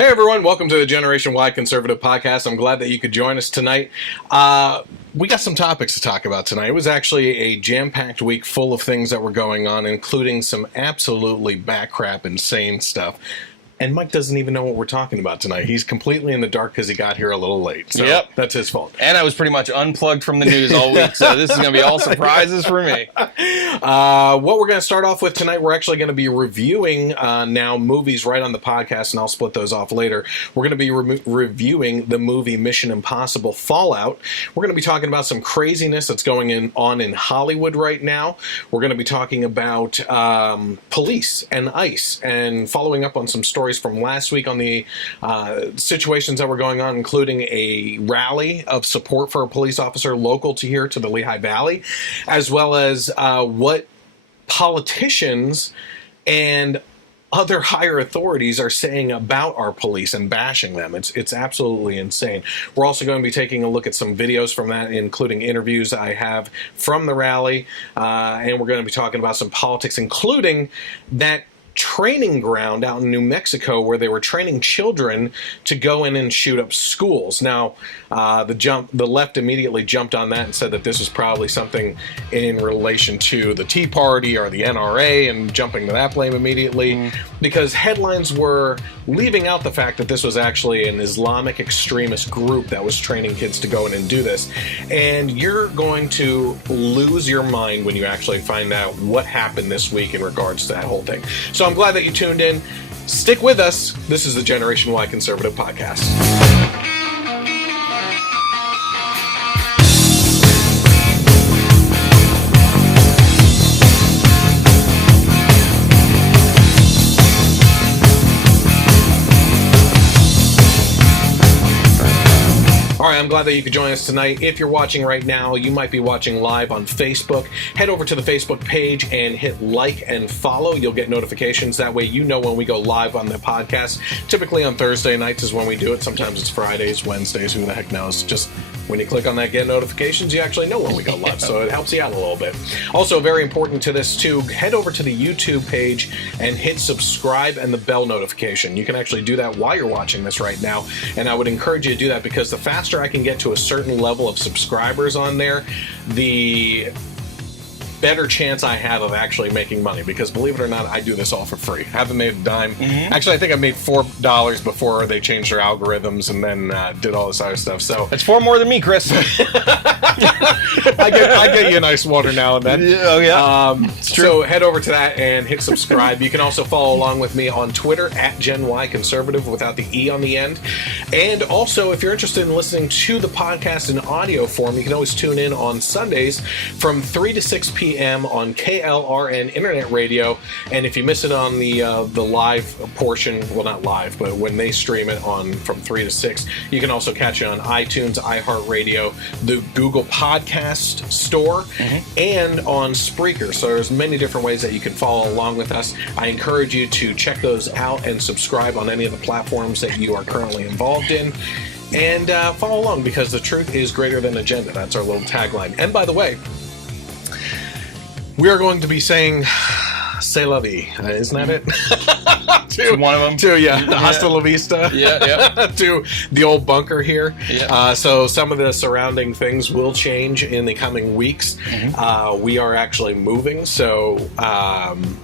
Hey everyone, welcome to the Generation Y Conservative Podcast. I'm glad that you could join us tonight. We got some topics to talk about tonight. It was actually a jam-packed week full of things that were going on, including some absolutely backcrap, insane stuff. And Mike doesn't even know what we're talking about tonight. He's completely in the dark because he got here a little late. So that's his fault. And I was pretty much unplugged from the news all week, so this is going to be all surprises for me. What we're going to start off with tonight, we're actually going to be reviewing now movies right on the podcast, and I'll split those off later. We're going to be reviewing the movie Mission Impossible Fallout. We're going to be talking about some craziness that's going on in Hollywood right now. We're going to be talking about police and ICE and following up on some stories from last week on the situations that were going on, including a rally of support for a police officer local to here to the Lehigh Valley, as well as what politicians and other higher authorities are saying about our police and bashing them. It's absolutely insane. We're also going to be taking a look at some videos from that, including interviews I have from the rally, and we're going to be talking about some politics, including that training ground out in New Mexico where they were training children to go in and shoot up schools. Now, the left immediately jumped on that and said that this was probably something in relation to the Tea Party or the NRA, and jumping to that blame immediately because headlines were leaving out the fact that this was actually an Islamic extremist group that was training kids to go in and do this. And you're going to lose your mind when you actually find out what happened this week in regards to that whole thing. So I'm glad that you tuned in. Stick with us. This is the Generation Y Conservative Podcast. All right, I'm glad that you could join us tonight. If you're watching right now, you might be watching live on Facebook. Head over to the Facebook page and hit like and follow. You'll get notifications. That way you know when we go live on the podcast. Typically on Thursday nights is when we do it. Sometimes it's Fridays, Wednesdays, who the heck knows. Just when you click on that get notifications, you actually know when we go live. So it helps you out a little bit. Also, very important to this too, head over to the YouTube page and hit subscribe and the bell notification. You can actually do that while you're watching this right now. And I would encourage you to do that because the faster I can get to a certain level of subscribers on there, the better chance I have of actually making money, because believe it or not, I do this all for free. I haven't made a dime. Actually, I think I made $4 before they changed their algorithms and then did all this other stuff. So it's 4 more than me, Chris. I get you a nice water now and then. Oh yeah, it's true. So head over to that and hit subscribe. You can also follow along with me on Twitter at Gen Y Conservative without the E on the end. And also, if you're interested in listening to the podcast in audio form, you can always tune in on Sundays from 3 to 6 p.m. on KLRN Internet Radio. And if you miss it on the live portion, well, not live, but when they stream it on from 3 to 6, you can also catch it on iTunes, iHeartRadio, the Google Podcast Store, and on Spreaker. So there's many different ways that you can follow along with us. I encourage you to check those out and subscribe on any of the platforms that you are currently involved in. And follow along, because the truth is greater than agenda. That's our little tagline. And by the way, we are going to be saying "C'est la vie," isn't that it? To one of them. Hasta la vista. To the old bunker here. So some of the surrounding things will change in the coming weeks. We are actually moving, so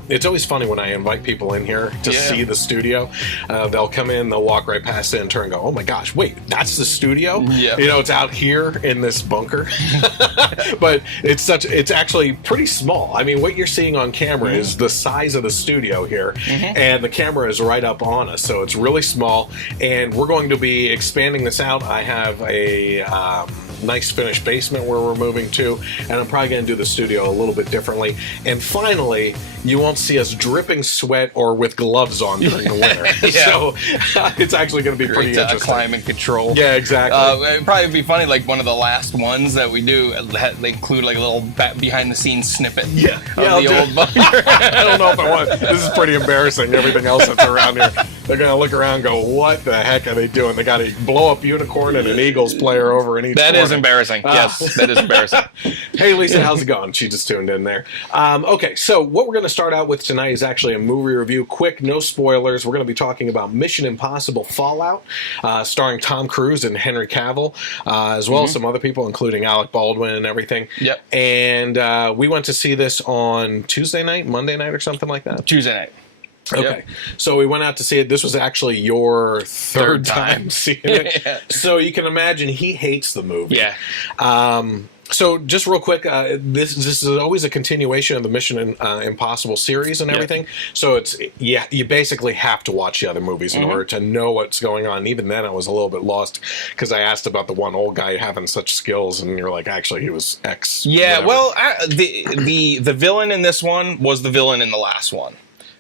it's always funny when I invite people in here to see the studio. They'll come in, they'll walk right past it and turn and go, "Oh my gosh, wait, that's the studio?" You know, it's out here in this bunker. But it's actually pretty small. I mean, what you're seeing on camera is the size of the studio here, and the camera is right up on us, so it's really small, and we're going to be expanding this out. I have a nice finished basement where we're moving to, and I'm probably going to do the studio a little bit differently. And finally, you won't see us dripping sweat or with gloves on during the winter. So it's actually going to be pretty interesting. Climate control. Yeah, exactly. It'd probably be funny, like one of the last ones that we do, they include like a little behind-the-scenes snippet of the old bunker. I don't know if I want. This is pretty embarrassing, everything else that's around here. They're going to look around and go, what the heck are they doing? They got a blow-up unicorn and an Eagles player over in each corner. Is embarrassing. Yes, that is embarrassing. Hey, Lisa, how's it going? She just tuned in there. Okay, so what we're going to start out with tonight is actually a movie review. Quick, no spoilers. We're going to be talking about Mission Impossible Fallout, starring Tom Cruise and Henry Cavill, as well as some other people, including Alec Baldwin and everything. Yep. And we went to see this on Tuesday night, Monday night, or something like that. Tuesday night. Okay, Yep. So we went out to see it. This was actually your third time seeing it. Yeah. So you can imagine he hates the movie. Yeah. So just real quick, this is always a continuation of the Mission Impossible series and everything. Yep. So you basically have to watch the other movies in order to know what's going on. Even then, I was a little bit lost because I asked about the one old guy having such skills, and you're like, actually, he was X. Yeah. whatever. Well, the villain in this one was the villain in the last one.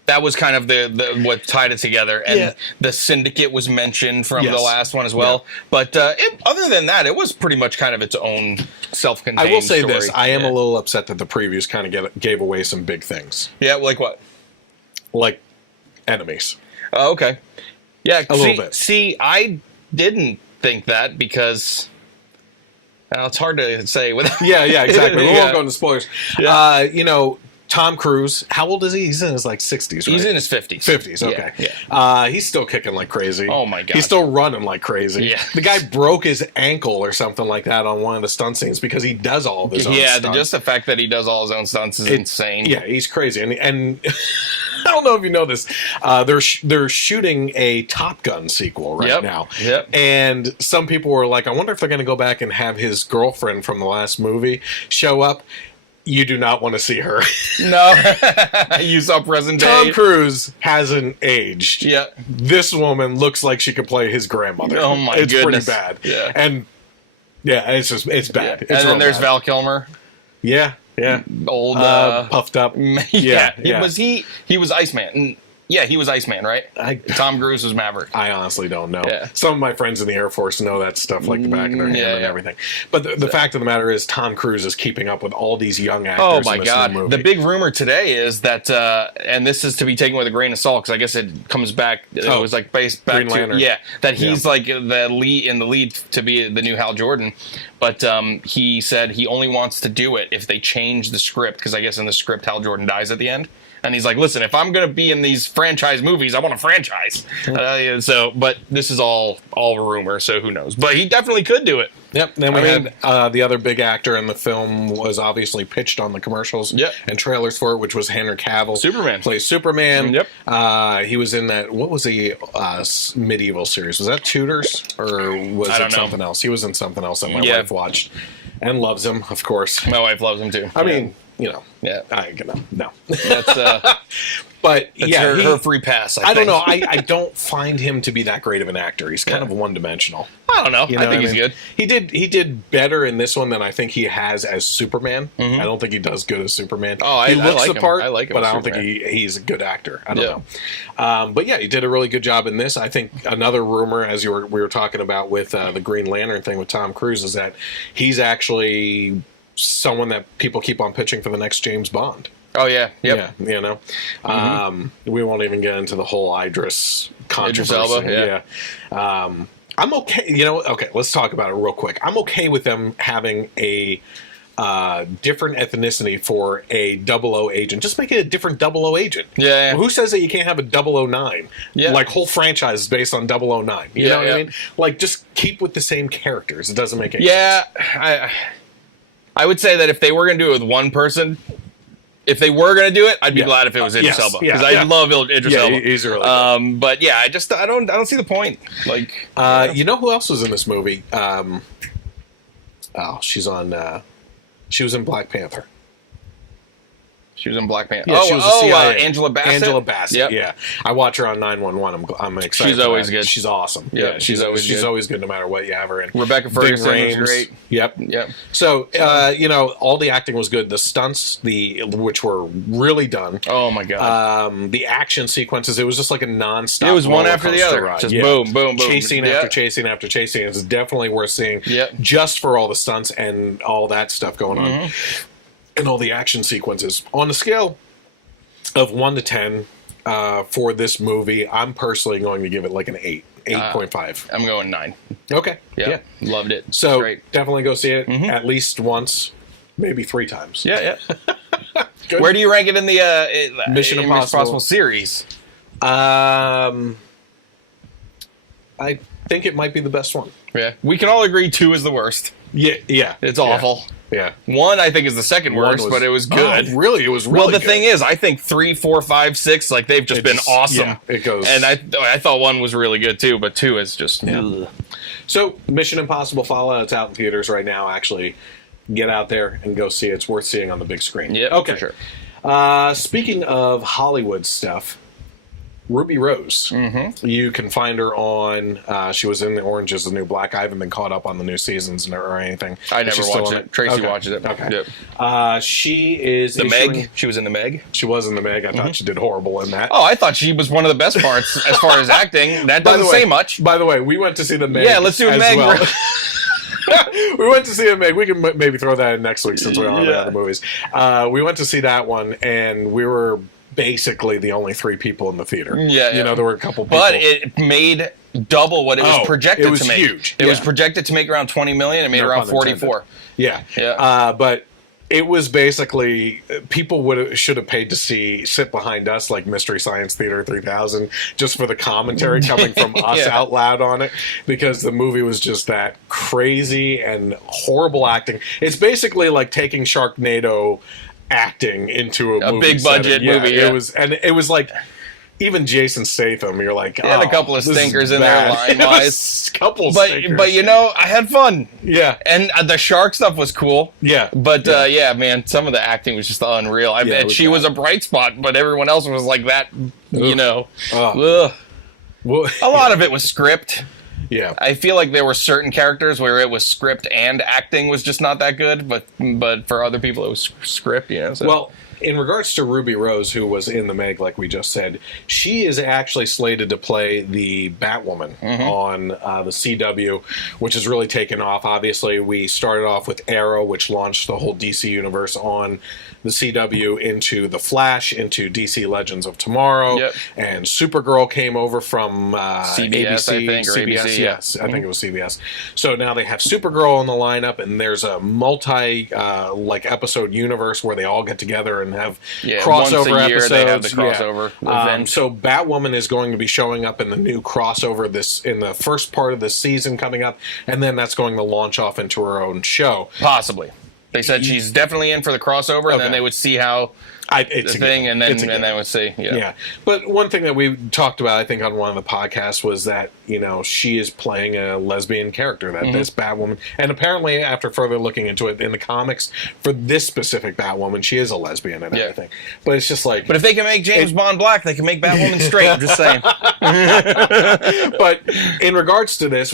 That was kind of the what tied it together, and the syndicate was mentioned from the last one as well. Yeah. But other than that, it was pretty much kind of its own self-contained I will say story. this: I am a little upset that the previews kind of gave away some big things. Yeah, like what? Like enemies. Oh, okay. Yeah, a little bit. See, I didn't think that because it's hard to say without. Yeah, exactly. We won't go into spoilers. Yeah. Tom Cruise, how old is he? He's in his 60s, right? He's in his 50s. 50s, okay. Yeah. He's still kicking like crazy. Oh my god. He's still running like crazy. Yeah. The guy broke his ankle or something like that on one of the stunt scenes because he does all of his own stunts. Yeah, just the fact that he does all his own stunts is insane. Yeah, he's crazy. And I don't know if you know this. They're shooting a Top Gun sequel right now. Yep. And some people were like, I wonder if they're going to go back and have his girlfriend from the last movie show up. You do not want to see her. No. You saw present day. Tom Cruise hasn't aged. Yeah. This woman looks like she could play his grandmother. Oh my it's goodness. It's pretty bad. Yeah. And it's bad. Yeah. It's and then there's bad. Val Kilmer. Yeah. Old puffed up. Yeah. He was Iceman. Yeah, he was Iceman, right? Tom Cruise was Maverick. I honestly don't know. Yeah. Some of my friends in the Air Force know that stuff like the back of their hand and everything. But the fact of the matter is Tom Cruise is keeping up with all these young actors. Oh my in this god. new movie. The big rumor today is that and this is to be taken with a grain of salt because I guess it comes back it was like based back Green to Lantern. that he's like the lead to be the new Hal Jordan. But he said he only wants to do it if they change the script because I guess in the script Hal Jordan dies at the end. And he's like, listen, if I'm going to be in these franchise movies, I want a franchise. But this is all a rumor, so who knows? But he definitely could do it. Yep. Then we had the other big actor in the film was obviously pitched on the commercials and trailers for it, which was Henry Cavill. Superman. Plays Superman. Yep. He was in that, what was the medieval series? Was that Tudors? Or was it something else? He was in something else that my wife watched and loves him, of course. My wife loves him too. I mean... no. That's but her free pass. I don't know. I don't find him to be that great of an actor. He's kind of one-dimensional. I don't know. I think he's good. He did better in this one than I think he has as Superman. I don't think he does good as Superman. Oh, he looks like the part, I like him, but I don't think he's a good actor. I don't know. But yeah, he did a really good job in this. I think another rumor, as we were talking about with the Green Lantern thing with Tom Cruise, is that he's actually someone that people keep on pitching for the next James Bond. Oh yeah, yep. Yeah, we won't even get into the whole Idris controversy. Idris Elba, I'm okay. Okay, let's talk about it real quick. I'm okay with them having a different ethnicity for a 00 agent. Just make it a different 00 agent. Yeah. Who says that you can't have a 009? Yeah. Like whole franchise is based on 009. You know what I mean? Like just keep with the same characters. It doesn't make any sense. Yeah. I would say that if they were going to do it with one person, if they were going to do it, I'd be glad if it was Idris Elba because I love Idris Elba. He's really good. But yeah, I don't see the point. Like, you know who else was in this movie? She's on. She was in Black Panther. She was in Black Panther. Yeah, she was a CIA. Angela Bassett. Angela Bassett. Yep. Yeah, I watch her on 911. I'm excited. She's always good. She's awesome. Yeah, she's always good no matter what you have her in. Rebecca Ferguson was great. Yep. So all the acting was good. The stunts, which were really done. Oh my god. The action sequences. It was just like a nonstop. It was one after the other. Ride. Just boom, boom, boom. Chasing after chasing after chasing. It's definitely worth seeing. Yep. Just for all the stunts and all that stuff going on, and all the action sequences on the scale of 1 to 10 for this movie, I'm personally going to give it like an 8.5. I'm going 9. Okay. Yeah. Loved it. So great. Definitely go see it at least once, maybe 3 times. Yeah. Good. Where do you rank it in the Mission Impossible series? I think it might be the best one. Yeah, we can all agree 2 is the worst. Yeah. It's awful. Yeah. 1, I think, is the second worst, but it was good. Oh, really? It was really well, the good. thing is, I think 3, 4, 5, 6, like, they've just been awesome. Yeah, it goes. And I thought 1 was really good, too, but 2 is just... Yeah. So, Mission Impossible Fallout, it's out in theaters right now, actually. Get out there and go see it. It's worth seeing on the big screen. Yeah, okay. for sure. Speaking of Hollywood stuff, Ruby Rose. Mm-hmm. You can find her on. She was in The Orange Is the New Black. I haven't been caught up on the new seasons or anything. I never watched it. Tracy watches it. Okay. Yep. She is the Meg. She was in the Meg. She was in the Meg. I thought she did horrible in that. Oh, I thought she was one of the best parts as far as acting. That doesn't say much. By the way, we went to see the Meg. Yeah, let's do a Meg. Well. We went to see a Meg. We can maybe throw that in next week since we don't have other movies. We went to see that one, and we were basically the only 3 people in the theater. Yeah, you know, there were a couple people. But it made double what it was projected it was to make. Huge. It was projected to make around 20 million. It made around 44. Yeah. But it was basically people should have paid to sit behind us like Mystery Science Theater 3000 just for the commentary coming from us out loud on it, because the movie was just that crazy and horrible acting. It's basically like taking Sharknado acting into a movie big budget movie. It was like, even Jason Statham, you're like, had a couple of stinkers in there line wise. Stinkers. But you know, I had fun. Yeah. And the shark stuff was cool. Yeah. But man, some of the acting was just unreal. I bet she was a bright spot, but everyone else was like that, you know. Ugh. Well, a lot of it was script. Yeah. I feel like there were certain characters where it was script and acting was just not that good, but for other people it was script, you know. So. Well, in regards to Ruby Rose, who was in the Meg, like we just said, she is actually slated to play the Batwoman on the CW, which has really taken off. Obviously, we started off with Arrow, which launched the whole DC universe on the CW into The Flash, into DC Legends of Tomorrow, and Supergirl came over from CBS, ABC, I think, or CBS, ABC. yes, I think it was CBS. So now they have Supergirl in the lineup, and there's a multi episode universe where they all get together and have crossover once a year episodes. They have the crossover event. So Batwoman is going to be showing up in the new crossover in the first part of the season coming up, and then that's going to launch off into her own show. Possibly. They said she's definitely in for the crossover, and then they would see how and then would see. Yeah. But one thing that we talked about, I think, on one of the podcasts was that, you know, she is playing a lesbian character, that this Batwoman, and apparently after further looking into it in the comics, for this specific Batwoman, she is a lesbian and everything. But it's just like... But if they can make James Bond black, they can make Batwoman straight, I'm just saying. But in regards to this,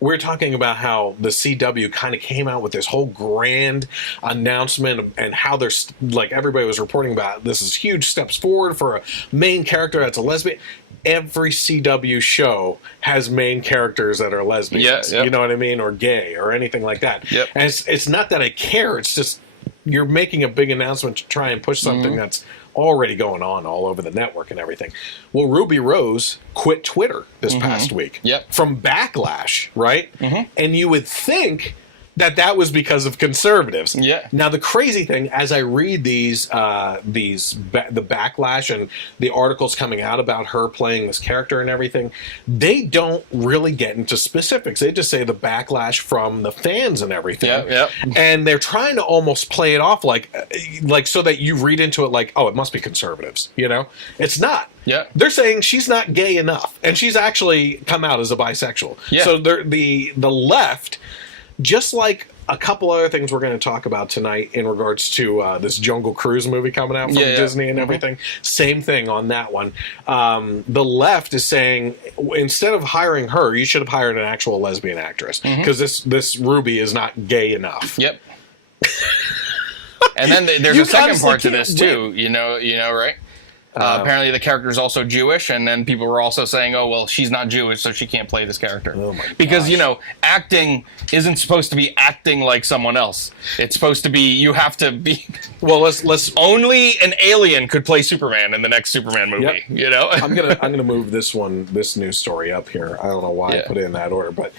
we're talking about how the CW kind of came out with this whole grand announcement and how there's, like, everybody was reporting about, this is huge steps forward for a main character that's a lesbian. Every CW show has main characters that are lesbians, you know what I mean, or gay or anything like that. And it's not that I care, it's just you're making a big announcement to try and push something that's already going on all over the network and everything. Well, Ruby Rose quit Twitter this past week from backlash, right? And you would think that was because of conservatives. Now, the crazy thing, as I read the backlash and the articles coming out about her playing this character and everything, they don't really get into specifics. They just say the backlash from the fans and everything. And they're trying to almost play it off like so that you read into it like, oh, it must be conservatives. You know, it's not. They're saying she's not gay enough, and she's actually come out as a bisexual. So the left, just like a couple other things we're going to talk about tonight in regards to this Jungle Cruise movie coming out from Disney and everything. Same thing on that one. The left is saying, instead of hiring her, you should have hired an actual lesbian actress, because this Ruby is not gay enough. And then there's a second part to this too. You know, right? Apparently the character is also Jewish, and then people were also saying, oh, well, she's not Jewish, so she can't play this character. Oh my because, gosh. you know, acting isn't supposed to be acting like someone else. It's supposed to be, you have to be... Well, let's only an alien could play Superman in the next Superman movie, you know? I'm gonna move this news story up here. I don't know why I put it in that order, but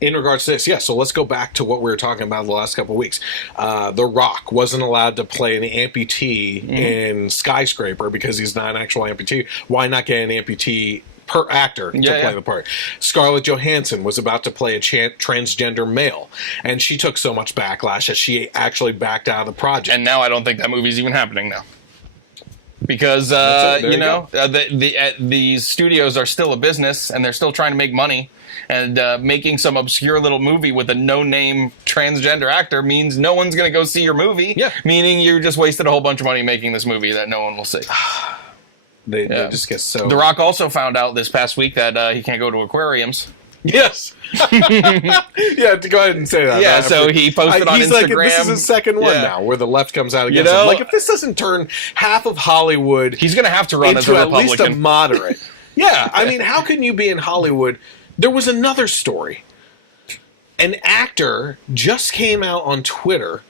in regards to this, so let's go back to what we were talking about the last couple of weeks. The Rock wasn't allowed to play an amputee in Skyscraper because he's not an actual amputee. Why not get an amputee per actor to play the part? Scarlett Johansson was about to play a transgender male, and she took so much backlash that she actually backed out of the project. And now I don't think that movie's even happening now. Because, these studios are still a business, and they're still trying to make money. And making some obscure little movie with a no-name transgender actor means no one's going to go see your movie. Yeah. Meaning you just wasted a whole bunch of money making this movie that no one will see. They just get so... The Rock also found out this past week that he can't go to aquariums. Yes. Yeah, go ahead and say that. Yeah, so he posted on he's Instagram. Like, this is his second one now, where the left comes out against him. Like, if this doesn't turn half of Hollywood... He's going to have to run as a Republican. At least a moderate. Yeah, I mean, how can you be in Hollywood... There was another story. An actor just came out on Twitter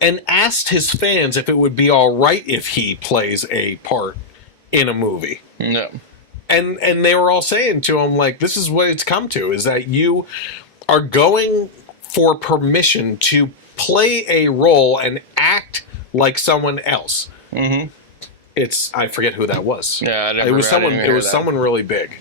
and asked his fans if it would be all right if he plays a part in a movie. No. And they were all saying to him, like, this is what it's come to, is that you are going for permission to play a role and act like someone else. Mm-hmm. I forget who that was. Yeah, it was someone really big.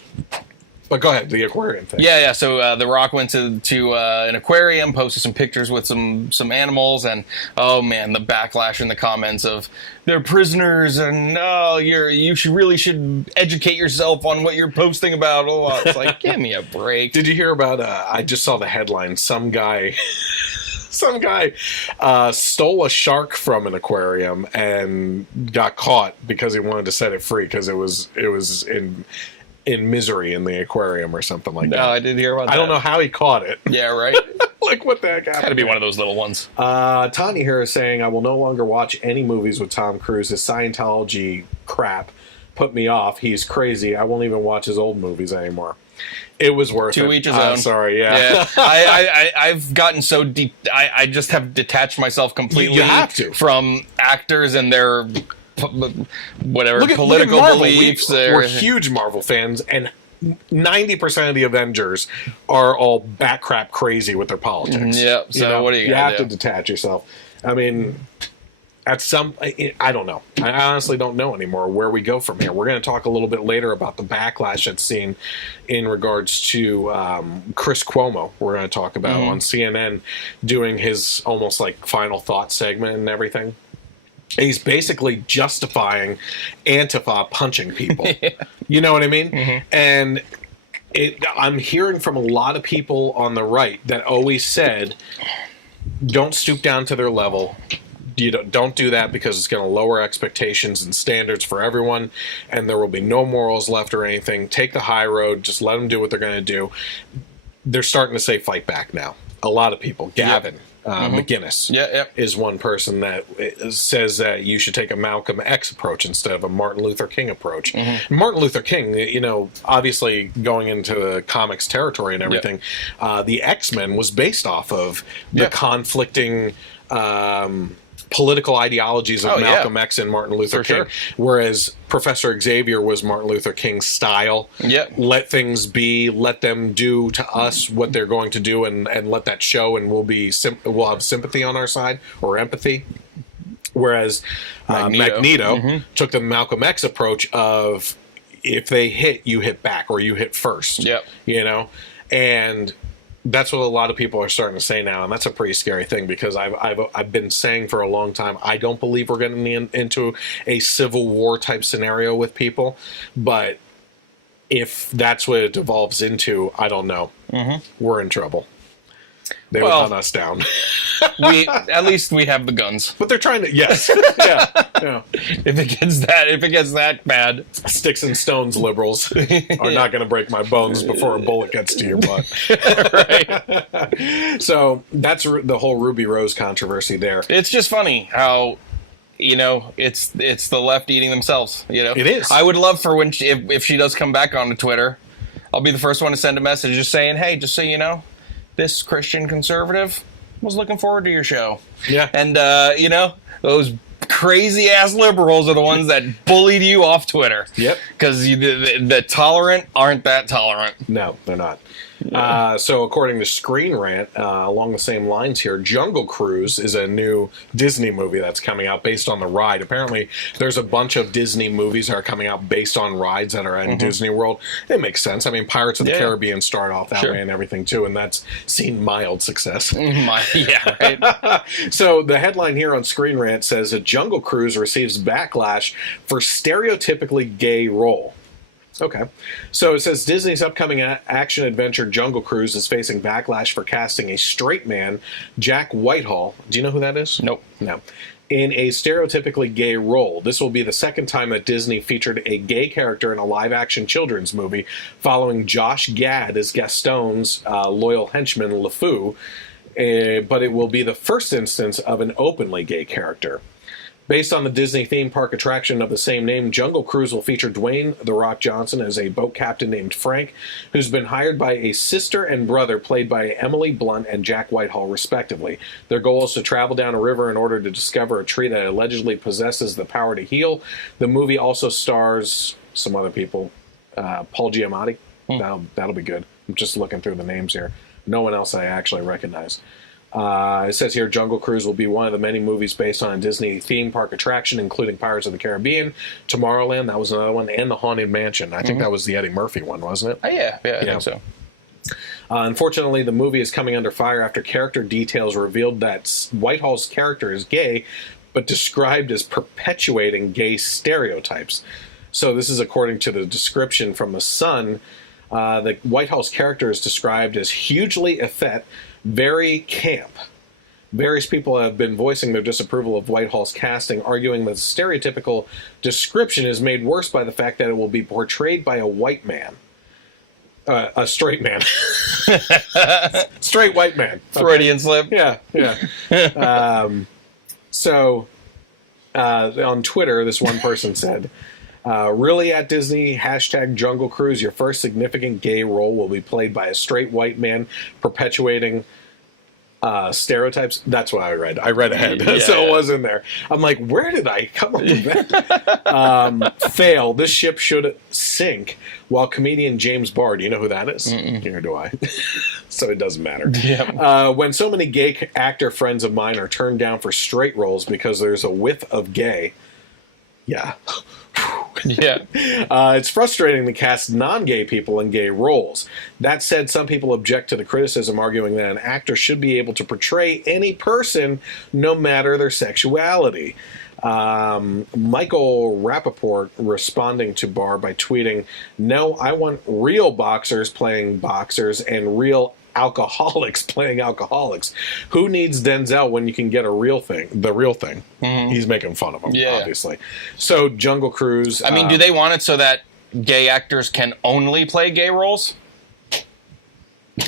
But go ahead, the aquarium thing. Yeah. So The Rock went to an aquarium, posted some pictures with some animals, and oh man, the backlash in the comments of they're prisoners, and you should educate yourself on what you're posting about. It's like, give me a break. Did you hear about? I just saw the headline. Some guy stole a shark from an aquarium and got caught because he wanted to set it free because it was in misery in the aquarium or something like that. No, I did hear about that. I don't know how he caught it. Yeah, right. Like, what the heck happened? It's got to be one of those little ones. Tanya here is saying, I will no longer watch any movies with Tom Cruise. His Scientology crap put me off. He's crazy. I won't even watch his old movies anymore. It was worth it. To each his own. Sorry, yeah. I've gotten so deep. I just have detached myself completely you have to. From actors and their... political beliefs. We're huge Marvel fans, and 90% of the Avengers are all bat crap crazy with their politics. Yeah. So what are you gonna do? You have to detach yourself. I mean, I don't know. I honestly don't know anymore where we go from here. We're going to talk a little bit later about the backlash that's seen in regards to Chris Cuomo. We're going to talk about on CNN doing his almost like final thought segment and everything. He's basically justifying Antifa punching people. You know what I mean? Mm-hmm. And I'm hearing from a lot of people on the right that always said, don't stoop down to their level. Don't do that because it's going to lower expectations and standards for everyone, and there will be no morals left or anything. Take the high road. Just let them do what they're going to do. They're starting to say fight back now. A lot of people. Gavin. Yep. McGinnis is one person that says that you should take a Malcolm X approach instead of a Martin Luther King approach. Mm-hmm. Martin Luther King, obviously going into the comics territory and everything, the X-Men was based off of the conflicting political ideologies of Malcolm X and Martin Luther King. Sure. Whereas Professor Xavier was Martin Luther King's style. Yep. Let things be, let them do to us what they're going to do, and let that show, and we'll have sympathy on our side, or empathy. Whereas Magneto took the Malcolm X approach of, if they hit, you hit back, or you hit first. Yep. And that's what a lot of people are starting to say now, and that's a pretty scary thing, because I've been saying for a long time, I don't believe we're getting into a civil war type scenario with people, but if that's what it devolves into, I don't know. Mm-hmm. We're in trouble. They would hunt us down. At least we have the guns. But they're trying to. Yes. Yeah. If it gets that bad, sticks and stones liberals are not going to break my bones before a bullet gets to your butt. Right. So that's the whole Ruby Rose controversy there. It's just funny how, it's the left eating themselves. It is. I would love for when if she does come back onto Twitter, I'll be the first one to send a message just saying, hey, just so you know, this Christian conservative was looking forward to your show. Yeah. And, those crazy ass liberals are the ones that bullied you off Twitter. Yep. Because the tolerant aren't that tolerant. No, they're not. So according to Screen Rant, along the same lines here, Jungle Cruise is a new Disney movie that's coming out based on the ride. Apparently, there's a bunch of Disney movies that are coming out based on rides that are in Disney World. It makes sense. I mean, Pirates of the Caribbean started off that way and everything, too, and that's seen mild success. Yeah, right. So the headline here on Screen Rant says, a Jungle Cruise receives backlash for stereotypically gay role. Okay. So it says Disney's upcoming action-adventure Jungle Cruise is facing backlash for casting a straight man, Jack Whitehall. Do you know who that is? Nope. No. In a stereotypically gay role. This will be the second time that Disney featured a gay character in a live-action children's movie, following Josh Gad as Gaston's loyal henchman, LeFou, but it will be the first instance of an openly gay character. Based on the Disney theme park attraction of the same name, Jungle Cruise will feature Dwayne "The Rock" Johnson as a boat captain named Frank, who's been hired by a sister and brother played by Emily Blunt and Jack Whitehall, respectively. Their goal is to travel down a river in order to discover a tree that allegedly possesses the power to heal. The movie also stars some other people. Paul Giamatti. That'll be good. I'm just looking through the names here. No one else I actually recognize. It says here, Jungle Cruise will be one of the many movies based on a Disney theme park attraction, including Pirates of the Caribbean, Tomorrowland, that was another one, and the Haunted Mansion. I think that was the Eddie Murphy one, wasn't it? Oh, yeah, I think so. Unfortunately, the movie is coming under fire after character details revealed that Whitehall's character is gay, but described as perpetuating gay stereotypes. So this is according to the description from The Sun. The Whitehall's character is described as hugely effete, very camp. Various people have been voicing their disapproval of Whitehall's casting, arguing that the stereotypical description is made worse by the fact that it will be portrayed by a white man. A straight man. Straight white man. Freudian slip. Yeah. So, on Twitter, this one person said, really at Disney, #Jungle Cruise, your first significant gay role will be played by a straight white man perpetuating stereotypes. That's what I read. I read ahead, so it was in there. I'm like, where did I come up with that? Fail. This ship should sink. While comedian James Barr, do you know who that is? Neither do I. So it doesn't matter. Yeah. When so many gay actor friends of mine are turned down for straight roles because there's a whiff of gay. Yeah. It's frustrating to cast non-gay people in gay roles. That said, some people object to the criticism, arguing that an actor should be able to portray any person, no matter their sexuality. Michael Rappaport responding to Barr by tweeting, "No, I want real boxers playing boxers and real alcoholics playing alcoholics. Who needs Denzel when you can get the real thing?" He's making fun of him, obviously. So Jungle Cruise. I mean, do they want it so that gay actors can only play gay roles?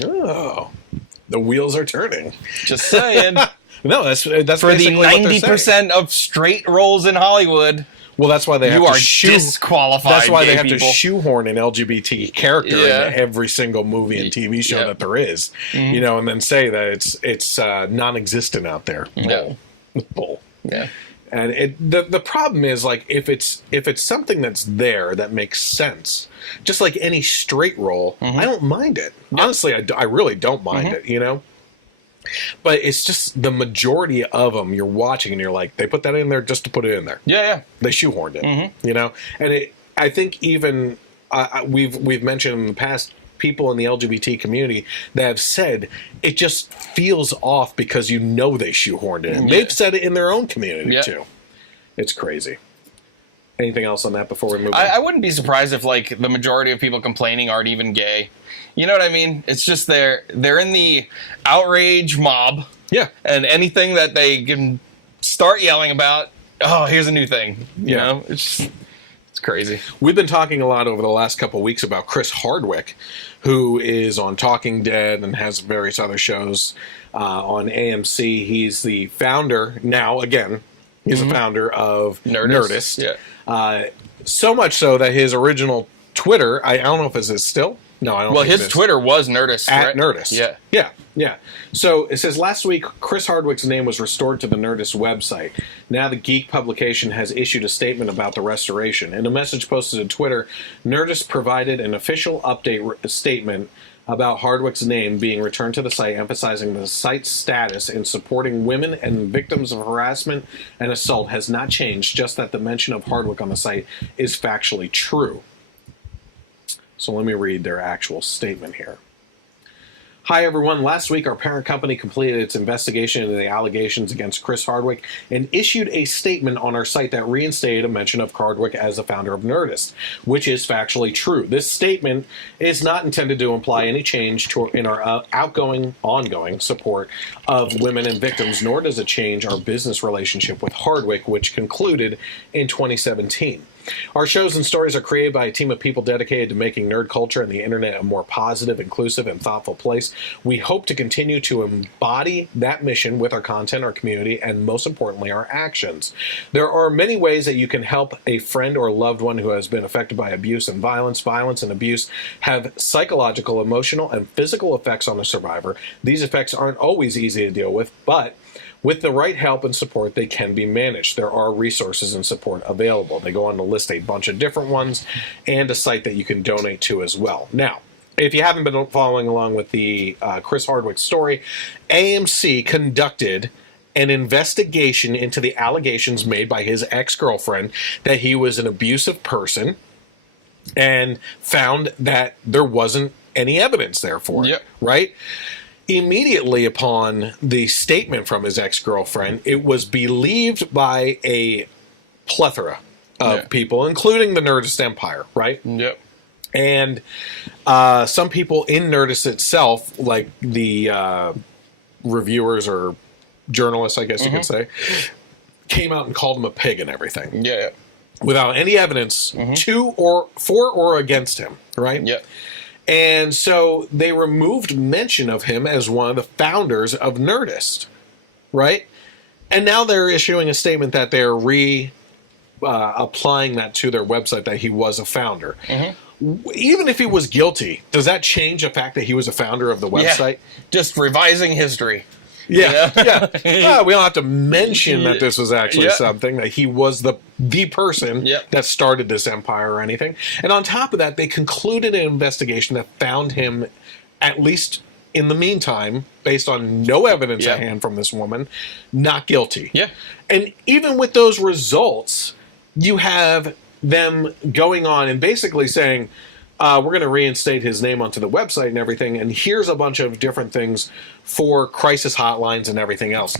Oh, the wheels are turning. Just saying. No, that's for the 90% of straight roles in Hollywood. Well, that's why they have to disqualified. That's why they have people. to shoehorn an LGBT character into every single movie and TV show that there is, you know, and then say that it's non-existent out there. Bull. Yeah. And the problem is, like, if it's something that's there that makes sense, just like any straight role, I don't mind it. Honestly, I really don't mind it. You know. But it's just the majority of them you're watching and you're like, they put that in there just to put it in there. Yeah. They shoehorned it, you know? And I think even we've mentioned in the past people in the LGBT community that have said it just feels off because you know they shoehorned it. And they've said it in their own community too. It's crazy. Anything else on that before we move on? I wouldn't be surprised if, like, the majority of people complaining aren't even gay. You know what I mean? It's just they're in the outrage mob. Yeah. And anything that they can start yelling about, oh, here's a new thing. You know? It's crazy. We've been talking a lot over the last couple of weeks about Chris Hardwick, who is on Talking Dead and has various other shows on AMC. He's the founder, now, again, he's the founder of Nerdist. Yeah. So much so that his original Twitter, I don't know if it's still. No, I don't. Well, his Twitter was Nerdist. At Nerdist. Yeah. So it says, last week, Chris Hardwick's name was restored to the Nerdist website. Now the Geek publication has issued a statement about the restoration. In a message posted to Twitter, Nerdist provided an official update statement about Hardwick's name being returned to the site, emphasizing the site's status in supporting women and victims of harassment and assault has not changed, just that the mention of Hardwick on the site is factually true. So let me read their actual statement here. Hi, everyone. Last week, our parent company completed its investigation into the allegations against Chris Hardwick and issued a statement on our site that reinstated a mention of Hardwick as the founder of Nerdist, which is factually true. This statement is not intended to imply any change in our ongoing support of women and victims, nor does it change our business relationship with Hardwick, which concluded in 2017. Our shows and stories are created by a team of people dedicated to making nerd culture and the internet a more positive, inclusive, and thoughtful place. We hope to continue to embody that mission with our content, our community, and most importantly, our actions. There are many ways that you can help a friend or loved one who has been affected by abuse and violence. Violence and abuse have psychological, emotional, and physical effects on the survivor. These effects aren't always easy to deal with, but with the right help and support, they can be managed. There are resources and support available. They go on to list a bunch of different ones and a site that you can donate to as well. Now, if you haven't been following along with the Chris Hardwick story, AMC conducted an investigation into the allegations made by his ex-girlfriend that he was an abusive person and found that there wasn't any evidence there for it, right? Immediately upon the statement from his ex-girlfriend, it was believed by a plethora of people, including the Nerdist Empire, right? Yep. And some people in Nerdist itself, like the reviewers or journalists, I guess you could say, came out and called him a pig and everything. Yeah. Without any evidence to or for or against him, right? Yep. And so they removed mention of him as one of the founders of Nerdist, right? And now they're issuing a statement that they're applying that to their website that he was a founder. Even if he was guilty, does that change the fact that he was a founder of the website? Yeah. Just revising history. Yeah, yeah. We don't have to mention that this was actually something, that he was the person that started this empire or anything. And on top of that, they concluded an investigation that found him, at least in the meantime, based on no evidence at hand from this woman, not guilty. Yeah. And even with those results, you have them going on and basically saying, we're going to reinstate his name onto the website and everything, and here's a bunch of different things for crisis hotlines and everything else.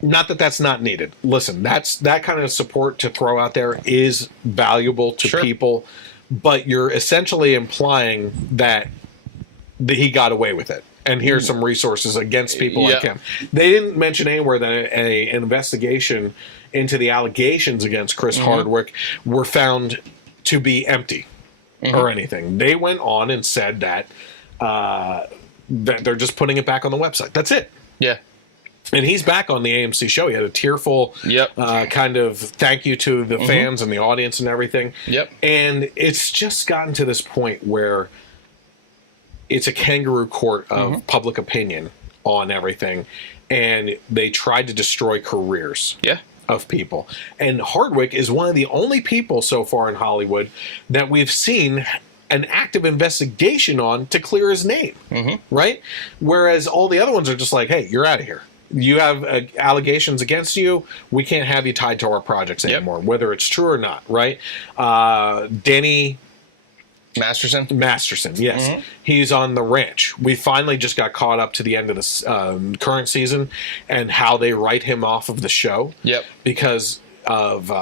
Not that that's not needed. Listen, that kind of support to throw out there is valuable to people, but you're essentially implying that he got away with it. And here's some resources against people like him. They didn't mention anywhere that an investigation into the allegations against Chris Hardwick were found to be empty. Or anything. They went on and said that that they're just putting it back on the website. That's it. Yeah. And he's back on the AMC show. He had a tearful kind of thank you to the fans and the audience and everything. Yep. And it's just gotten to this point where it's a kangaroo court of public opinion on everything. And they tried to destroy careers. Yeah. Of people. And Hardwick is one of the only people so far in Hollywood that we've seen an active investigation on to clear his name, right? Whereas all the other ones are just like, hey, you're out of here. You have allegations against you. We can't have you tied to our projects anymore, whether it's true or not, right? Danny Masterson, yes. He's on The Ranch. We finally just got caught up to the end of this current season and how they write him off of the show. Yep. Because of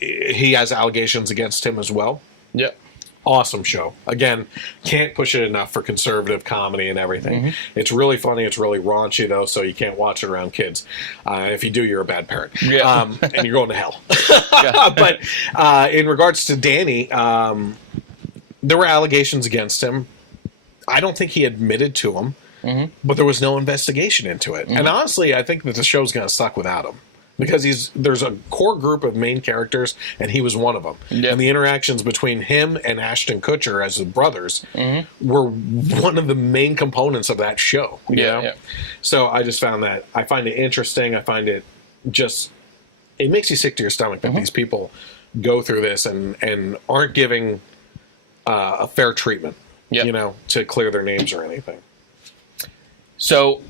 he has allegations against him as well. Yep. Awesome show. Again, can't push it enough for conservative comedy and everything. It's really funny. It's really raunchy, though, so you can't watch it around kids. If you do, you're a bad parent. Yeah. And you're going to hell. But in regards to Danny... there were allegations against him. I don't think he admitted to them, but there was no investigation into it. And honestly, I think that the show's going to suck without him because there's a core group of main characters, and he was one of them. And the interactions between him and Ashton Kutcher as the brothers were one of the main components of that show. You know? So I just found that, I find it interesting. I find it just, it makes you sick to your stomach that these people go through this and aren't giving a fair treatment Yep. To clear their names or anything. So,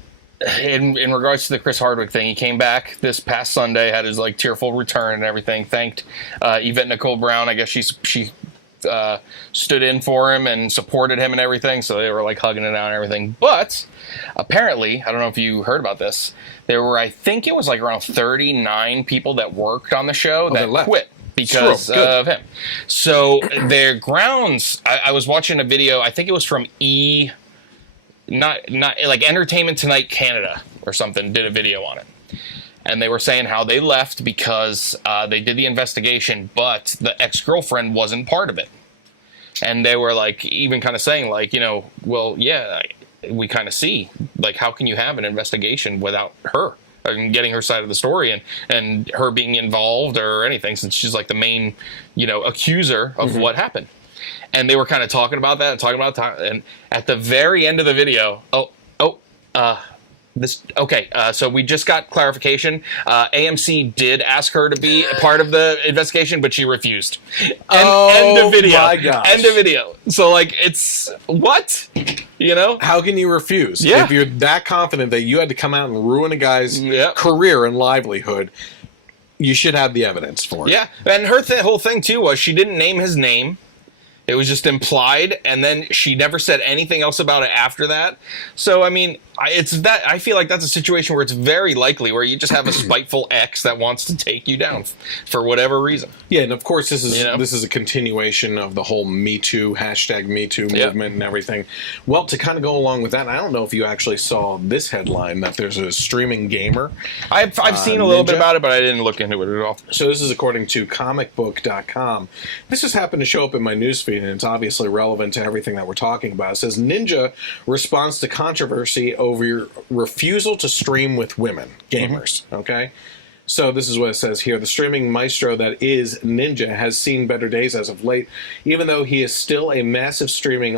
in regards to the Chris Hardwick thing, he came back this past Sunday, had his tearful return and everything. Thanked Yvette Nicole Brown. I guess she stood in for him and supported him and everything. So they were hugging it out and everything. But apparently, I don't know if you heard about this, there were, I think it was around 39 people that worked on the show that quit because of him. So their grounds, I was watching a video, I think it was from not Entertainment Tonight Canada or something, did a video on it. And they were saying how they left because they did the investigation, but the ex-girlfriend wasn't part of it. And they were even kind of saying well, yeah, we kind of see, how can you have an investigation without her and getting her side of the story and her being involved or anything, since she's the main, accuser of what happened. And they were kind of talking about that and talking about and at the very end of the video, so we just got clarification. AMC did ask her to be a part of the investigation, but she refused. End of video. My gosh. End of video. So, it's what? How can you refuse? Yeah. If you're that confident that you had to come out and ruin a guy's career and livelihood, you should have the evidence for it. Yeah. And her whole thing, too, was she didn't name his name. It was just implied, and then she never said anything else about it after that. So, I mean, I feel like that's a situation where it's very likely where you just have a spiteful ex that wants to take you down for whatever reason. Yeah, and of course this is a continuation of the whole Me Too, #MeToo movement and everything. Well, to kind of go along with that, I don't know if you actually saw this headline that there's a streaming gamer. I've seen a little bit about it, but I didn't look into it at all. So this is according to comicbook.com. This just happened to show up in my newsfeed, and it's obviously relevant to everything that we're talking about. It says, Ninja responds to controversy over your refusal to stream with women, gamers, okay? So this is what it says here. The streaming maestro that is Ninja has seen better days as of late. Even though he is still has a massive streaming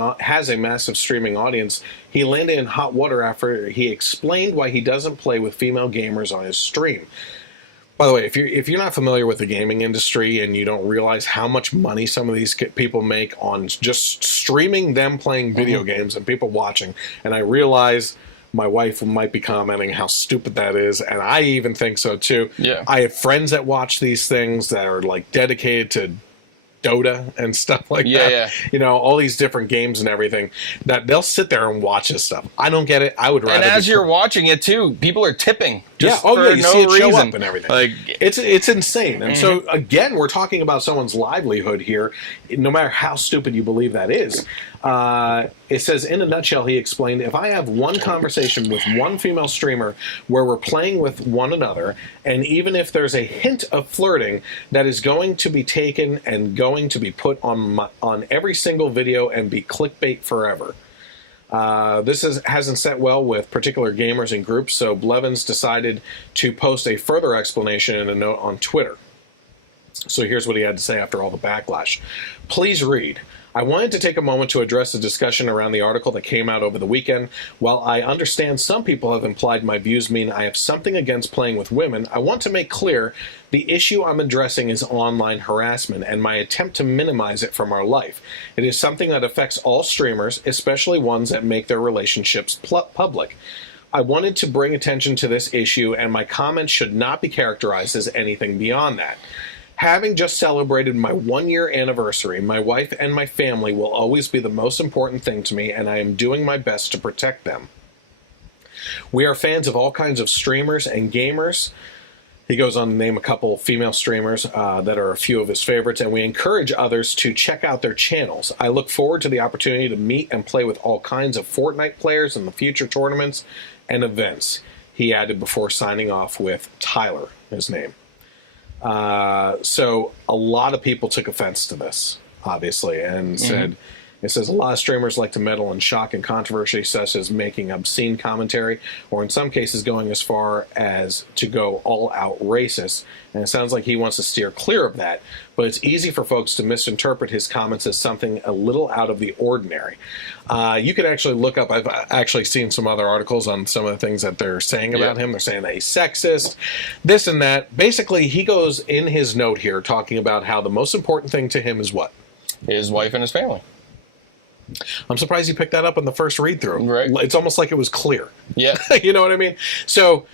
audience, he landed in hot water after he explained why he doesn't play with female gamers on his stream. By the way, if you're not familiar with the gaming industry and you don't realize how much money some of these people make on just streaming them playing video games and people watching, and I realize my wife might be commenting how stupid that is, and I even think so too. Yeah. I have friends that watch these things that are dedicated to Dota and stuff like that. Yeah. All these different games and everything, that they'll sit there and watch this stuff. I don't get it. I would rather. And as you're watching it too, people are tipping. You for see it show reason. up and everything. It's insane. And so again, we're talking about someone's livelihood here, no matter how stupid you believe that is. It says, in a nutshell, he explained, if I have one conversation with one female streamer where we're playing with one another, and even if there's a hint of flirting, that is going to be taken and going to be put on every single video and be clickbait forever. This hasn't set well with particular gamers and groups, so Blevins decided to post a further explanation in a note on Twitter. So here's what he had to say after all the backlash. Please read. I wanted to take a moment to address the discussion around the article that came out over the weekend. While I understand some people have implied my views mean I have something against playing with women, I want to make clear the issue I'm addressing is online harassment and my attempt to minimize it from our life. It is something that affects all streamers, especially ones that make their relationships public. I wanted to bring attention to this issue, and my comments should not be characterized as anything beyond that. Having just celebrated my 1-year anniversary, my wife and my family will always be the most important thing to me, and I am doing my best to protect them. We are fans of all kinds of streamers and gamers. He goes on to name a couple female streamers that are a few of his favorites, and we encourage others to check out their channels. I look forward to the opportunity to meet and play with all kinds of Fortnite players in the future tournaments and events, he added before signing off with Tyler, his name. So a lot of people took offense to this, obviously, and said, it says, a lot of streamers like to meddle in shock and controversy, such as making obscene commentary, or in some cases going as far as to go all-out racist. And it sounds like he wants to steer clear of that, but it's easy for folks to misinterpret his comments as something a little out of the ordinary. You can actually look up, I've actually seen some other articles on some of the things that they're saying about him. They're saying that he's sexist, this and that. Basically, he goes in his note here talking about how the most important thing to him is what? His wife and his family. I'm surprised you picked that up in the first read-through. Right. It's almost like it was clear. Yeah. You know what I mean? So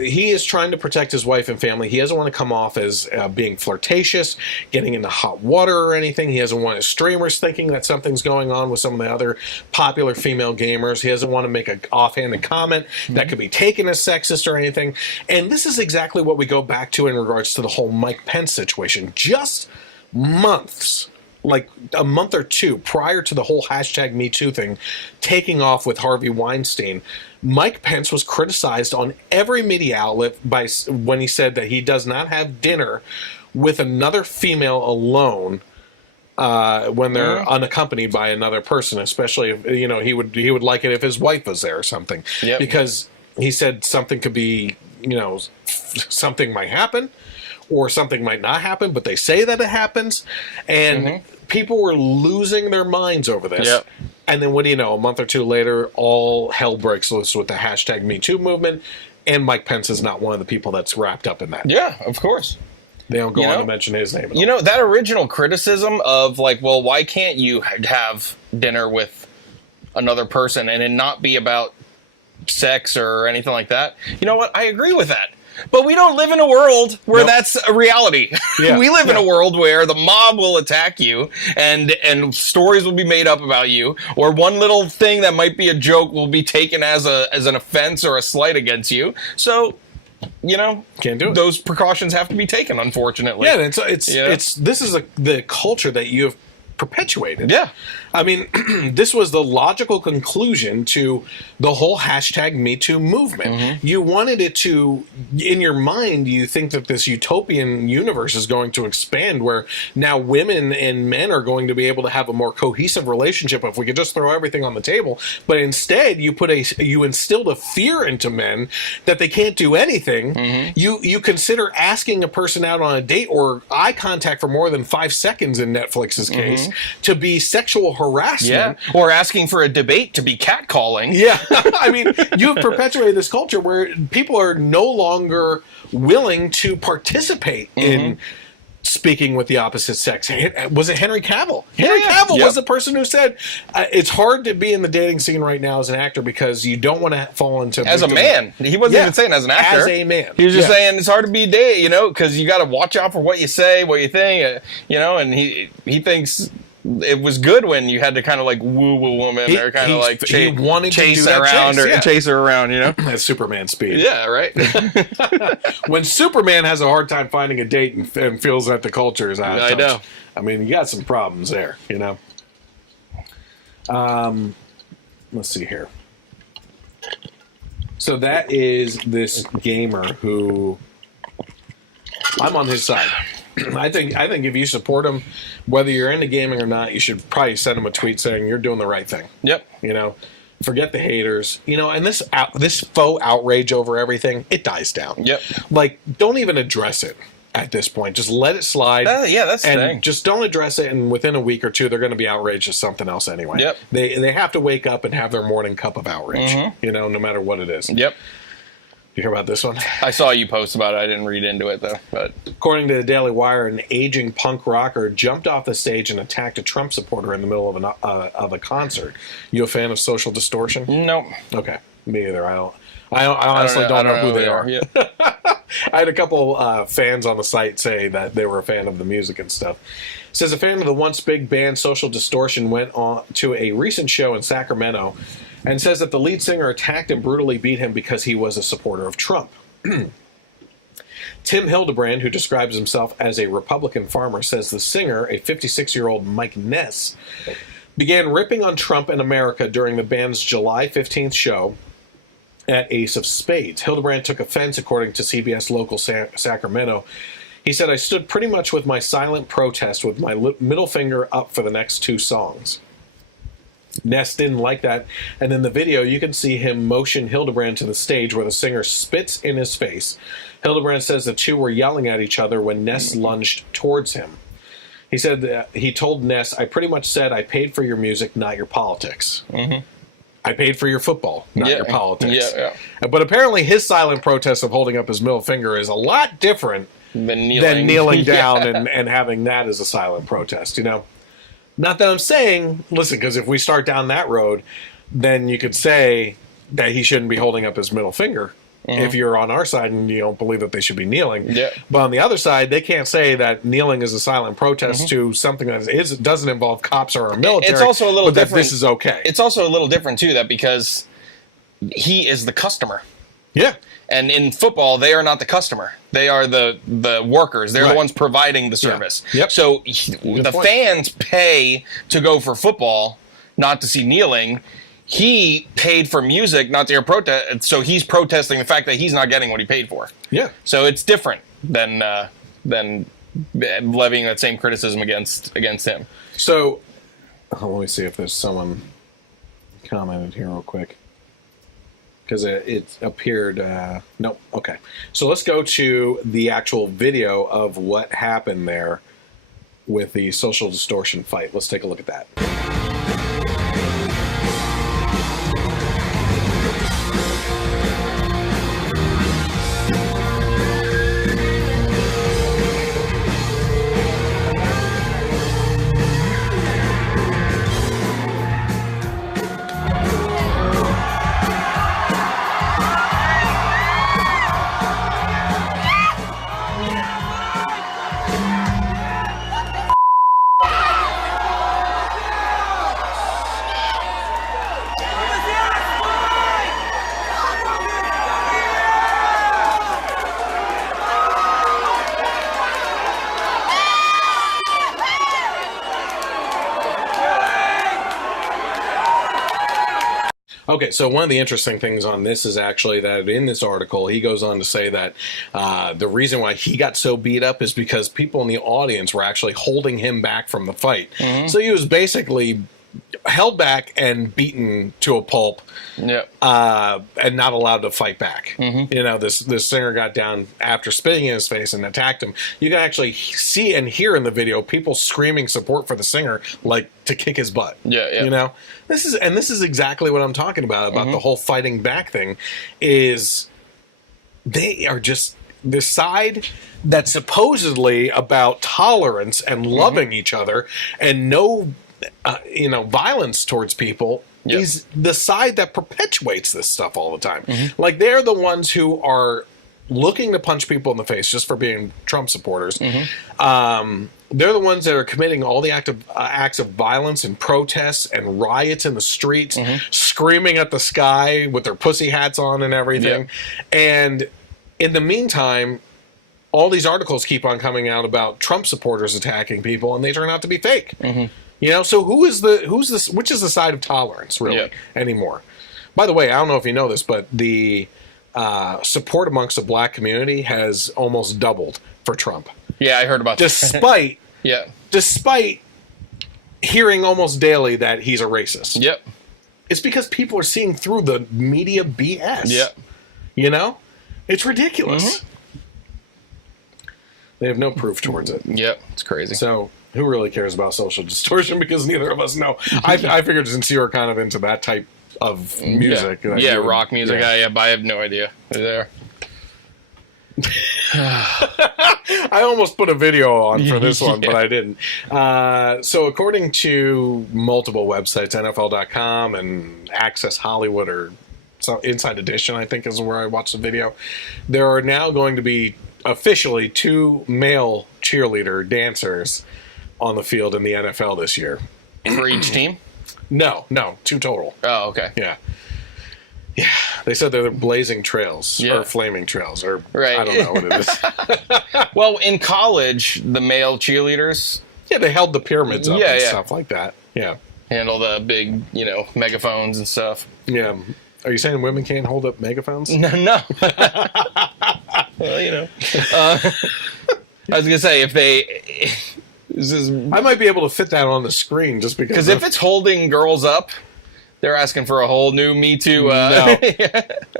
he is trying to protect his wife and family. He doesn't want to come off as being flirtatious, getting into hot water or anything. He doesn't want his streamers thinking that something's going on with some of the other popular female gamers. He doesn't want to make an offhanded comment that could be taken as sexist or anything. And this is exactly what we go back to in regards to the whole Mike Pence situation. Just months, like a month or two prior to the whole hashtag Me Too thing taking off with Harvey Weinstein, Mike Pence was criticized on every media outlet when he said that he does not have dinner with another female alone when they're unaccompanied by another person, especially if, you know, he would like it if his wife was there or something. Yep. Because he said something could be, you know, something might happen or something might not happen, but they say that it happens. And people were losing their minds over this. Yep. And then what do you know, a month or two later, all hell breaks loose with the hashtag Me Too movement, and Mike Pence is not one of the people that's wrapped up in that. Yeah, of course. They don't go on to mention his name at all. You know, that original criticism of, like, well, why can't you have dinner with another person and it not be about sex or anything like that? You know what? I agree with that. But we don't live in a world where that's a reality. Yeah. We live in a world where the mob will attack you and stories will be made up about you, or one little thing that might be a joke will be taken as an offense or a slight against you. So, you know, can't do it. Those precautions have to be taken, unfortunately. Yeah, this is the culture that you have perpetuated. Yeah. I mean, this was the logical conclusion to the whole hashtag Me Too movement. You wanted it to, in your mind, you think that this utopian universe is going to expand where now women and men are going to be able to have a more cohesive relationship if we could just throw everything on the table. But instead, you instilled a fear into men that they can't do anything. You consider asking a person out on a date or eye contact for more than 5 seconds in Netflix's case to be sexual harassment. Yeah, or asking for a debate to be catcalling. Yeah, I mean, you've perpetuated this culture where people are no longer willing to participate in speaking with the opposite sex. Was it Henry Cavill? Henry Cavill was the person who said, it's hard to be in the dating scene right now as an actor because you don't want to fall into... As a man. He wasn't even saying as an actor. As a man. He was just saying it's hard to be dating, you know, because you got to watch out for what you say, what you think, you know, and he thinks... It was good when you had to kind of like woo a woman or kind of like chase her around or chase her around, you know? That's Superman speed. Yeah, right. When Superman has a hard time finding a date and feels that the culture is out of touch. I know. I mean, you got some problems there, you know? Let's see here. So that is this gamer who... I'm on his side. I think if you support him, whether you're into gaming or not, you should probably send him a tweet saying you're doing the right thing. Yep. You know, forget the haters. You know, and this faux outrage over everything, it dies down. Yep. Like, don't even address it at this point. Just let it slide. Yeah, that's the thing. Just don't address it, and within a week or two, they're going to be outraged at something else anyway. Yep. They have to wake up and have their morning cup of outrage. You know, no matter what it is. Yep. You hear about this one? I saw you post about it. I didn't read into it, though. But according to the Daily Wire, an aging punk rocker jumped off the stage and attacked a Trump supporter in the middle of a concert. You a fan of Social Distortion? Nope. Okay, me either. I honestly don't know who they are. Yeah. I had a couple fans on the site say that they were a fan of the music and stuff. It says a fan of the once big band Social Distortion went on to a recent show in Sacramento and says that the lead singer attacked and brutally beat him because he was a supporter of Trump. Tim Hildebrand, who describes himself as a Republican farmer, says the singer, a 56-year-old Mike Ness, began ripping on Trump and America during the band's July 15th show at Ace of Spades. Hildebrand took offense, according to CBS Local Sacramento. He said, I stood pretty much with my silent protest with my middle finger up for the next 2 songs. Ness didn't like that, and in the video you can see him motion Hildebrand to the stage where the singer spits in his face. Hildebrand says the two were yelling at each other when Ness lunged towards him. He said that he told Ness, I pretty much said I paid for your music, not your politics. I paid for your football, not your politics. But apparently his silent protest of holding up his middle finger is a lot different than kneeling down and having that as a silent protest, you know? Not that I'm saying, listen, because if we start down that road, then you could say that he shouldn't be holding up his middle finger. If you're on our side and you don't believe that they should be kneeling. Yeah. But on the other side, they can't say that kneeling is a silent protest to something that doesn't involve cops or our military. It's also a little but different. That this is okay. It's also a little different, too, that because he is the customer. Yeah. And in football, they are not the customer. They are the workers. They're the ones providing the service. Yeah. Yep. So the fans pay to go for football, not to see kneeling. He paid for music, not to hear protest. So he's protesting the fact that he's not getting what he paid for. Yeah. So it's different than levying that same criticism against him. So let me see if there's someone commented here real quick. Because it appeared... nope. Okay. So let's go to the actual video of what happened there with the social distortion fight. Let's take a look at that. Okay, so one of the interesting things on this is actually that in this article, he goes on to say that the reason why he got so beat up is because people in the audience were actually holding him back from the fight. So he was basically held back and beaten to a pulp, and not allowed to fight back. You know, this singer got down after spitting in his face and attacked him. You can actually see and hear in the video people screaming support for the singer, like to kick his butt. You know, this is exactly what I'm talking about the whole fighting back thing. Is they are just the side that's supposedly about tolerance and loving each other and no violence towards people is the side that perpetuates this stuff all the time. Like, they're the ones who are looking to punch people in the face just for being Trump supporters. They're the ones that are committing all the acts of violence and protests and riots in the streets, screaming at the sky with their pussy hats on and everything. And in the meantime, all these articles keep on coming out about Trump supporters attacking people, and they turn out to be fake. You know, so which is the side of tolerance really anymore? By the way, I don't know if you know this, but the support amongst the black community has almost doubled for Trump. Yeah, I heard about that. Despite hearing almost daily that he's a racist. It's because people are seeing through the media BS. You know? It's ridiculous. They have no proof towards it. It's crazy. So who really cares about social distortion? Because neither of us know. I figured since you were kind of into that type of music. Rock music. I have no idea. There. I almost put a video on for this one, but I didn't. So according to multiple websites, NFL.com and Access Hollywood or Inside Edition, I think is where I watched the video, there are now going to be officially 2 male cheerleader dancers on the field in the NFL this year. For each team? No, 2 total. Oh, okay. Yeah. They said they're blazing trails or flaming trails or I don't know what it is. Well, in college, the male cheerleaders... Yeah, they held the pyramids up and stuff like that. Yeah. Handle the big, megaphones and stuff. Yeah. Are you saying women can't hold up megaphones? No. Well, I was going to say, if they... I might be able to fit that on the screen just because... Because if it's holding girls up, they're asking for a whole new Me Too... No.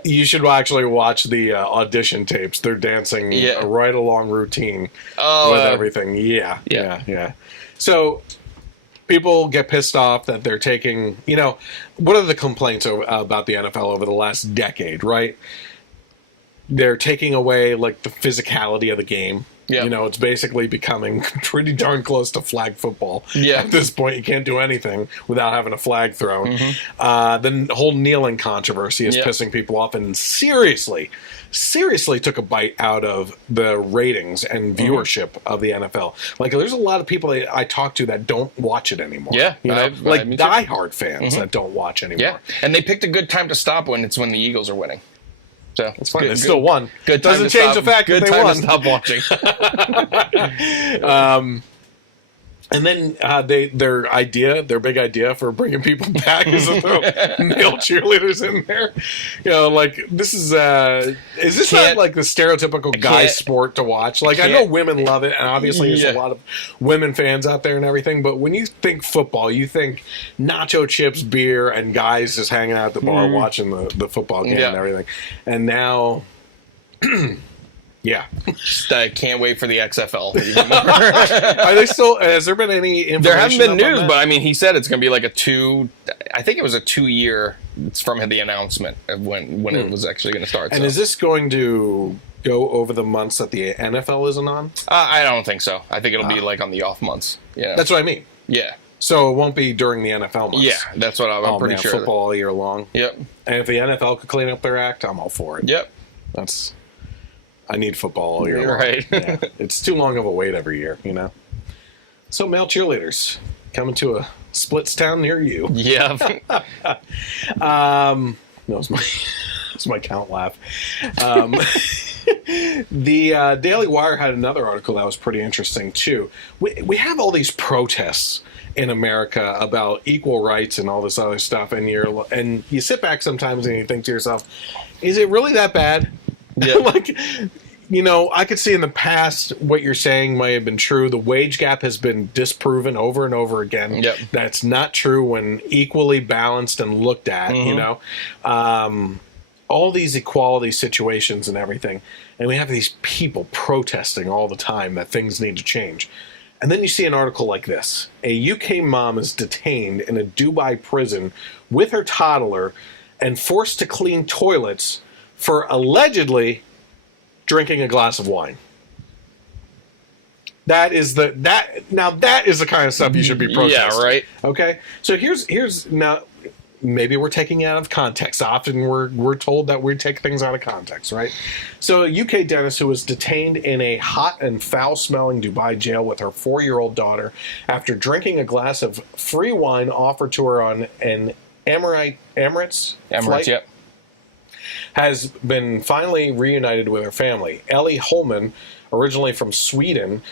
You should actually watch the audition tapes. They're dancing a right-along routine with everything. Yeah. So... people get pissed off that they're taking, what are the complaints about the NFL over the last decade, right? They're taking away, like, the physicality of the game. Yeah. You know, it's basically becoming pretty darn close to flag football. Yeah. At this point, you can't do anything without having a flag thrown. The whole kneeling controversy is pissing people off, and seriously took a bite out of the ratings and viewership of the NFL. Like, there's a lot of people that I talk to that don't watch it anymore. Yeah. You know, diehard fans that don't watch anymore. Yeah. And they picked a good time to stop when the Eagles are winning. So it's fine. They still won. Good time Doesn't change the fact that they won. Good time to stop watching. And then their big idea for bringing people back is to throw male cheerleaders in there. You know, like, this is this not like the stereotypical guy sport to watch? Like, I know women love it, and obviously there's a lot of women fans out there and everything, but when you think football, you think nacho chips, beer, and guys just hanging out at the bar watching the football game and everything. And now... Yeah. Just, can't wait for the XFL. Are they still? Has there been any information? There haven't been news, but I mean, he said it's going to be like I think it was a 2-year. It's from the announcement of when it was actually going to start. And is this going to go over the months that the NFL isn't on? I don't think so. I think it'll be like on the off months. Yeah, that's what I mean. Yeah. So it won't be during the NFL months. Yeah, that's what I'm pretty sure. Football all year long. Yep. And if the NFL could clean up their act, I'm all for it. Yep. I need football all year long. Right. Yeah. It's too long of a wait every year, you know. So male cheerleaders coming to a splits town near you. Yeah. That was my count laugh. The Daily Wire had another article that was pretty interesting too. We have all these protests in America about equal rights and all this other stuff, and you sit back sometimes and you think to yourself, is it really that bad? Yeah. Like, you know, I could see in the past what you're saying might have been true. The wage gap has been disproven over and over again. Yep. That's not true when equally balanced and looked at, you know. All these equality situations and everything. And we have these people protesting all the time that things need to change. And then you see an article like this. A UK mom is detained in a Dubai prison with her toddler and forced to clean toilets for allegedly drinking a glass of wine. That is the kind of stuff you should be protesting. Yeah, right. Okay? So here's now, maybe we're taking it out of context. Often we're told that we take things out of context, right? So a UK dentist who was detained in a hot and foul-smelling Dubai jail with her 4-year-old daughter after drinking a glass of free wine offered to her on an Emirates flight, yep. has been finally reunited with her family. Ellie Holman, originally from Sweden,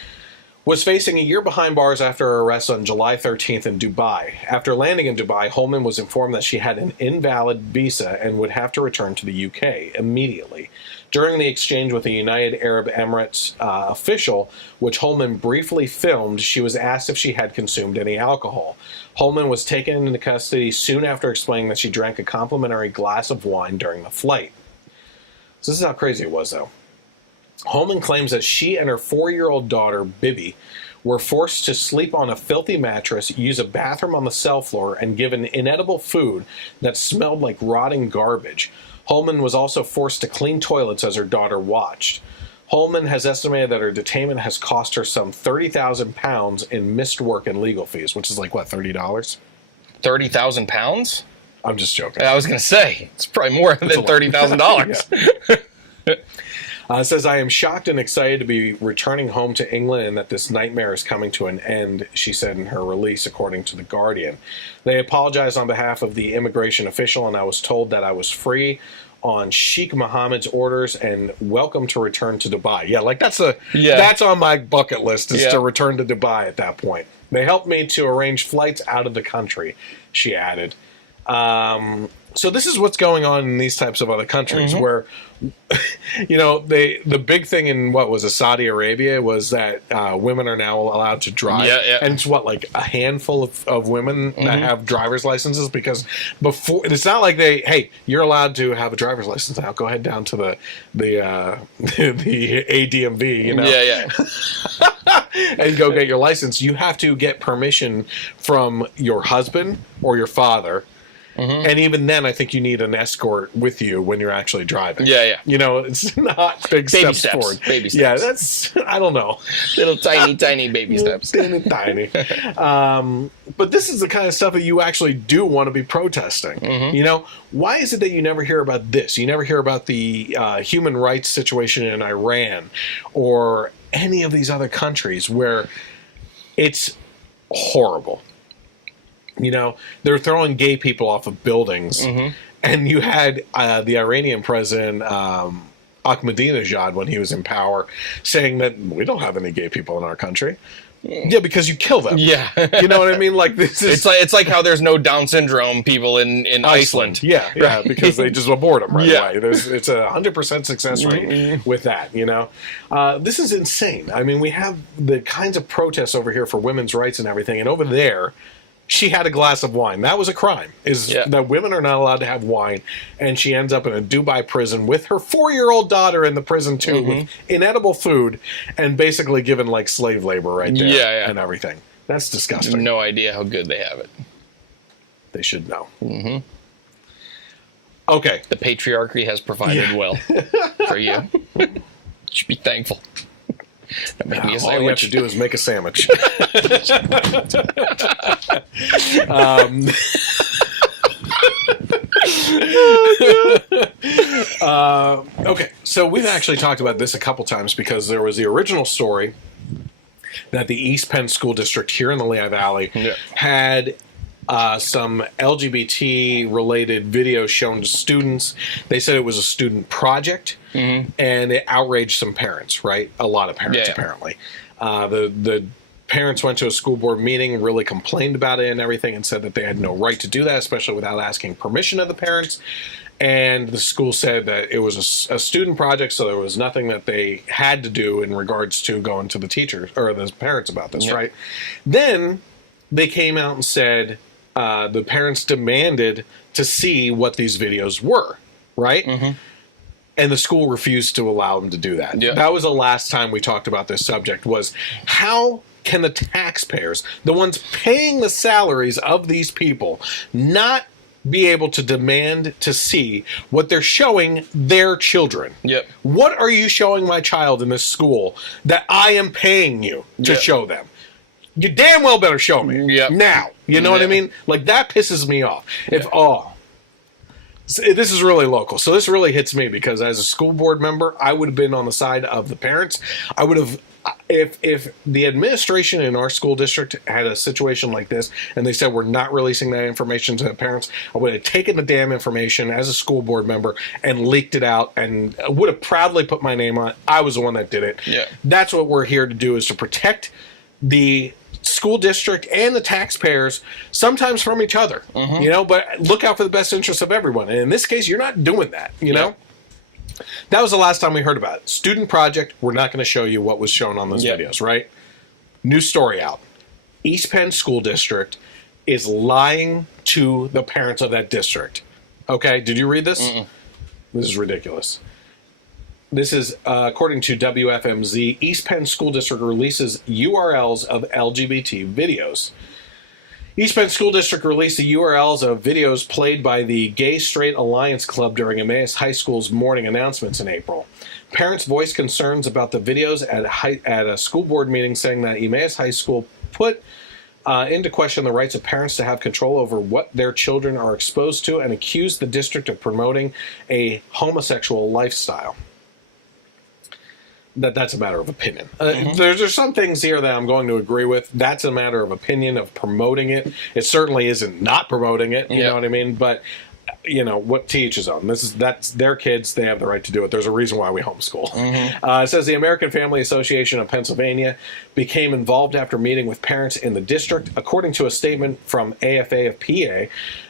was facing a year behind bars after her arrest on July 13th in Dubai. After landing in Dubai, Holman was informed that she had an invalid visa and would have to return to the UK immediately. During the exchange with a United Arab Emirates official, which Holman briefly filmed, she was asked if she had consumed any alcohol. Holman was taken into custody soon after explaining that she drank a complimentary glass of wine during the flight. So this is how crazy it was, though. Holman claims that she and her 4-year-old daughter, Bibi, were forced to sleep on a filthy mattress, use a bathroom on the cell floor, and given inedible food that smelled like rotting garbage. Holman was also forced to clean toilets as her daughter watched. Holman has estimated that her detainment has cost her some £30,000 in missed work and legal fees, which is like, what, $30? £30,000? I'm just joking. I was going to say, it's probably more than $30,000. It says, I am shocked and excited to be returning home to England and that this nightmare is coming to an end, she said in her release, according to The Guardian. They apologized on behalf of the immigration official, and I was told that I was free on Sheikh Mohammed's orders and welcome to return to Dubai. Yeah, like that's on my bucket list, is to return to Dubai at that point. They helped me to arrange flights out of the country, she added. So this is what's going on in these types of other countries where, you know, the big thing in what was Saudi Arabia was that women are now allowed to drive. Yeah. And it's what, like a handful of women that have driver's licenses, because before, it's not like you're allowed to have a driver's license now. Go ahead down to the ADMV, you know. Yeah. And go get your license. You have to get permission from your husband or your father. And even then, I think you need an escort with you when you're actually driving. Yeah. You know, it's not big Baby steps steps. forward. Baby steps. Yeah, that's, I don't know. Little tiny baby steps. Tiny. But this is the kind of stuff that you actually do want to be protesting. You know, why is it that you never hear about this? You never hear about the human rights situation in Iran or any of these other countries where it's horrible. You know, they're throwing gay people off of buildings. And you had the Iranian president, Ahmadinejad, when he was in power, saying that we don't have any gay people in our country. Yeah, because you kill them. Yeah. You know what I mean? Like, this is... It's like how there's no Down syndrome people in Iceland. Yeah, because they just abort them right Yeah. away. It's a 100% success rate with that, you know? This is insane. I mean, we have the kinds of protests over here for women's rights and everything, and over there, she had a glass of wine. That was a crime, that women are not allowed to have wine, and she ends up in a Dubai prison with her 4-year-old daughter in the prison, too, with inedible food, and basically given, like, slave labor right there and everything. That's disgusting. No idea how good they have it. They should know. Okay. The patriarchy has provided well for you. You should be thankful. Make me a all you have sandwich. to do is make a sandwich. Okay, so we've actually talked about this a couple times because there was the original story that the East Penn School District here in the Lehigh Valley had some LGBT-related videos shown to students. They said it was a student project, and it outraged some parents, right? A lot of parents, apparently. The parents went to a school board meeting, really complained about it and everything, and said that they had no right to do that, especially without asking permission of the parents. And the school said that it was a student project, so there was nothing that they had to do in regards to going to the teachers or the parents about this, right? Then they came out and said the parents demanded to see what these videos were, right? And the school refused to allow them to do that. That was the last time we talked about this subject, was how can the taxpayers, the ones paying the salaries of these people, not be able to demand to see what they're showing their children? What are you showing my child in this school that I am paying you to show them? You damn well better show me now. You know what I mean? Like, that pisses me off. If this is really local, so this really hits me because as a school board member, I would have been on the side of the parents. I would have, if the administration in our school district had a situation like this and they said we're not releasing that information to the parents, I would have taken the damn information as a school board member and leaked it out and would have proudly put my name on it. I was the one that did it. That's what we're here to do, is to protect the school district and the taxpayers, sometimes from each other, you know, but look out for the best interests of everyone. And in this case, you're not doing that, you know? That was the last time we heard about it. Student project, we're not going to show you what was shown on those videos, right? New story out. East Penn School District is lying to the parents of that district. Okay, did you read this? This is ridiculous. This is, according to WFMZ, East Penn School District releases URLs of LGBT videos. East Penn School District released the URLs of videos played by the Gay Straight Alliance Club during Emmaus High School's morning announcements in April. Parents voiced concerns about the videos at a school board meeting, saying that Emmaus High School put into question the rights of parents to have control over what their children are exposed to, and accused the district of promoting a homosexual lifestyle. That's a matter of opinion. There's some things here that I'm going to agree with. That's a matter of opinion, of promoting it. It certainly isn't not promoting it. You know what I mean? But, you know, what to each his own. That's their kids. They have the right to do it. There's a reason why we homeschool. It says the American Family Association of Pennsylvania became involved after meeting with parents in the district. According to a statement from AFA of PA,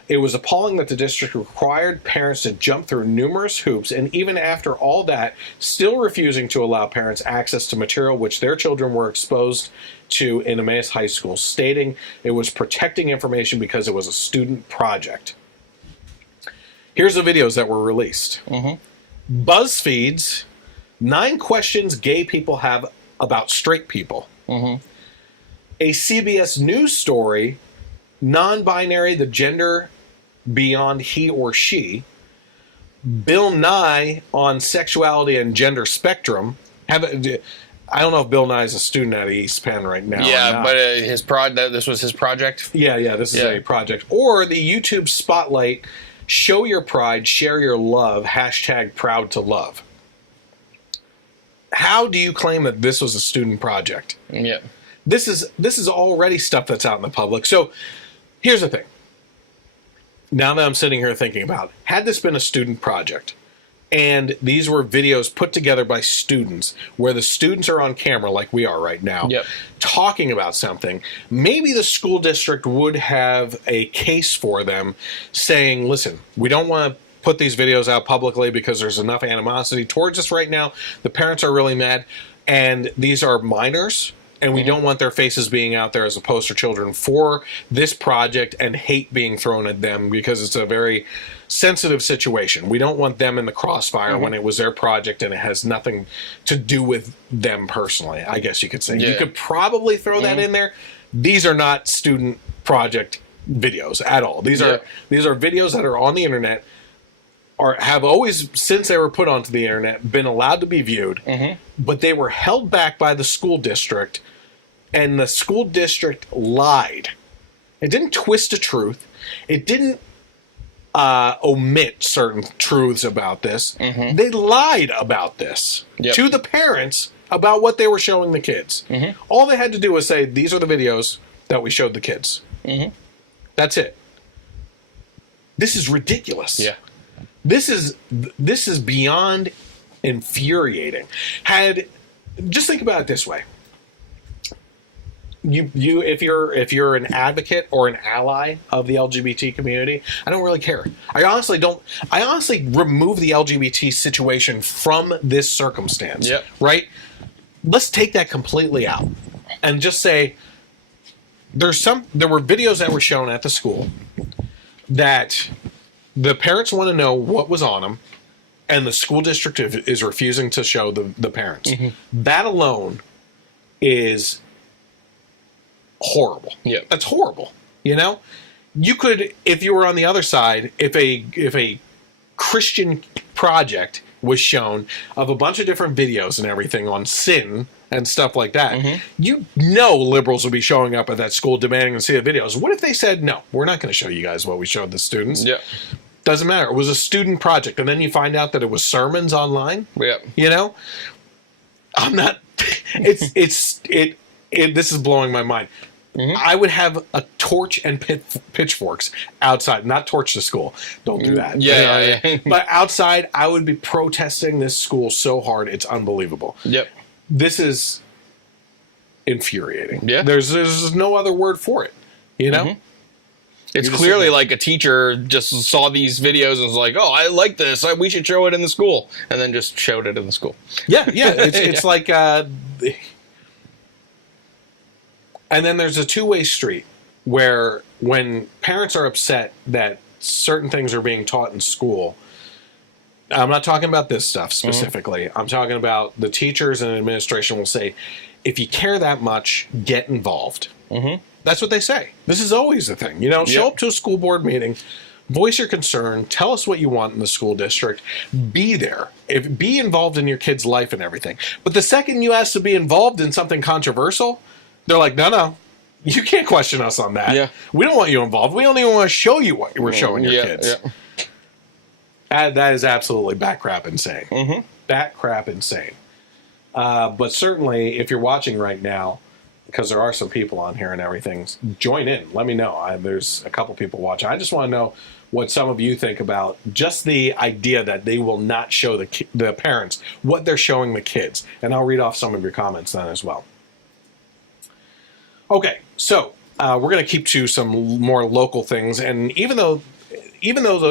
it was appalling that the district required parents to jump through numerous hoops, and even after all that, still refusing to allow parents access to material which their children were exposed to in Emmaus High School, stating it was protecting information because it was a student project. Here's the videos that were released. BuzzFeed's 9 questions gay people have about straight people. A CBS News story, non-binary, the gender beyond he or she, Bill Nye on sexuality and gender spectrum. I don't know if Bill Nye is a student at East Penn right now. Yeah, but this was his project. Yeah, this is a project. Or the YouTube Spotlight, Show Your Pride, Share Your Love, #Proud to Love. How do you claim that this was a student project? Yeah. This is already stuff that's out in the public. So here's the thing. Now that I'm sitting here thinking about it, had this been a student project, and these were videos put together by students where the students are on camera like we are right now, talking about something, maybe the school district would have a case for them saying, listen, we don't want to put these videos out publicly because there's enough animosity towards us right now. The parents are really mad, and these are minors, and we don't want their faces being out there as a poster children for this project and hate being thrown at them because it's a very sensitive situation. We don't want them in the crossfire when it was their project and it has nothing to do with them personally, I guess you could say. You could probably throw that in there. These are not student project videos at all. These are videos that are on the internet, or have always, since they were put onto the internet, been allowed to be viewed, but they were held back by the school district, and the school district lied. It didn't twist the truth. It didn't omit certain truths about this. They lied about this to the parents about what they were showing the kids. All they had to do was say, these are the videos that we showed the kids. That's it. This is ridiculous. Yeah. This is beyond infuriating. Just think about it this way. If you're an advocate or an ally of the LGBT community, I don't really care. I honestly remove the LGBT situation from this circumstance. Right? Let's take that completely out and just say there were videos that were shown at the school that the parents want to know what was on them, and the school district is refusing to show the parents. That alone is horrible. That's horrible. You know, you could, if you were on the other side, if a Christian project was shown of a bunch of different videos and everything on sin and stuff like that, you know liberals would be showing up at that school demanding to see the videos. What if they said, no, we're not going to show you guys what we showed the students? Doesn't matter. It was a student project, and then you find out that it was sermons online. You know, I'm not. This is blowing my mind. I would have a torch and pitchforks outside. Not torch the school. Don't do that. But outside, I would be protesting this school so hard, it's unbelievable. This is infuriating. There's no other word for it. You know? It's clearly like a teacher just saw these videos and was like, oh, I like this. We should show it in the school. And then just showed it in the school. It's like... And then there's a two-way street where when parents are upset that certain things are being taught in school, I'm not talking about this stuff specifically. I'm talking about the teachers and administration will say, if you care that much, get involved. That's what they say. This is always the thing. You know, show up to a school board meeting, voice your concern, tell us what you want in the school district, be there, be involved in your kid's life and everything. But the second you ask to be involved in something controversial, they're like, no, you can't question us on that. We don't want you involved. We don't even want to show you what we're showing your kids. That is absolutely bat crap insane. Bat crap insane. But certainly, if you're watching right now, because there are some people on here and everything, join in. Let me know. There's a couple people watching. I just want to know what some of you think about just the idea that they will not show the parents what they're showing the kids. And I'll read off some of your comments then as well. Okay, so we're going to keep to some more local things, and even though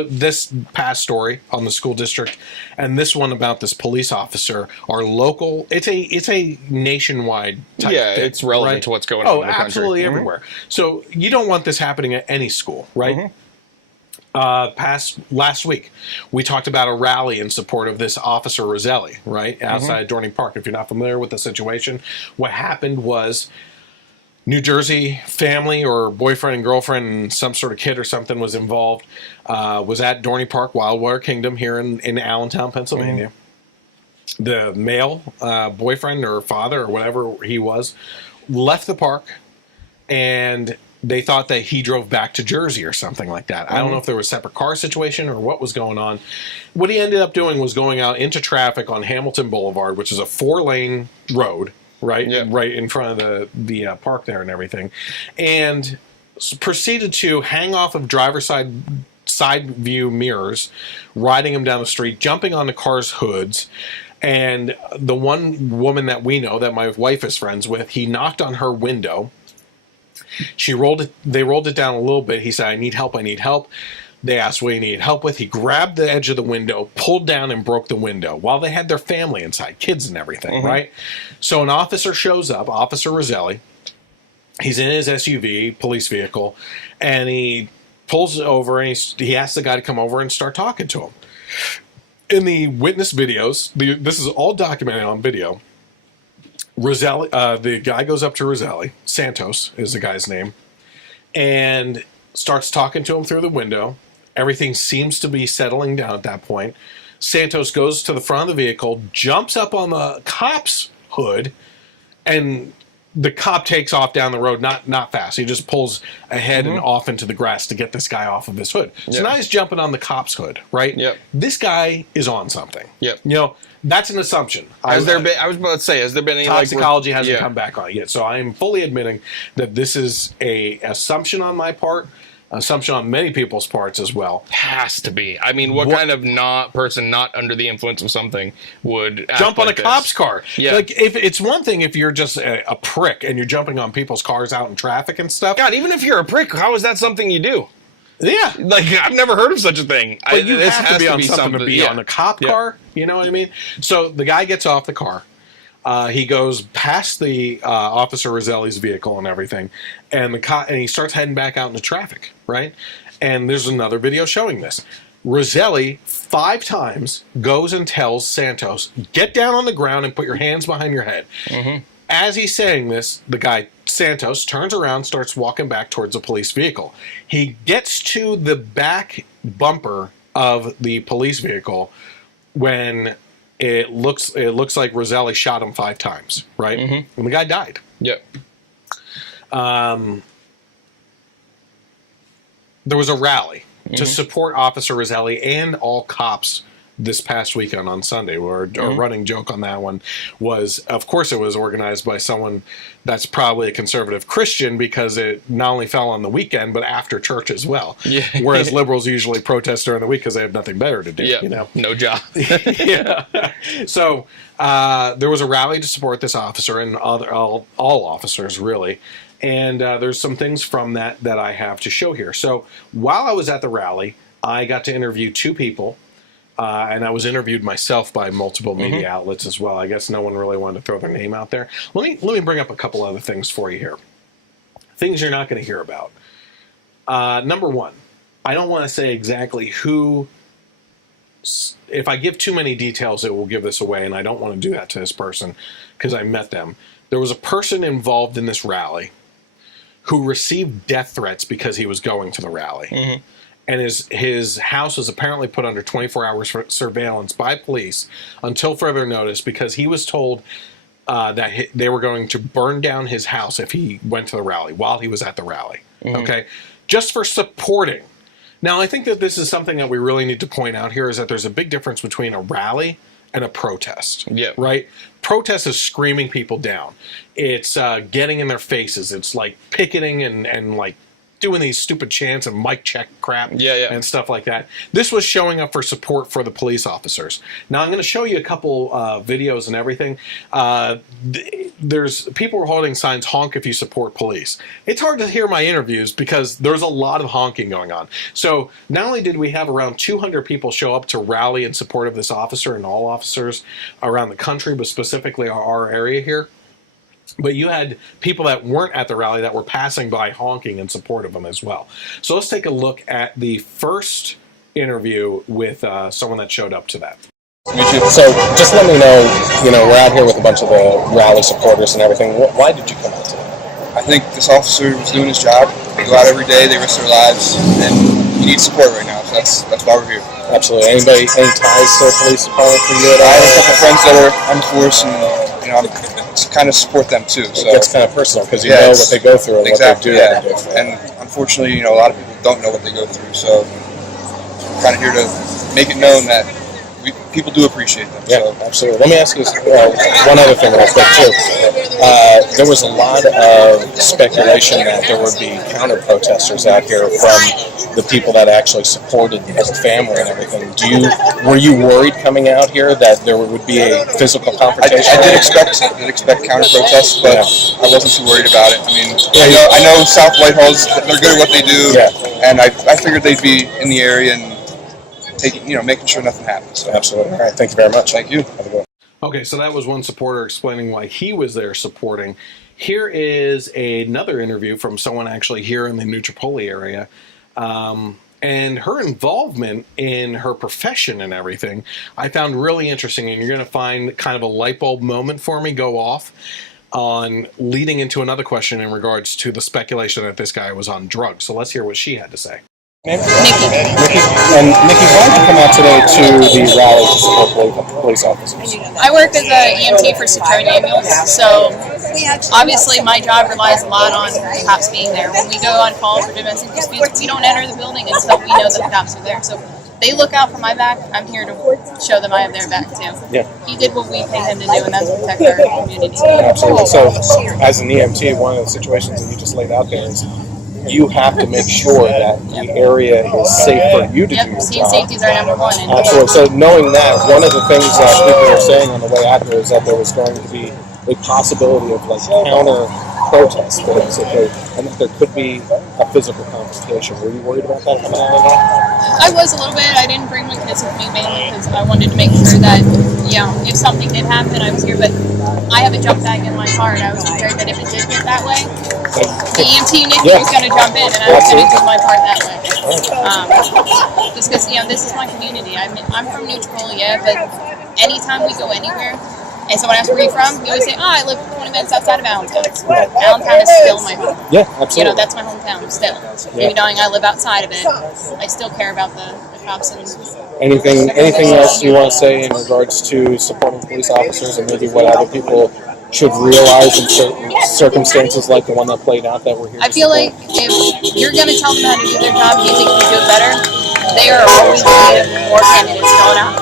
this past story on the school district and this one about this police officer are local, it's a nationwide type thing, it's relevant to what's going on in the country. Absolutely everywhere. So you don't want this happening at any school, right? Last week, we talked about a rally in support of this Officer Roselle, right, outside Dorney Park. If you're not familiar with the situation, what happened was New Jersey family or boyfriend and girlfriend and some sort of kid or something was involved. Was at Dorney Park, Wildwater Kingdom here in Allentown, Pennsylvania. The male boyfriend or father or whatever he was left the park, and they thought that he drove back to Jersey or something like that. I don't know if there was a separate car situation or what was going on. What he ended up doing was going out into traffic on Hamilton Boulevard, which is a 4-lane road, right? Yep. Right in front of the park there and everything. And proceeded to hang off of driver's side view mirrors, riding him down the street, jumping on the car's hoods. And the one woman that we know that my wife is friends with, he knocked on her window. They rolled it down a little bit. He said, I need help. They asked what he needed help with. He grabbed the edge of the window, pulled down, and broke the window while they had their family inside, kids and everything, right? So an officer shows up, Officer Roselle. He's in his SUV, police vehicle, and he pulls over and he asks the guy to come over and start talking to him. In the witness videos, this is all documented on video. Roselle, the guy goes up to Roselle, Santos is the guy's name, and starts talking to him through the window. Everything seems to be settling down at that point. Santos goes to the front of the vehicle, jumps up on the cop's hood, and the cop takes off down the road, not fast. He just pulls ahead and off into the grass to get this guy off of his hood. So now he's jumping on the cop's hood, right? Yep. This guy is on something. Yep. You know, that's an assumption. I was about to say, has there been any toxicology hasn't come back on it yet? So I am fully admitting that this is a assumption on my part, assumption on many people's parts as well. Has to be. I mean, what kind of person not under the influence of something would jump on a cop's car? Yeah. Like, if it's one thing if you're just a prick and you're jumping on people's cars out in traffic and stuff. God, even if you're a prick, how is that something you do? Yeah. Like, I've never heard of such a thing. But you have to be on something to be on a cop car. You know what I mean? So the guy gets off the car. He goes past the Officer Roselle's vehicle and everything, and he starts heading back out into traffic, right? And there's another video showing this. Roselle 5 times goes and tells Santos, get down on the ground and put your hands behind your head. As he's saying this, the guy, Santos, turns around, starts walking back towards the police vehicle. He gets to the back bumper of the police vehicle when it looks like Roselle shot him 5 times, right? And the guy died. Yep. There was a rally to support Officer Roselle and all cops this past weekend on Sunday. Our running joke on that one was, of course, it was organized by someone that's probably a conservative Christian because it not only fell on the weekend, but after church as well. Yeah. Whereas liberals usually protest during the week because they have nothing better to do. Yeah. You know? No job. Yeah. So there was a rally to support this officer and all officers, really. And there's some things from that I have to show here. So while I was at the rally, I got to interview 2 people. And I was interviewed myself by multiple media outlets as well. I guess no one really wanted to throw their name out there. Let me bring up a couple other things for you here. Things you're not going to hear about. Number 1, I don't want to say exactly who. If I give too many details, it will give this away, and I don't want to do that to this person because I met them. There was a person involved in this rally who received death threats because he was going to the rally. And his house was apparently put under 24-hour surveillance by police until further notice because he was told that they were going to burn down his house if he went to the rally while he was at the rally. Okay? Just for supporting. Now, I think that this is something that we really need to point out here is that there's a big difference between a rally and a protest. Yeah. Right? Protest is screaming people down. It's getting in their faces. It's like picketing and like doing these stupid chants and mic check crap and stuff like that. This was showing up for support for the police officers. Now, I'm going to show you a couple videos and everything. There's people were holding signs, honk if you support police. It's hard to hear my interviews because there's a lot of honking going on. So not only did we have around 200 people show up to rally in support of this officer and all officers around the country, but specifically our area here, but you had people that weren't at the rally that were passing by honking in support of them as well. So let's take a look at the first interview with someone that showed up to that. So just let me know, we're out here with a bunch of the rally supporters and everything. Why did you come out today? I think this officer was doing his job. They go out every day, they risk their lives, and he needs support right now. So that's why we're here. Absolutely. Any ties to the police department for you? I have a couple friends that are on the force, and I'm kind of support them too. So it gets kind of personal because you know what they go through and exactly, what they do. And unfortunately, a lot of people don't know what they go through. So I'm kind of here to make it known that people do appreciate them. Yeah, so. absolutely. Let me ask you one other thing real quick, too. There was a lot of speculation that there would be counter-protesters out here from the people that actually supported the family and everything. Were you worried coming out here that there would be a physical confrontation? I did expect counter-protests, but I wasn't too worried about it. I mean, I know South Whitehall's, they're good at what they do, and I figured they'd be in the area and making sure nothing happens. So. Absolutely. All right. Thank you very much. Thank you. Have a good one. Okay, so that was one supporter explaining why he was there supporting. Here is another interview from someone actually here in the New Tripoli area. And her involvement in her profession and everything, I found really interesting. And you're going to find kind of a light bulb moment for me go off on leading into another question in regards to the speculation that this guy was on drugs. So let's hear what she had to say. Nikki. And Nikki, why did you come out today to the rally to support police officers? I work as an EMT for Citron Ambulance, so obviously my job relies a lot on the cops being there. When we go on call for domestic disputes, we don't enter the building until we know that the cops are there. So they look out for my back. I'm here to show them I have their back too. Yeah. He did what we paid him to do, and that's protect our community. Absolutely. So, as an EMT, one of the situations that you just laid out there is you have to make sure that the area is safe for you to do your Scene job. safety is our number one. Absolutely. So knowing that, one of the things that people were saying on the way out here is that there was going to be a possibility of counter protests, basically, and that there could be a physical confrontation. Were you worried about that coming out of that? I was a little bit. I didn't bring my kids with me mainly because I wanted to make sure that, if something did happen, I was here. But I have a jump bag in my car, and I was prepared that if it did get that way, the EMT Nikki was going to jump in, and I was going to do my part that way. Just because, this is my community. I'm from New Tripoli, but anytime we go anywhere, and someone asks, where are you from? You always say, I live 20 minutes outside of Allentown. Allentown is still my home. Yeah, absolutely. That's my hometown still. Even knowing I live outside of it, I still care about the cops. And anything else you want to say in regards to supporting police officers and maybe what other people should realize in certain circumstances like the one that played out that we're here? I feel like if you're going to tell them how to do their job, you think you do it better, they are always going to get more candidates going out.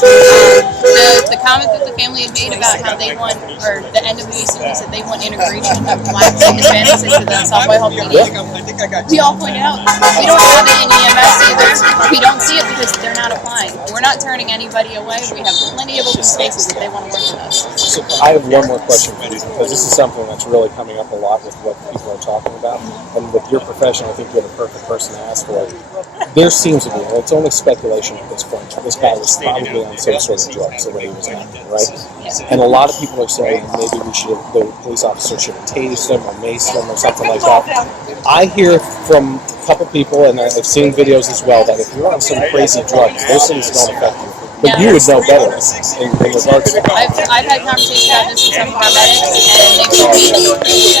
The comment that the family had made about how they want, or the NWAC said they want integration of blacks and Hispanics into the South Whitehall PD. We all pointed out, we don't have it in EMS either. We don't see it because they're not applying. We're not turning anybody away. We have plenty of open spaces if they want to work with us. So I have one more question for you, because this is something that's really coming up a lot with what people are talking about. And with your profession, I think you're the perfect person to ask for it. There seems to be, and it's only speculation at this point, this guy was probably on some sort of drugs the way he was acting, right? And a lot of people are saying maybe the police officer should have tased him or maced him or something like that. I hear from a couple people, and I've seen videos as well, that if you're on some crazy drugs, those things don't affect you. But you would know better in regards to that. I've had conversations about this with some of our medics, and they told me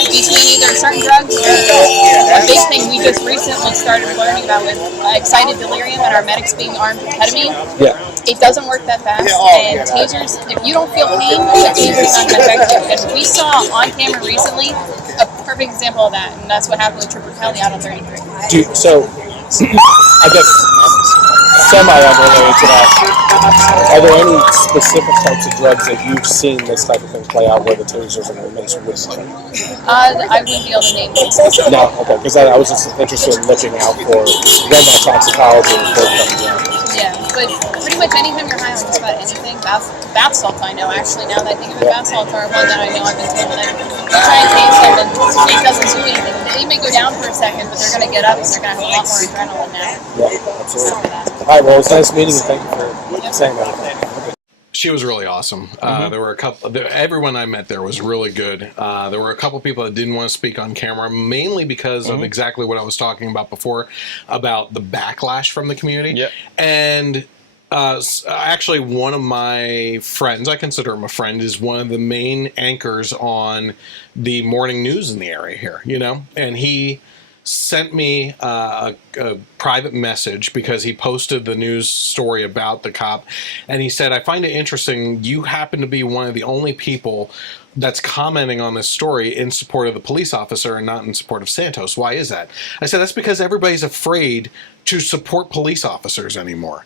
between either certain drugs or a big thing we just recently started learning about with excited delirium and our medics being armed with ketamine. Yeah. It doesn't work that fast, and tasers, if you don't feel pain, the taser's not going to affect you. And we saw on camera recently a perfect example of that, and that's what happened with Trooper Kelly out on 33. So, I guess, semi-unrelated to that, are there any specific types of drugs that you've seen this type of thing play out where the tasers and the mace would work? I wouldn't be able to name them. No, okay, because I was just interested in looking out for when that toxicology report comes out. Yeah, but pretty much anytime you're high on just about anything, bath salts I know actually, now that I think of it, bath salts are one that I know I've been told that you try and taste them and it doesn't do anything. They may go down for a second, but they're going to get up and they're going to have a lot more adrenaline now. Yeah, absolutely. All right, well, it was nice meeting you. Thank you for saying that. Okay. She was really awesome. There were a couple. Everyone I met there was really good. There were a couple people that didn't want to speak on camera, mainly because of exactly what I was talking about before, about the backlash from the community. Yep. And Actually, one of my friends, I consider him a friend, is one of the main anchors on the morning news in the area here, and he sent me a private message because he posted the news story about the cop, and he said, I find it interesting, you happen to be one of the only people that's commenting on this story in support of the police officer and not in support of Santos. Why is that? I said, that's because everybody's afraid to support police officers anymore,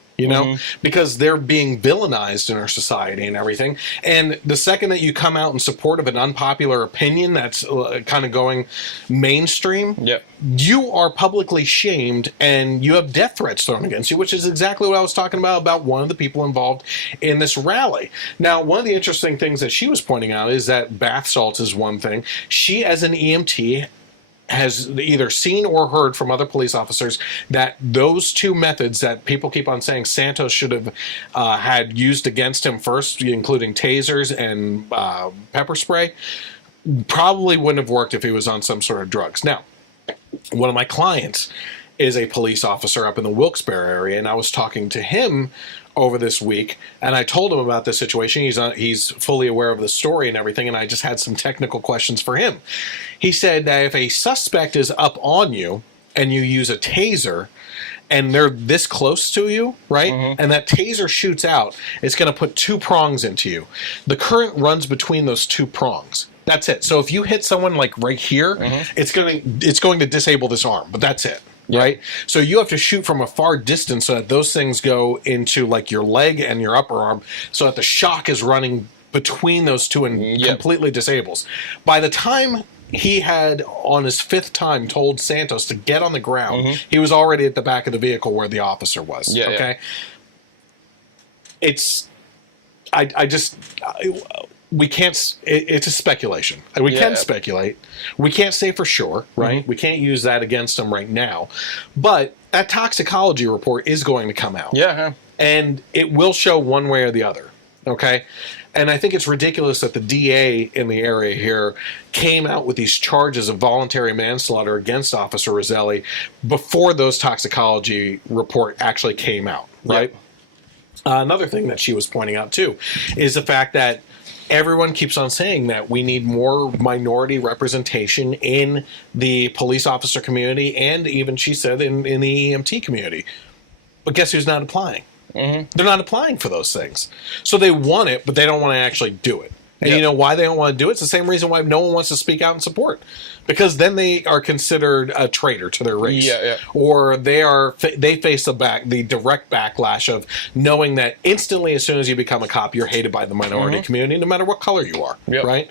because they're being villainized in our society and everything. And the second that you come out in support of an unpopular opinion that's kind of going mainstream, you are publicly shamed and you have death threats thrown against you, which is exactly what I was talking about one of the people involved in this rally. Now, one of the interesting things that she was pointing out is that bath salts is one thing. She, as an EMT, has either seen or heard from other police officers that those two methods that people keep on saying Santos should have had used against him first, including tasers and pepper spray, probably wouldn't have worked if he was on some sort of drugs. Now, one of my clients is a police officer up in the Wilkes-Barre area, and I was talking to him over this week, and I told him about this situation. He's fully aware of the story and everything, and I just had some technical questions for him. He said that if a suspect is up on you and you use a taser and they're this close to you, right, and that taser shoots out, it's going to put two prongs into you. The current runs between those two prongs. That's it. So if you hit someone like right here, it's going to disable this arm, but that's it. Right? So you have to shoot from a far distance so that those things go into like your leg and your upper arm so that the shock is running between those two and completely disables. By the time he had, on his fifth time, told Santos to get on the ground, he was already at the back of the vehicle where the officer was. We can't, it's a speculation. We can speculate. We can't say for sure, right? We can't use that against them right now. But that toxicology report is going to come out. And it will show one way or the other, okay? And I think it's ridiculous that the DA in the area here came out with these charges of voluntary manslaughter against Officer Roselle before those toxicology report actually came out, right? Another thing that she was pointing out, too, is the fact that everyone keeps on saying that we need more minority representation in the police officer community and even, she said, in the EMT community. But guess who's not applying? They're not applying for those things. So they want it, but they don't want to actually do it. And you know why they don't want to do it? It's the same reason why no one wants to speak out in support. Because then they are considered a traitor to their race. Or they face the direct backlash of knowing that instantly as soon as you become a cop, you're hated by the minority community, no matter what color you are. Right?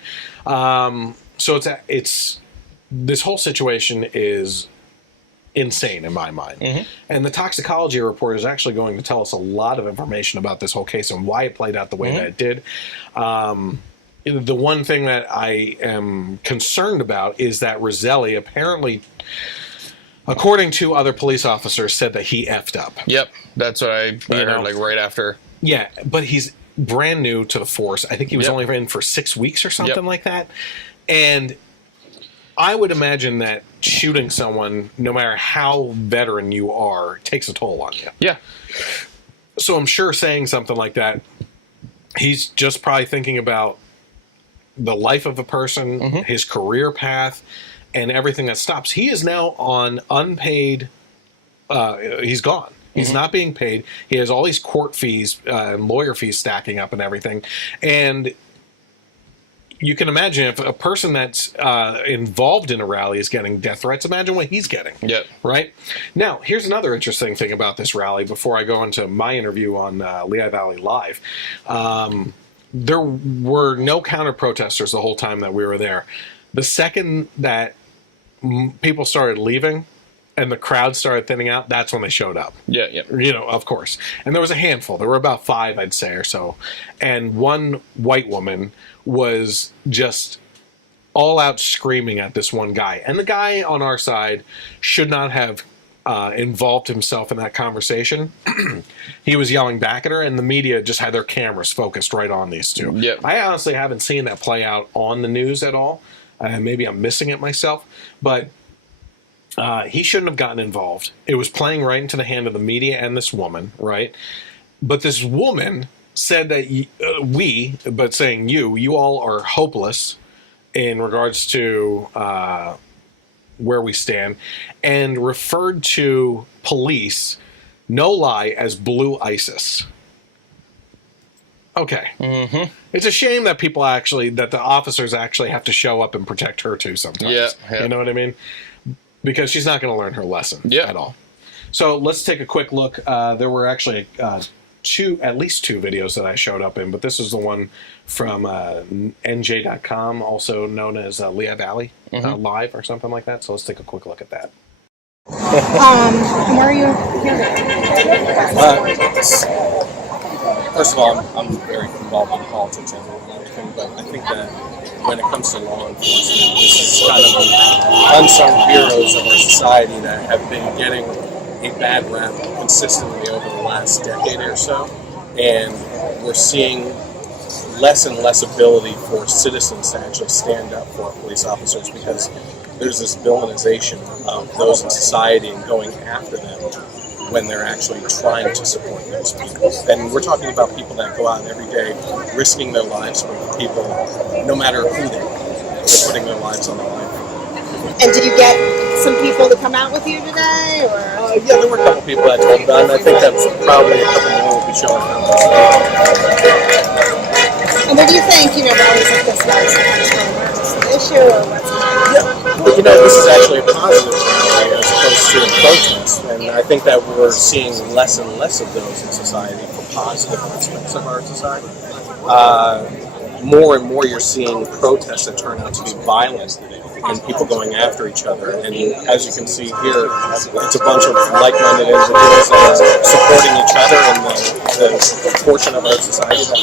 So it's this whole situation is insane in my mind. And the toxicology report is actually going to tell us a lot of information about this whole case and why it played out the way that it did. The one thing that I am concerned about is that Roselle apparently, according to other police officers, said that he effed up. That's what I heard, like right after. But he's brand new to the force. I think he was only in for 6 weeks or something like that. And I would imagine that shooting someone, no matter how veteran you are, takes a toll on you. So I'm sure saying something like that, he's just probably thinking about the life of a person, his career path, and everything that stops. He is now on unpaid, he's gone. He's not being paid. He has all these court fees and lawyer fees stacking up and everything. And you can imagine if a person that's involved in a rally is getting death threats, imagine what he's getting. Right? Now, here's another interesting thing about this rally before I go into my interview on Lehigh Valley Live. There were no counter-protesters the whole time that we were there. The second that people started leaving and the crowd started thinning out, that's when they showed up. Of course. And there was a handful. There were about 5, I'd say, or so. And one white woman was just all out screaming at this one guy. And the guy on our side should not have involved himself in that conversation. He was yelling back at her, and the media just had their cameras focused right on these two. I honestly haven't seen that play out on the news at all. Maybe I'm missing it myself. But he shouldn't have gotten involved. It was playing right into the hand of the media and this woman, right? But this woman said that saying you all are hopeless in regards to where we stand, and referred to police, no lie, as blue ISIS. Okay. Mm-hmm. It's a shame that that the officers actually have to show up and protect her too sometimes. Yeah. You know what I mean? Because she's not going to learn her lesson at all. So let's take a quick look. There were actually at least two videos that I showed up in, but this is the one from NJ.com, also known as Lehigh Valley Live or something like that. So let's take a quick look at that. Where are you? First of all, I'm very involved in politics and everything, but I think that when it comes to law enforcement, this is kind of the unsung heroes of our society that have been getting a bad rap consistently over the last decade or so, and we're seeing less and less ability for citizens to actually stand up for police officers because there's this villainization of those in society and going after them when they're actually trying to support those people. And we're talking about people that go out every day risking their lives for the people, no matter who they are. They're putting their lives on the line. And did you get some people to come out with you today, or? Yeah, there were a couple people that told about it, and I think that probably a couple more will be showing up. And what do you think, rallies like this about an issue, or what's Well, this is actually a positive rally as opposed to a protest, and I think that we're seeing less and less of those in society for positive aspects of our society. More and more you're seeing protests that turn out to be violent and people going after each other. And as you can see here, it's a bunch of like-minded individuals that are supporting each other in the portion of our society that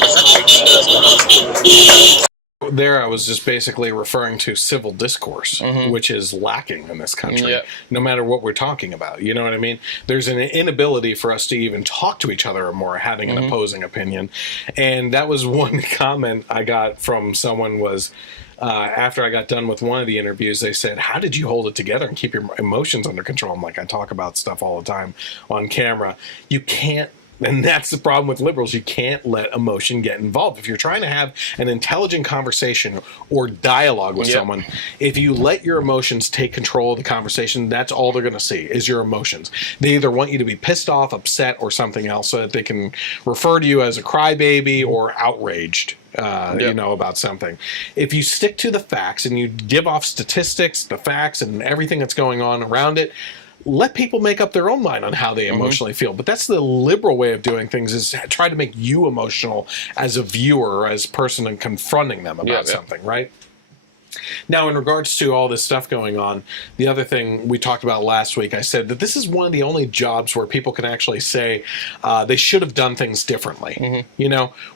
protects. There I was just basically referring to civil discourse, which is lacking in this country, no matter what we're talking about. You know what I mean? There's an inability for us to even talk to each other more, having an opposing opinion. And that was one comment I got from someone was, after I got done with one of the interviews, they said, how did you hold it together and keep your emotions under control? I'm like, I talk about stuff all the time on camera. You can't. And that's the problem with liberals. You can't let emotion get involved. If you're trying to have an intelligent conversation or dialogue with someone, if you let your emotions take control of the conversation, that's all they're going to see is your emotions. They either want you to be pissed off, upset, or something else so that they can refer to you as a crybaby or outraged. About something. If you stick to the facts and you give off statistics, the facts, and everything that's going on around it, let people make up their own mind on how they emotionally feel. But that's the liberal way of doing things, is try to make you emotional as a viewer or as a person and confronting them about something, right? Now, in regards to all this stuff going on, the other thing we talked about last week, I said that this is one of the only jobs where people can actually say they should have done things differently.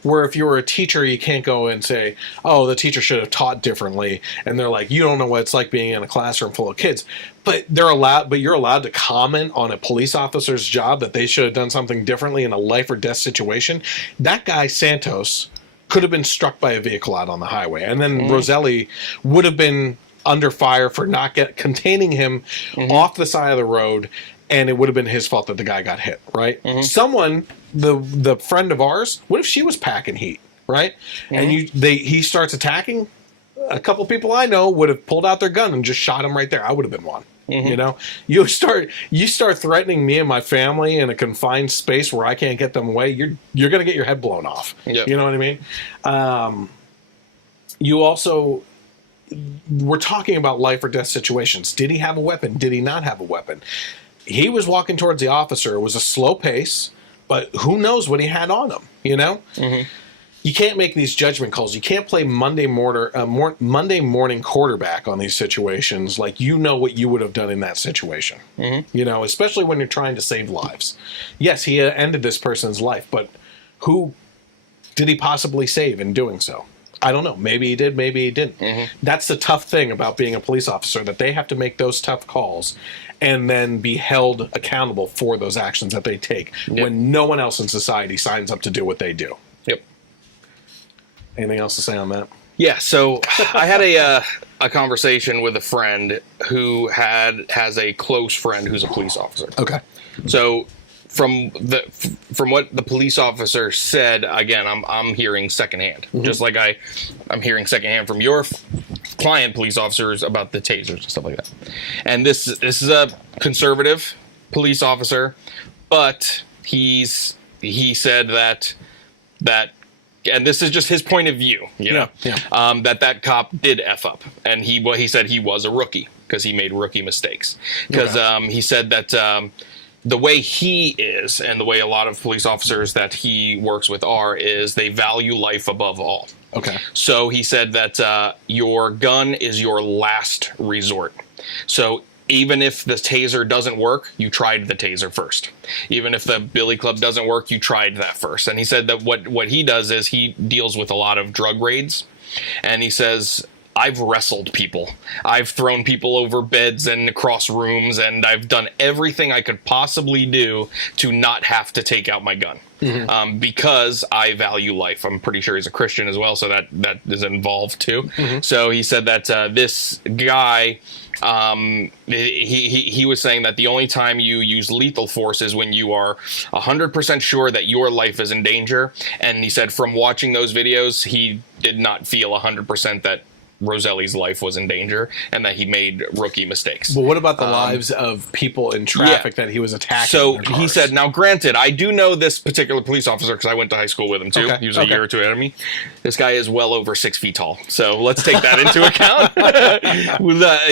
Where if you were a teacher, you can't go and say, oh, the teacher should have taught differently. And they're like, you don't know what it's like being in a classroom full of kids. But you're allowed to comment on a police officer's job that they should have done something differently in a life or death situation. That guy, Santos, could have been struck by a vehicle out on the highway. And then Roselle would have been under fire for not containing him off the side of the road, and it would have been his fault that the guy got hit, right? Someone, the friend of ours, what if she was packing heat, right? And he starts attacking? A couple people I know would have pulled out their gun and just shot him right there. I would have been one. You start threatening me and my family in a confined space where I can't get them away. You're going to get your head blown off. You know what I mean? You also, we're talking about life or death situations. Did he have a weapon? Did he not have a weapon? He was walking towards the officer. It was a slow pace, but who knows what he had on him? You can't make these judgment calls. You can't play Monday morning quarterback on these situations like you know what you would have done in that situation. Especially when you're trying to save lives. Yes, he ended this person's life, but who did he possibly save in doing so? I don't know. Maybe he did, maybe he didn't. That's the tough thing about being a police officer, that they have to make those tough calls and then be held accountable for those actions that they take when no one else in society signs up to do what they do. Anything else to say on that? Yeah, so I had a conversation with a friend who has a close friend who's a police officer. Okay. So from what the police officer said, again, I'm hearing secondhand, just like I'm hearing secondhand from your client police officers about the tasers and stuff like that. And this is a conservative police officer, but he said that, and this is just his point of view, that cop did F up, and he said he was a rookie because he made rookie mistakes. Because he said that the way he is, and the way a lot of police officers that he works with is they value life above all. Okay. So he said that your gun is your last resort. So even if the taser doesn't work, you tried the taser first. Even if the billy club doesn't work, you tried that first. And he said that what he does is he deals with a lot of drug raids. And he says, I've wrestled people. I've thrown people over beds and across rooms, and I've done everything I could possibly do to not have to take out my gun. Because I value life. I'm pretty sure he's a Christian as well, so that is involved too. So he said that this guy, he was saying that the only time you use lethal force is when you are 100% sure that your life is in danger. And he said from watching those videos, he did not feel 100% that Roselle's life was in danger and that he made rookie mistakes. But what about the lives of people in traffic that he was attacking? So he said, now granted, I do know this particular police officer because I went to high school with him too. Okay. He was a year or two ahead of me. This guy is well over 6 feet tall. So let's take that into account.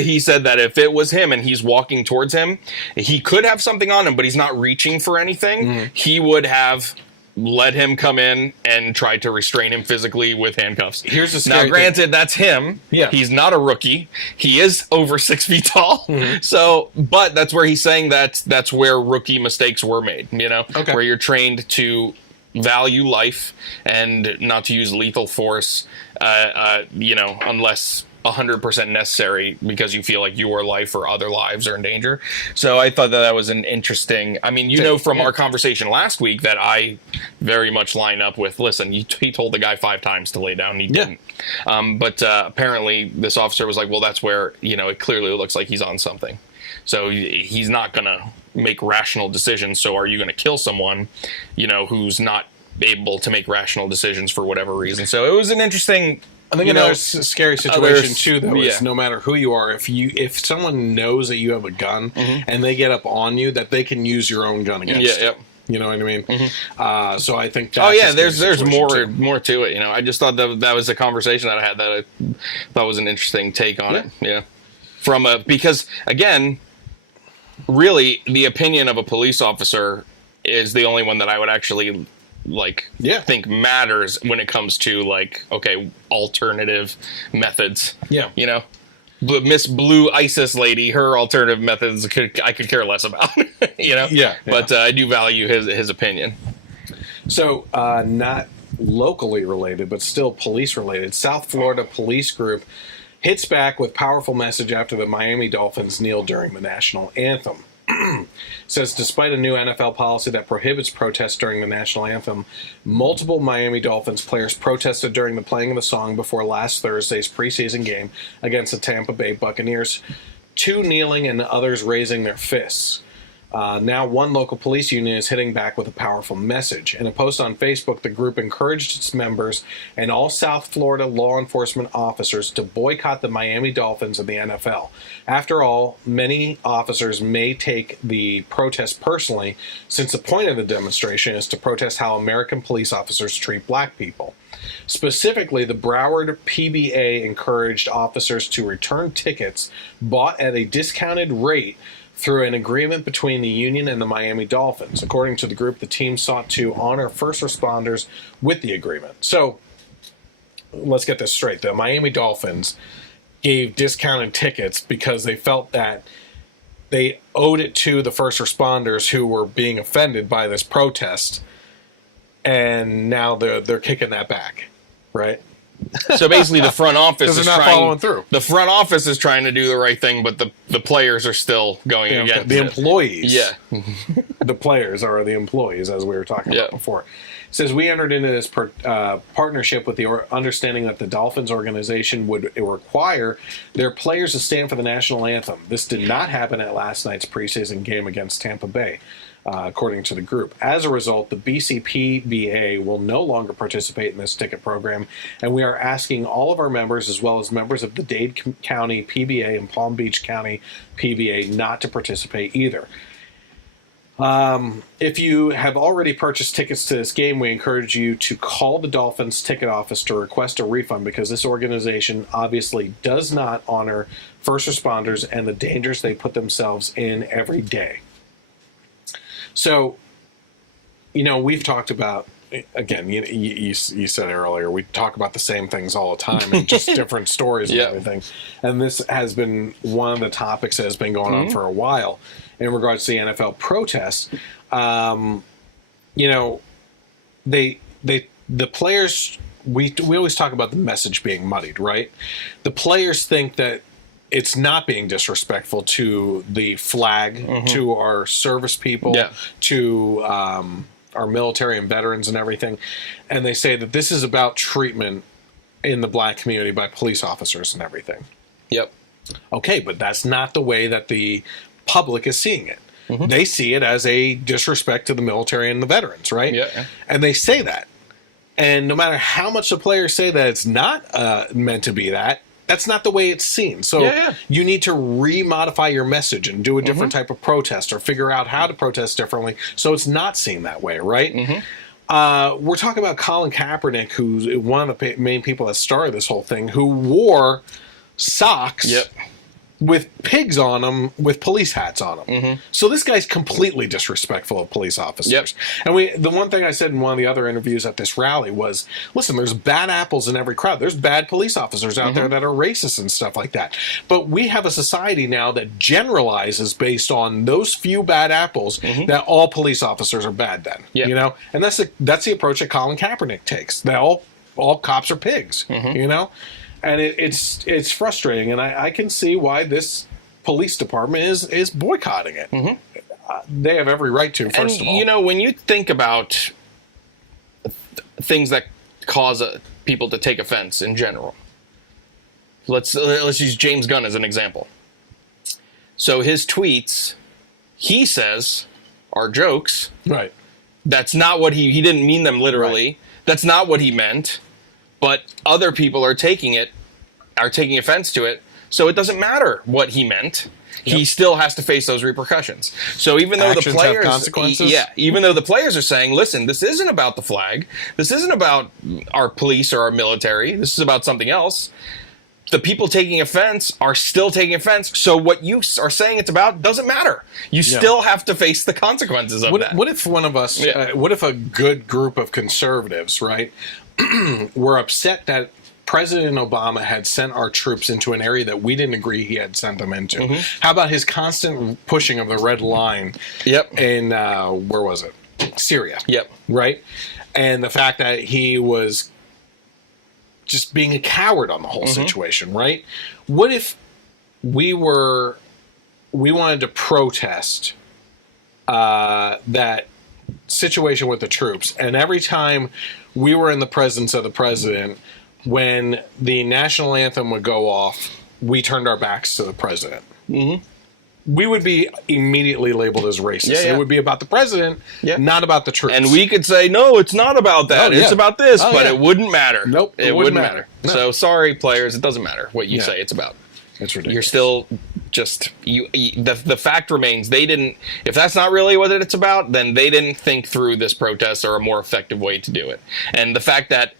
He said that if it was him and he's walking towards him, he could have something on him, but he's not reaching for anything. He would have let him come in and try to restrain him physically with handcuffs. Here's the scary Now, granted, that's him. Yeah. He's not a rookie. He is over 6 feet tall. So, but that's where he's saying that's where rookie mistakes were made, where you're trained to value life and not to use lethal force, unless 100% necessary because you feel like your life or other lives are in danger. So I thought that was an interesting, from our conversation last week that I very much line up with, listen, he told the guy 5 times to lay down, he didn't. But apparently this officer was like, well, that's where, it clearly looks like he's on something. So he's not going to make rational decisions. So are you going to kill someone, who's not able to make rational decisions for whatever reason? So it was an interesting... I think another scary situation too, though, is no matter who you are, if someone knows that you have a gun and they get up on you, that they can use your own gun against you. You know what I mean? So I think that's there's more to it. I just thought that was a conversation that I had that I thought was an interesting take on it. Yeah, because again, really, the opinion of a police officer is the only one that I would actually think matters when it comes to alternative methods. Miss Blue ISIS lady, her alternative methods I could care less about. But I do value his opinion. So not locally related, but still police related. South Florida police group hits back with powerful message after the Miami Dolphins kneel during the national anthem. Says despite a new NFL policy that prohibits protests during the national anthem, multiple Miami Dolphins players protested during the playing of the song before last Thursday's preseason game against the Tampa Bay Buccaneers, 2 kneeling and others raising their fists. Now one local police union is hitting back with a powerful message. In a post on Facebook, the group encouraged its members and all South Florida law enforcement officers to boycott the Miami Dolphins and the NFL. After all, many officers may take the protest personally, since the point of the demonstration is to protest how American police officers treat black people. Specifically, the Broward PBA encouraged officers to return tickets bought at a discounted rate through an agreement between the union and the Miami Dolphins. According to the group, the team sought to honor first responders with the agreement. So, let's get this straight. The Miami Dolphins gave discounted tickets because they felt that they owed it to the first responders who were being offended by this protest, and now they're kicking that back, right? So basically, the front office is following through. The front office is trying to do the right thing, but the players are still going against the employees. Yeah, the players are the employees, as we were talking about before. It says we entered into this partnership with the understanding that the Dolphins organization would require their players to stand for the national anthem. This did not happen at last night's preseason game against Tampa Bay. according to the group. As a result, the BCPBA will no longer participate in this ticket program, and we are asking all of our members, as well as members of the Dade County PBA and Palm Beach County PBA, not to participate either. If you have already purchased tickets to this game, we encourage you to call the Dolphins ticket office to request a refund, because this organization obviously does not honor first responders and the dangers they put themselves in every day. So, we've talked about, again, you said it earlier, we talk about the same things all the time and just different stories and everything. And this has been one of the topics that has been going on for a while. In regards to the NFL protests, the players, we always talk about the message being muddied, right? The players think that it's not being disrespectful to the flag, to our service people, to our military and veterans and everything. And they say that this is about treatment in the black community by police officers and everything. Yep. Okay, but that's not the way that the public is seeing it. They see it as a disrespect to the military and the veterans, right? Yeah. And they say that. And no matter how much the players say that it's not meant to be that, that's not the way it's seen. So you need to remodify your message and do a different type of protest, or figure out how to protest differently so it's not seen that way, right? We're talking about Colin Kaepernick, who's one of the main people that started this whole thing, who wore socks with pigs on them, with police hats on them. So this guy's completely disrespectful of police officers. And the one thing I said in one of the other interviews at this rally was, listen, there's bad apples in every crowd. There's bad police officers out there that are racist and stuff like that. But we have a society now that generalizes based on those few bad apples that all police officers are bad then. And that's the approach that Colin Kaepernick takes. That all cops are pigs, And it's frustrating, and I can see why this police department is boycotting it. They have every right to, first of all. When you think about things that cause people to take offense in general, let's use James Gunn as an example. So his tweets, he says, are jokes. Right. That's not what he didn't mean them literally. Right. That's not what he meant. But other people are taking offense to it, so it doesn't matter what he meant. He still has to face those repercussions. So even though Actions the players, have consequences? even though the players are saying, "Listen, this isn't about the flag. This isn't about our police or our military. This is about something else." The people taking offense are still taking offense. So what you are saying it's about doesn't matter. You still have to face the consequences of that. What if one of us? What if a good group of conservatives, right? We're upset that President Obama had sent our troops into an area that we didn't agree he had sent them into. How about his constant pushing of the red line in, where was it? Syria. Right? And the fact that he was just being a coward on the whole situation, right? What if we wanted to protest that situation with the troops, and every time we were in the presence of the president, when the national anthem would go off, we turned our backs to the president. We would be immediately labeled as racist. It would be about the president, not about the troops. And we could say, no, it's not about that. It's about this, but it wouldn't matter. Nope, it wouldn't matter. No. So sorry, players, it doesn't matter what you say it's about. It's ridiculous. You're still just the fact remains they didn't. If that's not really what it's about, then they didn't think through this protest or a more effective way to do it. And the fact that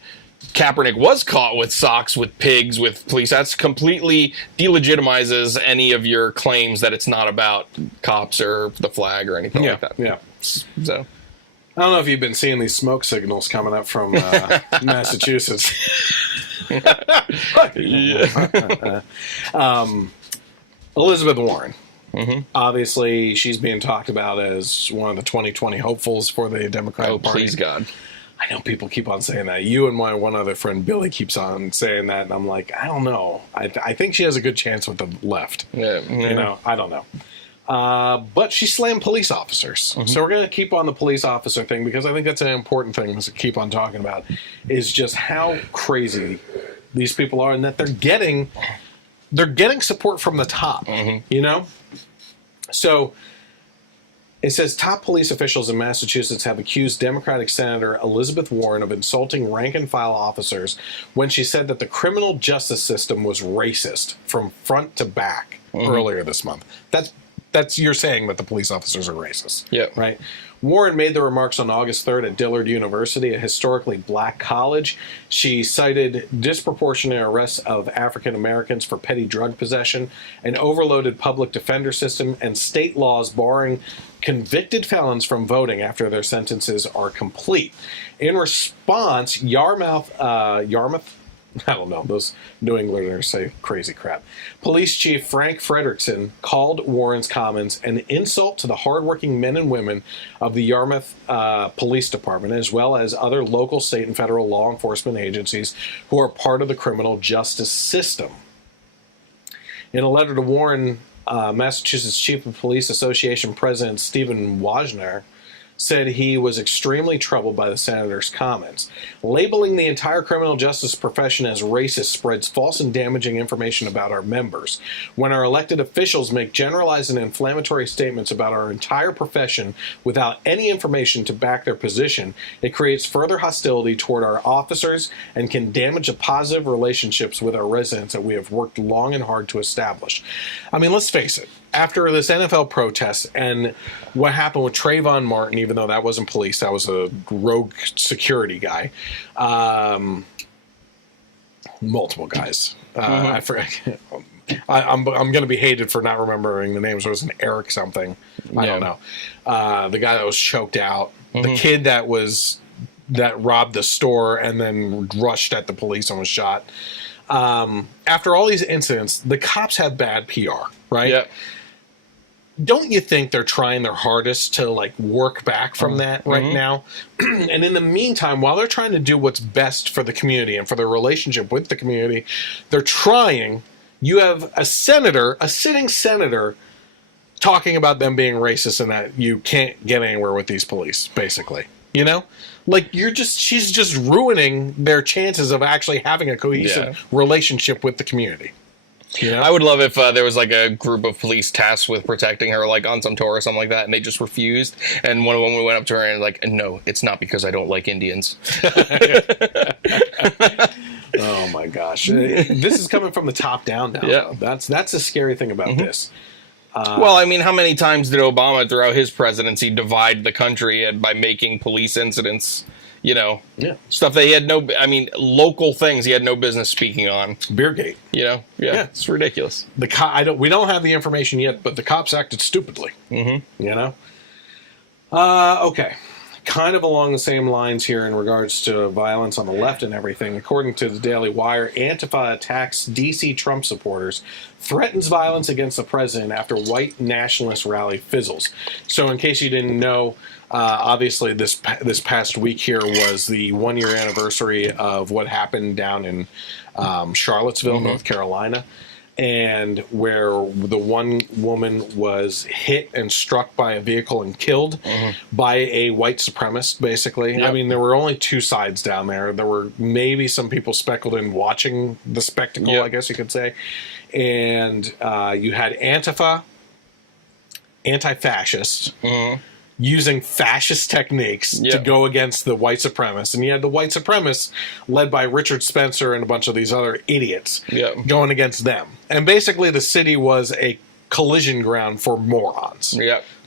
Kaepernick was caught with socks, with pigs, with police, that's completely delegitimizes any of your claims that it's not about cops or the flag or anything like that. So I don't know if you've been seeing these smoke signals coming up from Massachusetts. Elizabeth Warren. Obviously, she's being talked about as one of the 2020 hopefuls for the Democratic Party. Please God. I know people keep on saying that. You and my one other friend, Billy, keeps on saying that, and I'm like, I don't know. I think she has a good chance with the left. I don't know. But she slammed police officers. So we're going to keep on the police officer thing, because I think that's an important thing to keep on talking about, is just how crazy these people are, and that they're getting support from the top, So It says top police officials in Massachusetts have accused Democratic Senator Elizabeth Warren of insulting rank-and-file officers when she said that the criminal justice system was racist from front to back earlier this month. That's you're saying that the police officers are racist. Yeah. Right? Warren made the remarks on August 3rd at Dillard University, a historically black college. She cited disproportionate arrests of African Americans for petty drug possession, an overloaded public defender system, and state laws barring convicted felons from voting after their sentences are complete. In response, Yarmouth, I don't know, those New Englanders say crazy crap. Police Chief Frank Frederickson called Warren's comments an insult to the hardworking men and women of the Yarmouth Police Department, as well as other local, state, and federal law enforcement agencies who are part of the criminal justice system. In a letter to Warren, Massachusetts Chief of Police Association President Stephen Wajner said he was extremely troubled by the senator's comments. Labeling the entire criminal justice profession as racist spreads false and damaging information about our members. When our elected officials make generalized and inflammatory statements about our entire profession without any information to back their position, it creates further hostility toward our officers and can damage the positive relationships with our residents that we have worked long and hard to establish. I mean, let's face it. After this NFL protest and what happened with Trayvon Martin, even though that wasn't police, that was a rogue security guy, multiple guys. I forget. I'm going to be hated for not remembering the names. It was an Eric something. I don't know. The guy that was choked out, the kid that robbed the store and then rushed at the police and was shot. After all these incidents, the cops have bad PR, right? Yeah. Don't you think they're trying their hardest to like work back from that right now? And in the meantime, while they're trying to do what's best for the community and for their relationship with the community, they're trying. You have a sitting senator, talking about them being racist and that you can't get anywhere with these police, basically. You know? Like, she's just ruining their chances of actually having a cohesive relationship with the community. You know? I would love if there was like a group of police tasked with protecting her, like on some tour or something like that, and they just refused. And one of them went up to her and like, no, it's not because I don't like Indians. Oh my gosh, this is coming from the top down now. Yeah, that's the scary thing about this. Well, I mean, how many times did Obama throughout his presidency divide the country by making police incidents? You know, stuff that he had local things he had no business speaking on. Beergate. You know, it's ridiculous. We don't have the information yet, but the cops acted stupidly. You know. Okay. Kind of along the same lines here in regards to violence on the left and everything. According to the Daily Wire, Antifa attacks D.C. Trump supporters, threatens violence against the president after white nationalist rally fizzles. So in case you didn't know, obviously this past week here was the 1-year anniversary of what happened down in Charlottesville, North Carolina. And where the one woman was hit and struck by a vehicle and killed by a white supremacist, basically. Yep. I mean, there were only two sides down there. There were maybe some people speckled in watching the spectacle, I guess you could say. And you had Antifa, anti-fascists, using fascist techniques to go against the white supremacists. And you had the white supremacists led by Richard Spencer and a bunch of these other idiots going against them. And basically the city was a collision ground for morons.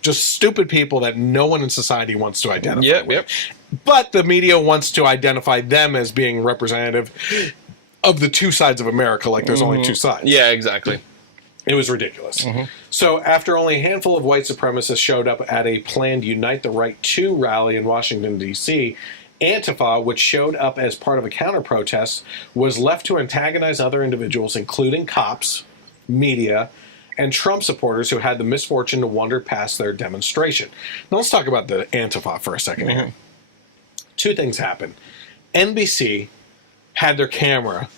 Just stupid people that no one in society wants to identify with. But the media wants to identify them as being representative of the two sides of America, like there's only two sides. Yeah, exactly. It was ridiculous. So after only a handful of white supremacists showed up at a planned Unite the Right 2 rally in Washington, D.C., Antifa, which showed up as part of a counter-protest, was left to antagonize other individuals, including cops, media, and Trump supporters who had the misfortune to wander past their demonstration. Now let's talk about the Antifa for a second here. Two things happened. NBC had their camera.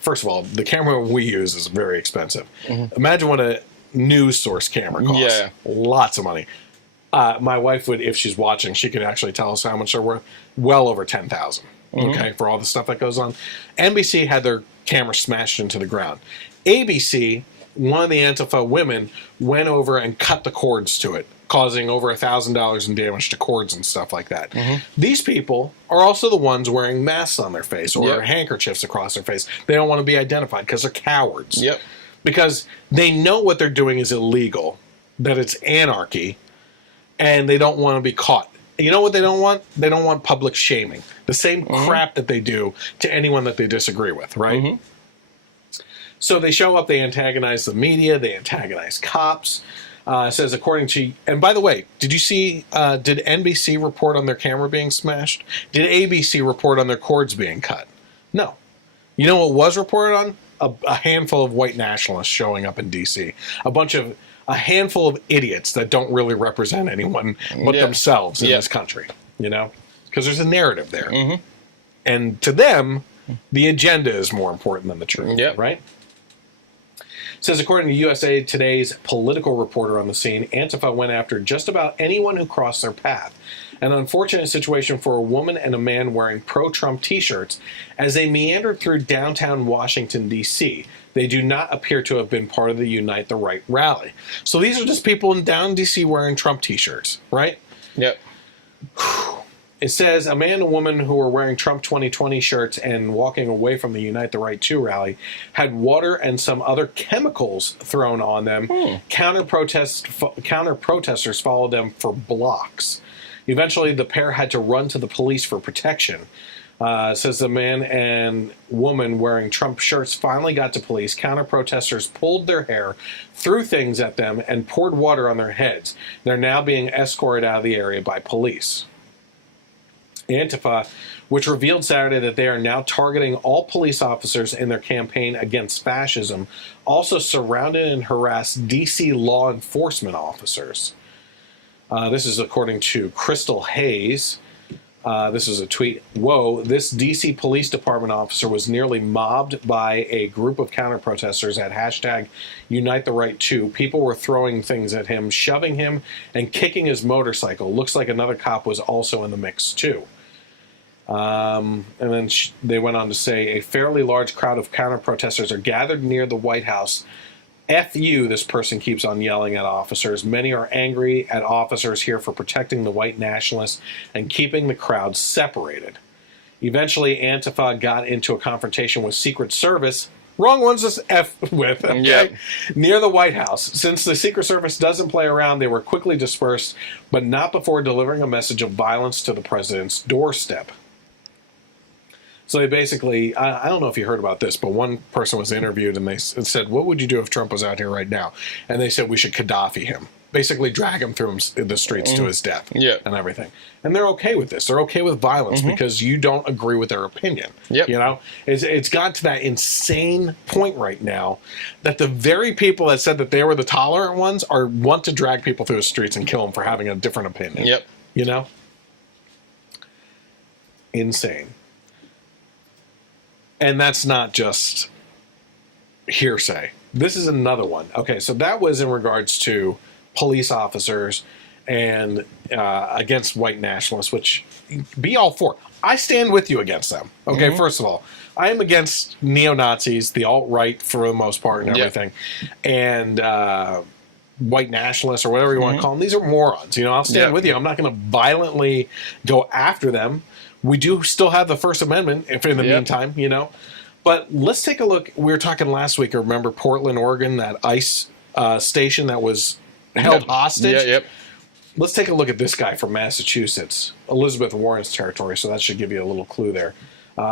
First of all, the camera we use is very expensive. Imagine what a news source camera costs. Lots of money. My wife would, if she's watching, she could actually tell us how much they're worth. Well over $10,000. Okay, for all the stuff that goes on. NBC had their camera smashed into the ground. ABC, one of the Antifa women, went over and cut the cords to it causing over $1,000 in damage to cords and stuff like that. These people are also the ones wearing masks on their face or handkerchiefs across their face. They don't want to be identified because they're cowards. Because they know what they're doing is illegal, that it's anarchy, and they don't want to be caught. You know what they don't want? They don't want public shaming. The same crap that they do to anyone that they disagree with, right? So they show up, they antagonize the media, they antagonize cops. It says, according to... And by the way, did you see... did NBC report on their camera being smashed? Did ABC report on their cords being cut? No. You know what was reported on? A handful of white nationalists showing up in D.C. A handful of idiots that don't really represent anyone but themselves in this country, you know? Because there's a narrative there. And to them, the agenda is more important than the truth, right? It says, according to USA Today's political reporter on the scene, Antifa went after just about anyone who crossed their path. An unfortunate situation for a woman and a man wearing pro-Trump t-shirts as they meandered through downtown Washington, D.C. They do not appear to have been part of the Unite the Right rally. So these are just people in down D.C. wearing Trump t-shirts, right? It says a man and a woman who were wearing Trump 2020 shirts and walking away from the Unite the Right 2 rally had water and some other chemicals thrown on them. Counter-protesters followed them for blocks. Eventually, the pair had to run to the police for protection. Says the man and woman wearing Trump shirts finally got to police. Counter-protesters pulled their hair, threw things at them, and poured water on their heads. They're now being escorted out of the area by police. Antifa, which revealed Saturday that they are now targeting all police officers in their campaign against fascism, also surrounded and harassed D.C. law enforcement officers. This is according to Crystal Hayes. This is a tweet. Whoa, this D.C. Police Department officer was nearly mobbed by a group of counter-protesters at hashtag Unite the Right 2. People were throwing things at him, shoving him, and kicking his motorcycle. Looks like another cop was also in the mix, too. And then they went on to say, a fairly large crowd of counter-protesters are gathered near the White House. F you, this person keeps on yelling at officers. Many are angry at officers here for protecting the white nationalists and keeping the crowd separated. Eventually, Antifa got into a confrontation with Secret Service. Wrong ones to F with, okay? Near the White House. Since the Secret Service doesn't play around, they were quickly dispersed, but not before delivering a message of violence to the president's doorstep. So they basically, I don't know if you heard about this, but one person was interviewed and they said, what would you do if Trump was out here right now? And they said we should Gaddafi him. Basically drag him through the streets to his death and everything. And they're okay with this. They're okay with violence because you don't agree with their opinion. You know, it's got to that insane point right now that the very people that said that they were the tolerant ones want to drag people through the streets and kill them for having a different opinion. You know? Insane. And that's not just hearsay. This is another one. Okay, so that was in regards to police officers and against white nationalists, which be all for. I stand with you against them. Okay, first of all, I am against neo-Nazis, the alt-right for the most part and everything, and white nationalists or whatever you want to call them. These are morons. You know, I'll stand with you. I'm not going to violently go after them. We do still have the First Amendment, if in the meantime, you know. But let's take a look. We were talking last week, remember Portland, Oregon, that ICE station that was held hostage? Let's take a look at this guy from Massachusetts, Elizabeth Warren's territory, so that should give you a little clue there.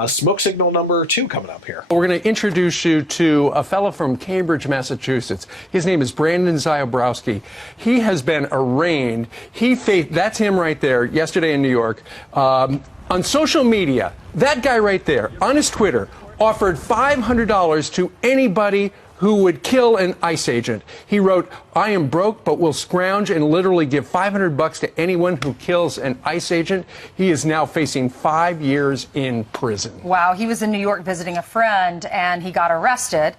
Smoke signal number 2 coming up here. We're going to introduce you to a fellow from Cambridge, Massachusetts. His name is Brandon Ziobrowski. He has been arraigned. That's him right there, yesterday in New York. On social media, that guy right there, on his Twitter, offered $500 to anybody who would kill an ICE agent. He wrote, I am broke, but will scrounge and literally give $500 to anyone who kills an ICE agent. He is now facing 5 years in prison. Wow, he was in New York visiting a friend, and he got arrested.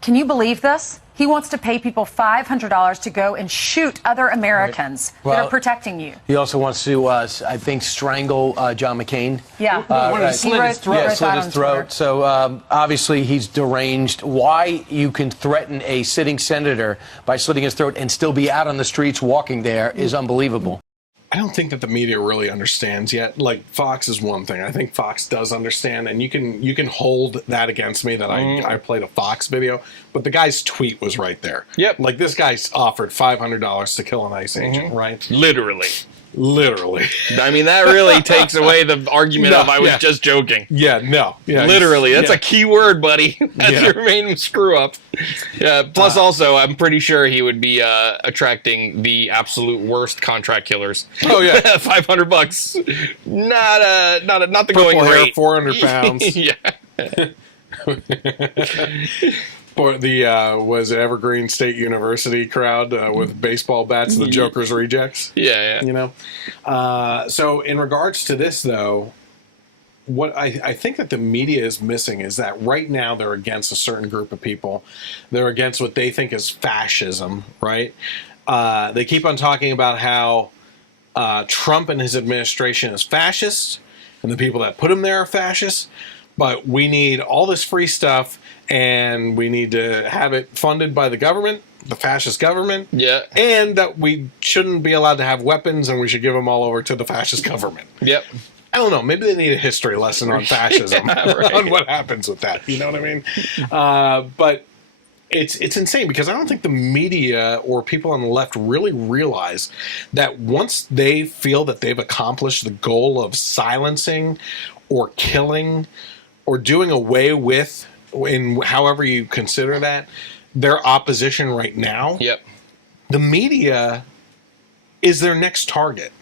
Can you believe this? He wants to pay people $500 to go and shoot other Americans that are protecting you. He also wants to, I think, strangle John McCain. Yeah. Slit his throat. So obviously he's deranged. Why you can threaten a sitting senator by slitting his throat and still be out on the streets walking there is unbelievable. I don't think that the media really understands yet. Like, Fox is one thing. I think Fox does understand, and you can hold that against me that I played a Fox video, but the guy's tweet was right there. Yep. Like, this guy's offered $500 to kill an ICE agent, right? Literally. I mean, that really takes away the argument of I was just joking. Yeah, no. Yeah, literally. That's a key word, buddy. That's your main screw up. Yeah. Plus, also, I'm pretty sure he would be attracting the absolute worst contract killers. Oh yeah, $500. Not the purple going hair, rate. 400 pounds. Yeah. For the was it Evergreen State University crowd with baseball bats, the Joker's rejects. Yeah. You know. So in regards to this, though, what I think that the media is missing is that right now they're against a certain group of people. They're against what they think is fascism, right? They keep on talking about how Trump and his administration is fascist, and the people that put him there are fascists. But we need all this free stuff, and we need to have it funded by the government, the fascist government. Yeah. And that we shouldn't be allowed to have weapons, and we should give them all over to the fascist government. Yep. I don't know. Maybe they need a history lesson on fascism, on what happens with that. You know what I mean? But it's insane because I don't think the media or people on the left really realize that once they feel that they've accomplished the goal of silencing or killing or doing away with, in however you consider that, their opposition right now, the media is their next target.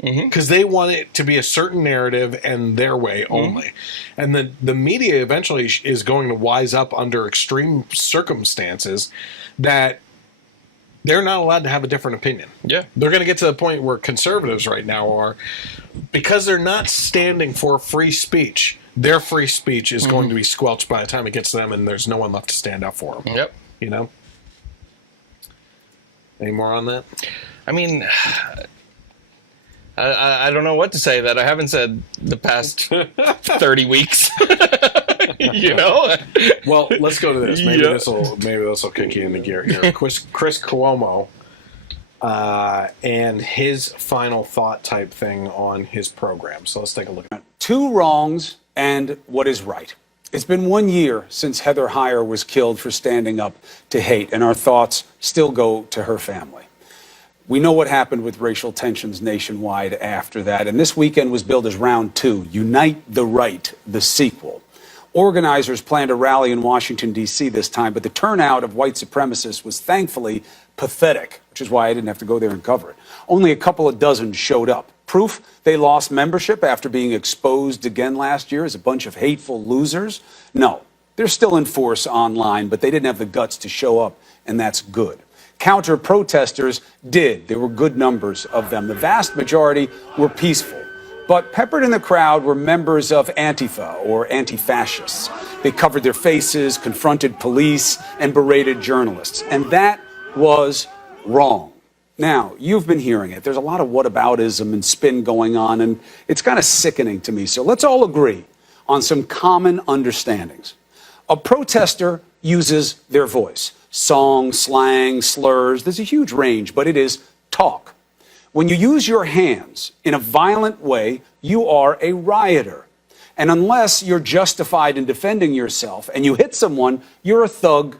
Because they want it to be a certain narrative and their way only. And the media eventually is going to wise up under extreme circumstances that they're not allowed to have a different opinion. Yeah. They're going to get to the point where conservatives right now are, because they're not standing for free speech, their free speech is going to be squelched by the time it gets to them, and there's no one left to stand up for them. Yep. You know? Any more on that? I mean, I don't know what to say that I haven't said the past 30 weeks. You know? Well, let's go to this. Maybe this will kick you into gear here. Chris Cuomo and his final thought type thing on his program. So let's take a look at it. Two wrongs and what is right. It's been 1 year since Heather Heyer was killed for standing up to hate, and our thoughts still go to her family. We know what happened with racial tensions nationwide after that, and this weekend was billed as round two, Unite the Right, the sequel. Organizers planned a rally in Washington, D.C. this time, but the turnout of white supremacists was thankfully pathetic, which is why I didn't have to go there and cover it. Only a couple of dozen showed up. Proof they lost membership after being exposed again last year as a bunch of hateful losers? No, they're still in force online, but they didn't have the guts to show up, and that's good. Counter-protesters did. There were good numbers of them. The vast majority were peaceful. But peppered in the crowd were members of Antifa, or anti-fascists. They covered their faces, confronted police, and berated journalists. And that was wrong. Now, you've been hearing it. There's a lot of whataboutism and spin going on, and it's kind of sickening to me. So let's all agree on some common understandings. A protester uses their voice. Song, slang, slurs, there's a huge range, but it is talk. When you use your hands in a violent way, you are a rioter. And unless you're justified in defending yourself and you hit someone, you're a thug,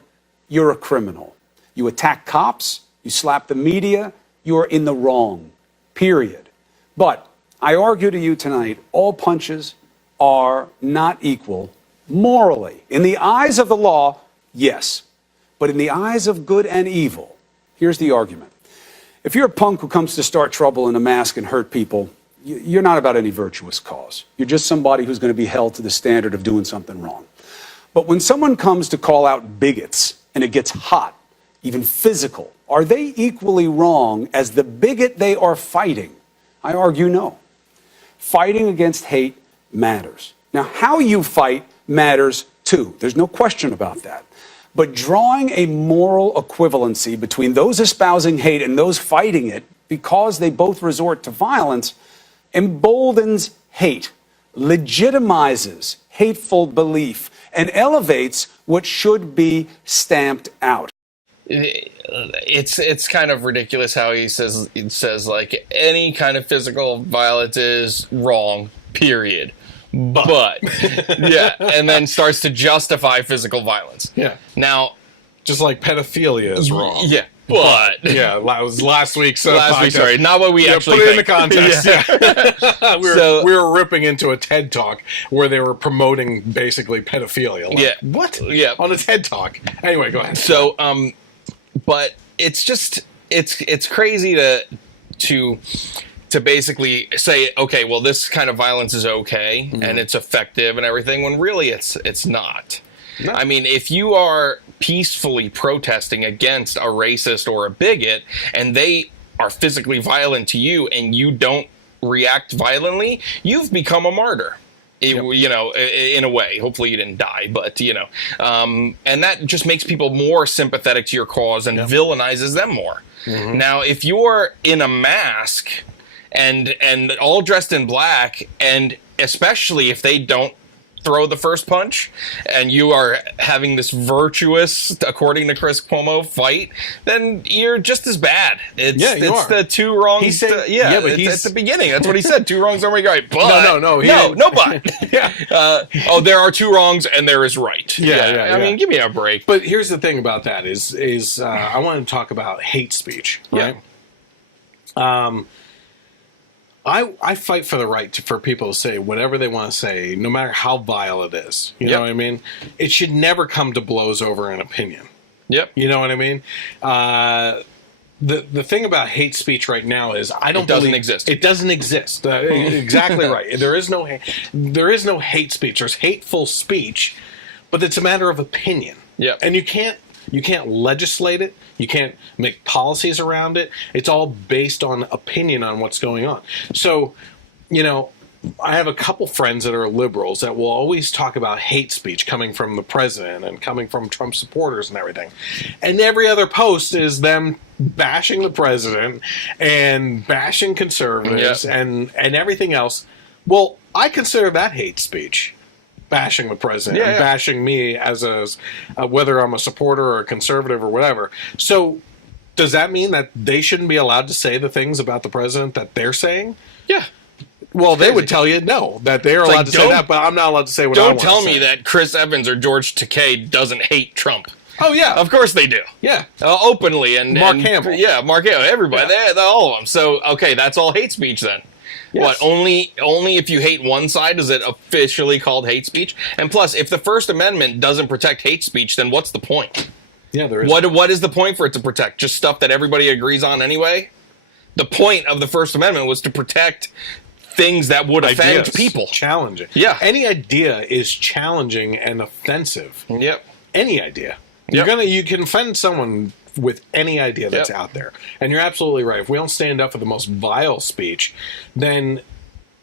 you're a criminal. You attack cops, you slap the media, you're in the wrong, period. But I argue to you tonight, all punches are not equal morally. In the eyes of the law, yes. But in the eyes of good and evil, here's the argument. If you're a punk who comes to start trouble in a mask and hurt people, you're not about any virtuous cause. You're just somebody who's going to be held to the standard of doing something wrong. But when someone comes to call out bigots and it gets hot, even physical, are they equally wrong as the bigot they are fighting? I argue no. Fighting against hate matters. Now, how you fight matters too. There's no question about that. But drawing a moral equivalency between those espousing hate and those fighting it because they both resort to violence emboldens hate, legitimizes hateful belief, and elevates what should be stamped out. It's kind of ridiculous how he says like any kind of physical violence is wrong, period. But yeah, and then starts to justify physical violence. Yeah. Now, just like pedophilia is wrong. Yeah. But yeah, that was last week's sorry, not what we actually put it in think. the context. Yeah. we were ripping into a TED Talk where they were promoting basically pedophilia. Like, yeah. What? Yeah. On a TED Talk. Anyway, go ahead. So, but it's just it's crazy to basically say, okay, well, this kind of violence is okay and it's effective and everything, when really it's not. No. I mean, if you are peacefully protesting against a racist or a bigot and they are physically violent to you and you don't react violently, you've become a martyr. You know, in a way. Hopefully you didn't die, but, you know. And that just makes people more sympathetic to your cause and villainizes them more. Mm-hmm. Now, if you're in a mask and all dressed in black, and especially if they don't throw the first punch, and you are having this virtuous, according to Chris Cuomo, fight, then you're just as bad. It's the two wrongs. He said, but he's at the beginning. That's what he said. Two wrongs don't make right. But no, but yeah. There are two wrongs and there is right. Yeah. I mean, give me a break. But here's the thing about that is I want to talk about hate speech. Right. Yeah. I fight for the right for people to say whatever they want to say, no matter how vile it is. You know what I mean? It should never come to blows over an opinion. Yep. You know what I mean? The thing about hate speech right now is it doesn't exist. It doesn't exist. Exactly right. There is no hate speech. There's hateful speech, but it's a matter of opinion. Yeah. And you can't legislate it. You can't make policies around it. It's all based on opinion on what's going on. So, you know, I have a couple friends that are liberals that will always talk about hate speech coming from the president and coming from Trump supporters and everything. And every other post is them bashing the president and bashing conservatives and everything else. Well, I consider that hate speech. Bashing the president, and bashing me as whether I'm a supporter or a conservative or whatever. So, does that mean that they shouldn't be allowed to say the things about the president that they're saying? Yeah. Well, they would tell you no, that they're allowed to say that, but I'm not alled to say what I want to say. Don't tell me that Chris Evans or George Takei doesn't hate Trump. Oh, yeah. Of course they do. Yeah. Openly. And Mark Hamill. Yeah, Mark Hamill. Everybody. Yeah. All of them. So, okay, that's all hate speech then. Yes. What, only if you hate one side is it officially called hate speech? And plus, if the First Amendment doesn't protect hate speech, then what's the point? Yeah, there is. What is the point for it to protect? Just stuff that everybody agrees on anyway? The point of the First Amendment was to protect things that would offend people. Challenging. Yeah. Any idea is challenging and offensive. Yep. Any idea. You can offend someone with any idea that's out there. And you're absolutely right. If we don't stand up for the most vile speech, then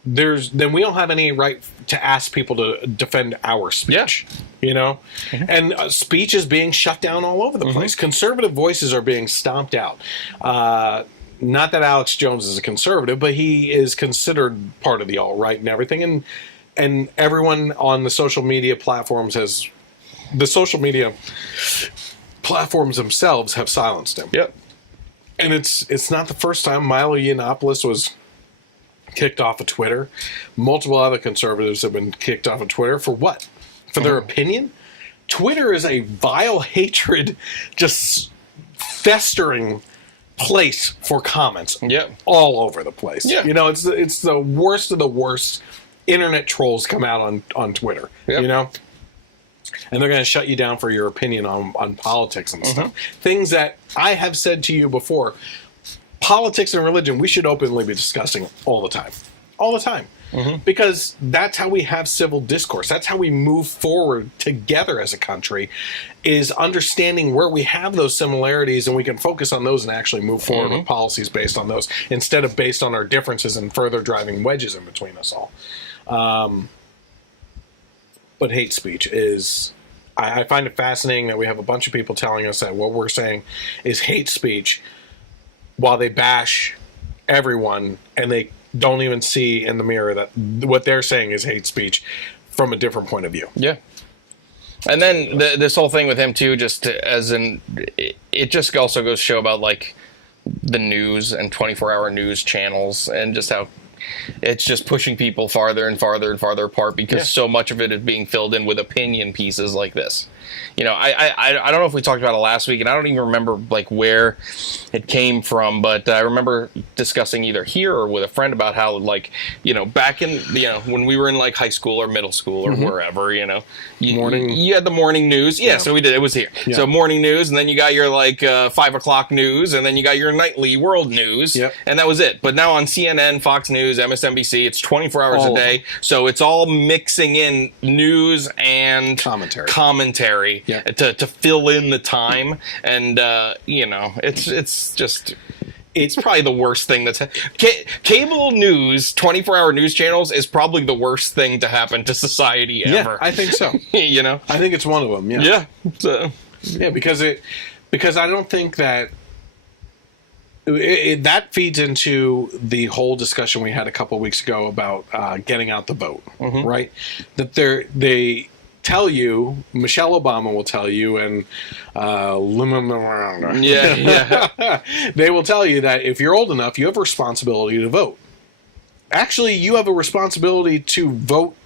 we don't have any right to ask people to defend our speech. You know? Mm-hmm. And speech is being shut down all over the place. Conservative voices are being stomped out. Not that Alex Jones is a conservative, but he is considered part of the alt-right and everything. And everyone on the social media platforms themselves have silenced him. Yep. And it's not the first time. Milo Yiannopoulos was kicked off of Twitter. Multiple other conservatives have been kicked off of Twitter. For what? For their opinion? Twitter is a vile hatred, just festering place for comments all over the place. Yeah. You know, it's the worst of the worst. Internet trolls come out on Twitter. Yep. You know? And they're going to shut you down for your opinion on politics and stuff. Things that I have said to you before. Politics and religion, we should openly be discussing all the time. All the time. Because that's how we have civil discourse. That's how we move forward together as a country, is understanding where we have those similarities, and we can focus on those and actually move forward with policies based on those, instead of based on our differences and further driving wedges in between us all. But hate speech is I find it fascinating that we have a bunch of people telling us that what we're saying is hate speech, while they bash everyone and they don't even see in the mirror that what they're saying is hate speech from a different point of view. Yeah. And then this whole thing with him too, just as in, it just also goes to show about like the news and 24-hour news channels and just how it's just pushing people farther and farther and farther apart because so much of it is being filled in with opinion pieces like this. You know, I don't know if we talked about it last week, and I don't even remember like where it came from, but I remember discussing either here or with a friend about how, like, you know, back in, you know, when we were in like high school or middle school or wherever, you know, you had the morning news. Yeah, so we did. It was here. Yeah. So morning news, and then you got your like 5 o'clock news, and then you got your nightly world news, and that was it. But now on CNN, Fox News, MSNBC, it's 24 hours a day, so it's all mixing in news and commentary. To fill in the time, and you know, it's probably the worst thing that's cable news. 24-hour news channels is probably the worst thing to happen to society ever. Yeah, I think so. You know, I think it's one of them. Yeah, because I don't think that that feeds into the whole discussion we had a couple of weeks ago about getting out the vote, right? That they tell you, Michelle Obama will tell you, and they will tell you that if you're old enough, you have a responsibility to vote. Actually, you have a responsibility to vote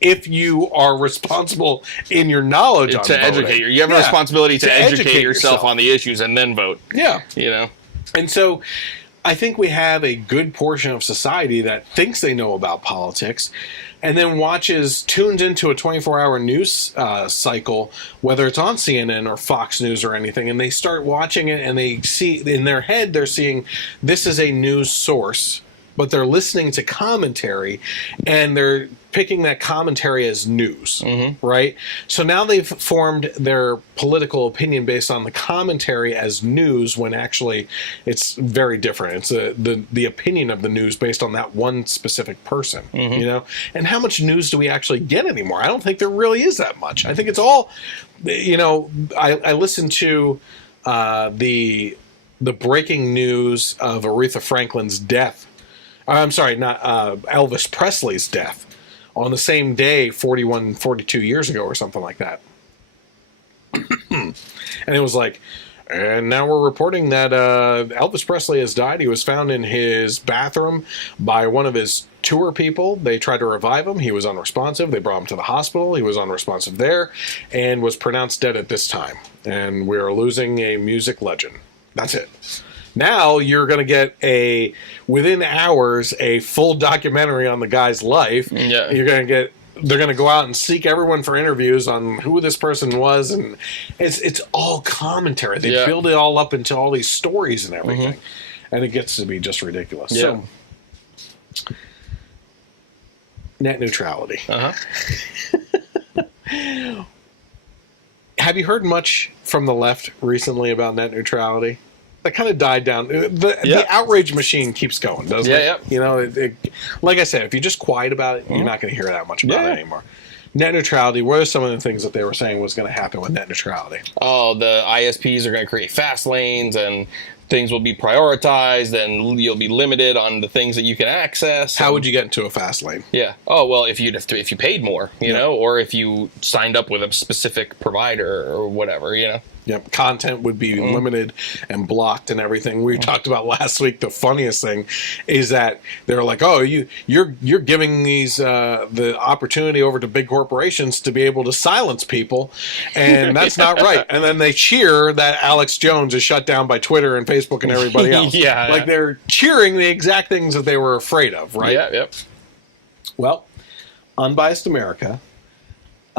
if you are responsible in your knowledge on to voting. Educate. You have a responsibility to educate yourself on the issues and then vote. Yeah. You know? And so I think we have a good portion of society that thinks they know about politics and then tunes into a 24-hour news cycle, whether it's on CNN or Fox News or anything, and they start watching it and they see, in their head, they're seeing this is a news source, but they're listening to commentary and they're picking that commentary as news, right? So now they've formed their political opinion based on the commentary as news when actually it's very different. It's the opinion of the news based on that one specific person, you know? And how much news do we actually get anymore? I don't think there really is that much. I think it's all, you know, I listened to the breaking news of Aretha Franklin's death. I'm sorry, not Elvis Presley's death on the same day 42 years ago or something like that. And it was like, and now we're reporting that Elvis Presley has died. He was found in his bathroom by one of his tour people. They tried to revive him. He was unresponsive. They brought him to the hospital. He was unresponsive there and was pronounced dead at this time. And we are losing a music legend. That's it. Now you're going to get within hours, a full documentary on the guy's life. Yeah. They're going to go out and seek everyone for interviews on who this person was. And it's all commentary. They build it all up into all these stories and everything. And it gets to be just ridiculous. So, net neutrality. Have you heard much from the left recently about net neutrality? That kind of died down. The outrage machine keeps going, doesn't it? You know, like I said, if you're just quiet about it, you're not going to hear that much about it anymore. Net neutrality, what are some of the things that they were saying was going to happen with net neutrality? Oh, the ISPs are going to create fast lanes and things will be prioritized and you'll be limited on the things that you can access. How would you get into a fast lane? Yeah. Oh, well, if you paid more, you know, or if you signed up with a specific provider or whatever, you know. Yep, content would be limited and blocked and everything. We talked about last week. The funniest thing is that they're like, "Oh, you're giving these the opportunity over to big corporations to be able to silence people, and that's not right." And then they cheer that Alex Jones is shut down by Twitter and Facebook and everybody else. They're cheering the exact things that they were afraid of, right? Yeah. Yep. Well, Unbiased America.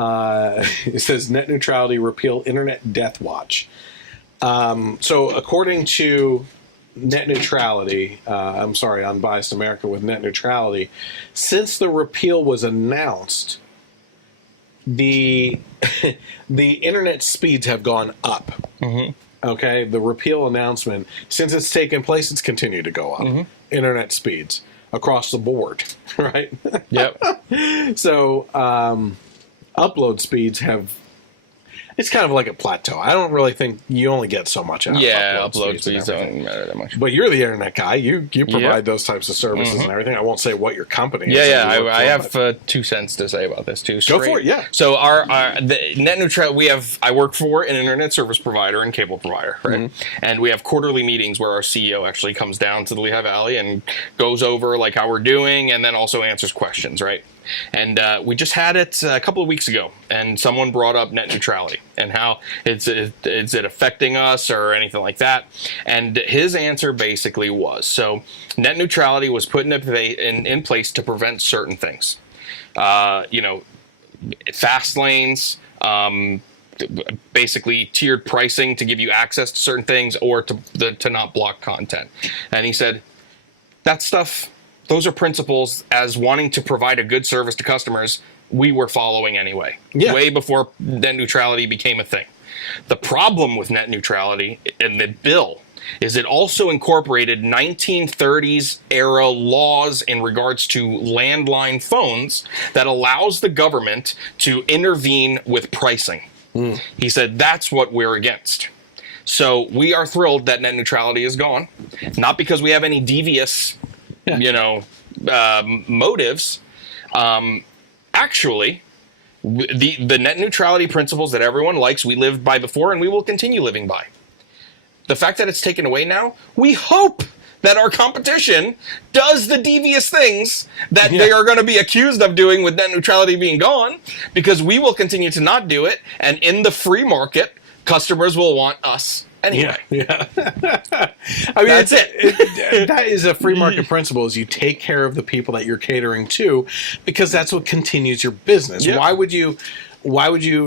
It says net neutrality repeal internet death watch. So according to net neutrality, Unbiased America with net neutrality, since the repeal was announced, the internet speeds have gone up. Okay, the repeal announcement, since it's taken place, it's continued to go up. Internet speeds across the board, right? Yep. So upload speeds have it's kind of like a plateau. I don't really think you only get so much out of upload speeds don't matter that much. But you're the internet guy. You provide those types of services and everything. I won't say what your company is. I have 2 cents to say about this too. Go for it. Yeah. So the net neutrality I work for an internet service provider and cable provider, right? And we have quarterly meetings where our CEO actually comes down to the Lehigh Valley and goes over like how we're doing, and then also answers questions, right? And we just had it a couple of weeks ago, and someone brought up net neutrality and how is it affecting us or anything like that. And his answer basically was, so net neutrality was put in place to prevent certain things. Fast lanes, basically tiered pricing to give you access to certain things, or to not block content. And he said, that stuff, those are principles as wanting to provide a good service to customers we were following anyway, way before net neutrality became a thing. The problem with net neutrality in the bill is it also incorporated 1930s era laws in regards to landline phones that allows the government to intervene with pricing. He said that's what we're against. So we are thrilled that net neutrality is gone, not because we have any devious motives. Actually, the net neutrality principles that everyone likes, we lived by before, and we will continue living by. The fact that it's taken away now, we hope that our competition does the devious things that they are going to be accused of doing with net neutrality being gone, because we will continue to not do it, and in the free market, customers will want us anyway. I mean, that's it. That is a free market principle, is you take care of the people that you're catering to, because that's what continues your business. Why would you,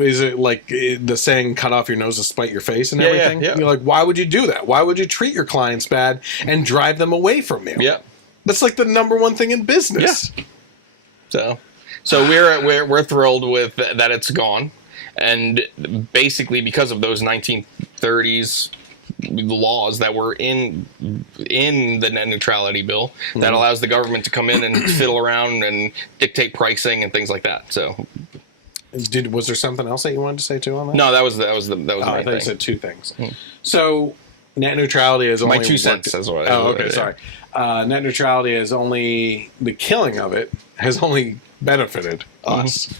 is it like the saying, cut off your nose to spite your face and everything? You're like, why would you do that? Why would you treat your clients bad and drive them away from you? That's like the number one thing in business. So we're thrilled with that it's gone. And basically, because of those 1930s laws that were in the net neutrality bill, that allows the government to come in and fiddle around and dictate pricing and things like that. So, was there something else that you wanted to say too on that? No, that was the main I thought thing. you said two things. So, net neutrality is only my 2 cents. That's what. Sorry. Net neutrality is only the killing of it has only benefited us.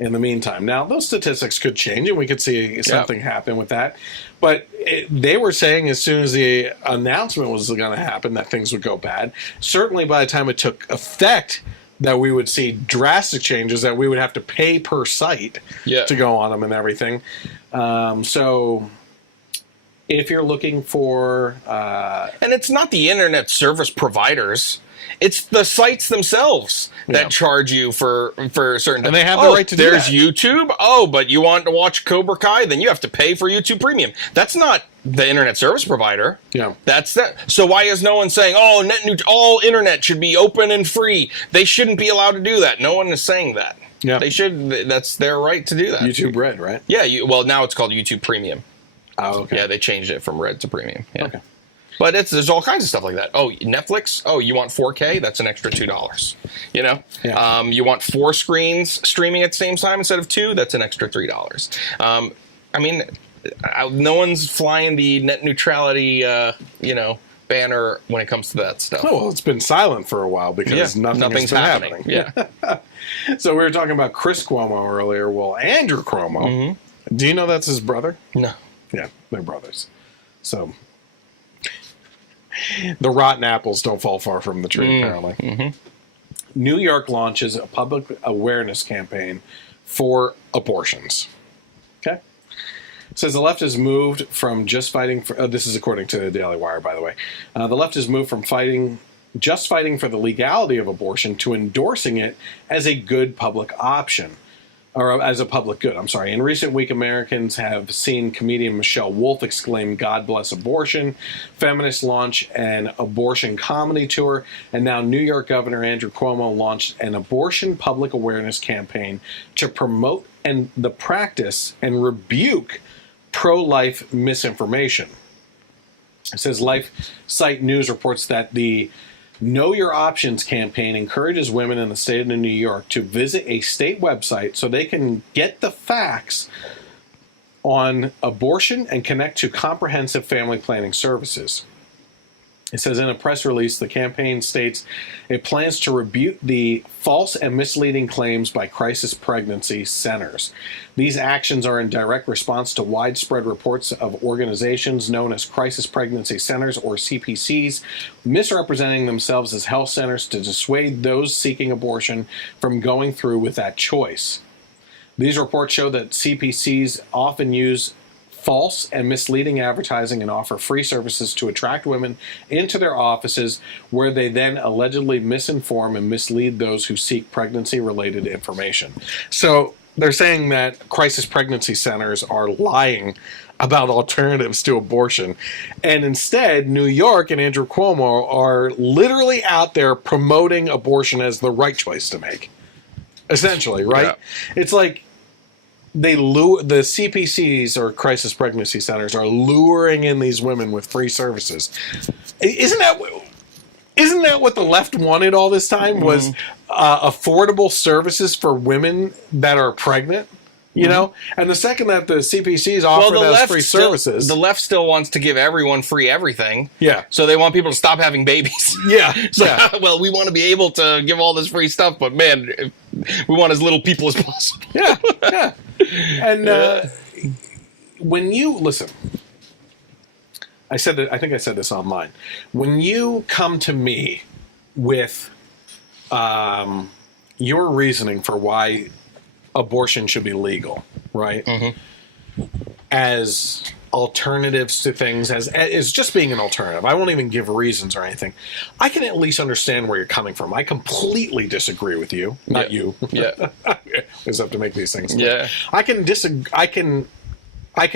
In the meantime, now those statistics could change, and we could see something happen with that. But they were saying as soon as the announcement was going to happen that things would go bad. Certainly, by the time it took effect, that we would see drastic changes. That we would have to pay per site to go on them and everything. So, if you're looking for, and it's not the internet service providers. It's the sites themselves that charge you for certain. And they have the right to do that. There's YouTube. Oh, but you want to watch Cobra Kai? Then you have to pay for YouTube Premium. That's not the internet service provider. That's that. So why is no one saying, "Oh, all internet should be open and free"? They shouldn't be allowed to do that. No one is saying that. They should. That's their right to do that. YouTube Red, right? Yeah. Well, now it's called YouTube Premium. Oh, okay. Yeah, they changed it from Red to Premium. Yeah. Okay. But there's all kinds of stuff like that. Oh, Netflix? Oh, you want 4K? That's an extra $2. You know? You want 4 screens streaming at the same time instead of 2? That's an extra $3. I mean, no one's flying the net neutrality, banner when it comes to that stuff. Oh, well, it's been silent for a while because nothing's been happening. So we were talking about Chris Cuomo earlier. Well, Andrew Cuomo. Do you know that's his brother? No. Yeah, they're brothers. So the rotten apples don't fall far from the tree, apparently. New York launches a public awareness campaign for abortions. Okay? It says the left has moved from just fighting for... this is according to the Daily Wire, by the way. The left has moved from just fighting for the legality of abortion to endorsing it as a good public option. Or as a public good, I'm sorry. In recent week, Americans have seen comedian Michelle Wolf exclaim, "God bless abortion," feminists launch an abortion comedy tour, and now New York Governor Andrew Cuomo launched an abortion public awareness campaign to promote the practice and rebuke pro-life misinformation. It says LifeSite News reports that the Know Your Options campaign encourages women in the state of New York to visit a state website so they can get the facts on abortion and connect to comprehensive family planning services. It says in a press release, the campaign states it plans to rebuke the false and misleading claims by crisis pregnancy centers. These actions are in direct response to widespread reports of organizations known as crisis pregnancy centers, or CPCs, misrepresenting themselves as health centers to dissuade those seeking abortion from going through with that choice. These reports show that CPCs often use false and misleading advertising and offer free services to attract women into their offices, where they then allegedly misinform and mislead those who seek pregnancy-related information. So they're saying that crisis pregnancy centers are lying about alternatives to abortion. And instead, New York and Andrew Cuomo are literally out there promoting abortion as the right choice to make. Essentially, right? Yeah. It's like they lure the CPCs, or crisis pregnancy centers, are luring in these women with free services. Isn't that what the left wanted all this time? Was affordable services for women that are pregnant? You know, and the second that the CPCs offer those free services, the left still wants to give everyone free everything. Yeah. So they want people to stop having babies. Yeah. So, well, we want to be able to give all this free stuff, but man, we want as little people as possible. Yeah. Yeah. And when you listen, I think I said this online. When you come to me with your reasoning for why abortion should be legal, right? As alternatives to things, as just being an alternative. I won't even give reasons or anything. I can at least understand where you're coming from. I completely disagree with you. Not you. Yeah. I just have to make these things. Yeah. I can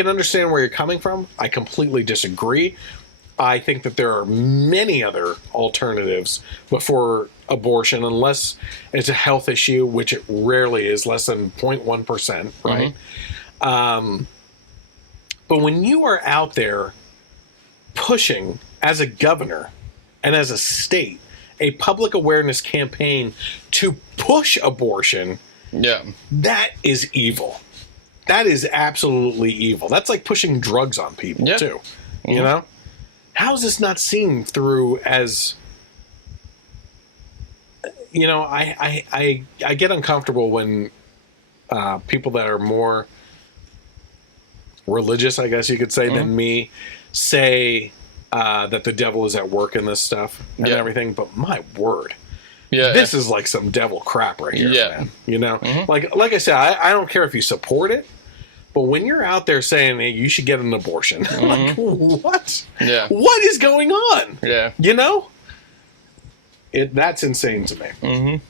understand where you're coming from. I completely disagree. I think that there are many other alternatives before abortion, unless it's a health issue, which it rarely is, less than 0.1%, right? But when you are out there pushing, as a governor and as a state, a public awareness campaign to push abortion, that is evil. That is absolutely evil. That's like pushing drugs on people, too. You know? How is this not seen through as... You know, I get uncomfortable when people that are more religious, I guess you could say, than me, say that the devil is at work in this stuff and everything. But my word, this is like some devil crap right here, man. You know, like I said, I don't care if you support it, but when you're out there saying, hey, you should get an abortion, like, what? Yeah. What is going on? Yeah. You know? That's insane to me.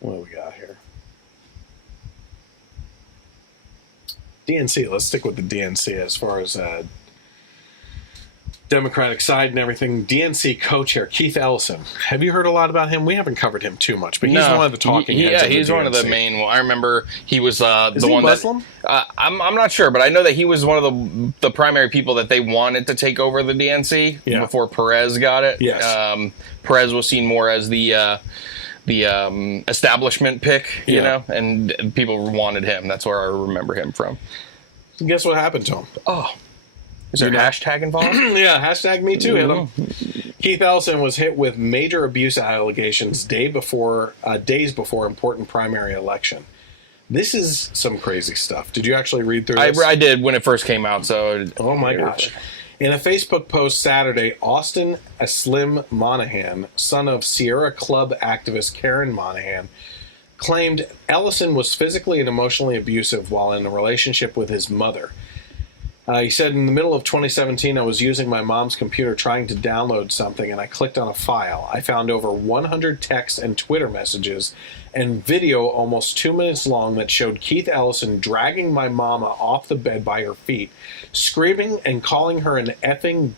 What do we got here? DNC. Let's stick with the DNC as far as Democratic side and everything. DNC co-chair Keith Ellison. Have you heard a lot about him? We haven't covered him too much, but he's one of the talking heads. Yeah, he's one of the main. I remember he was the one Muslim? That I'm not sure, but I know that he was one of the primary people that they wanted to take over the DNC before Perez got it. Yes. Perez was seen more as the establishment pick, you know, and people wanted him. That's where I remember him from. And guess what happened to him? Oh. Is there a hashtag involved? Yeah, hashtag me too hit him. Keith Ellison was hit with major abuse allegations days before important primary election. This is some crazy stuff. Did you actually read through this? I did when it first came out. So, oh my gosh. In a Facebook post Saturday, Austin Aslim Monahan, son of Sierra Club activist Karen Monahan, claimed Ellison was physically and emotionally abusive while in a relationship with his mother. He said, in the middle of 2017, I was using my mom's computer trying to download something, and I clicked on a file. I found over 100 text and Twitter messages and video almost 2 minutes long that showed Keith Ellison dragging my mama off the bed by her feet, screaming and calling her an effing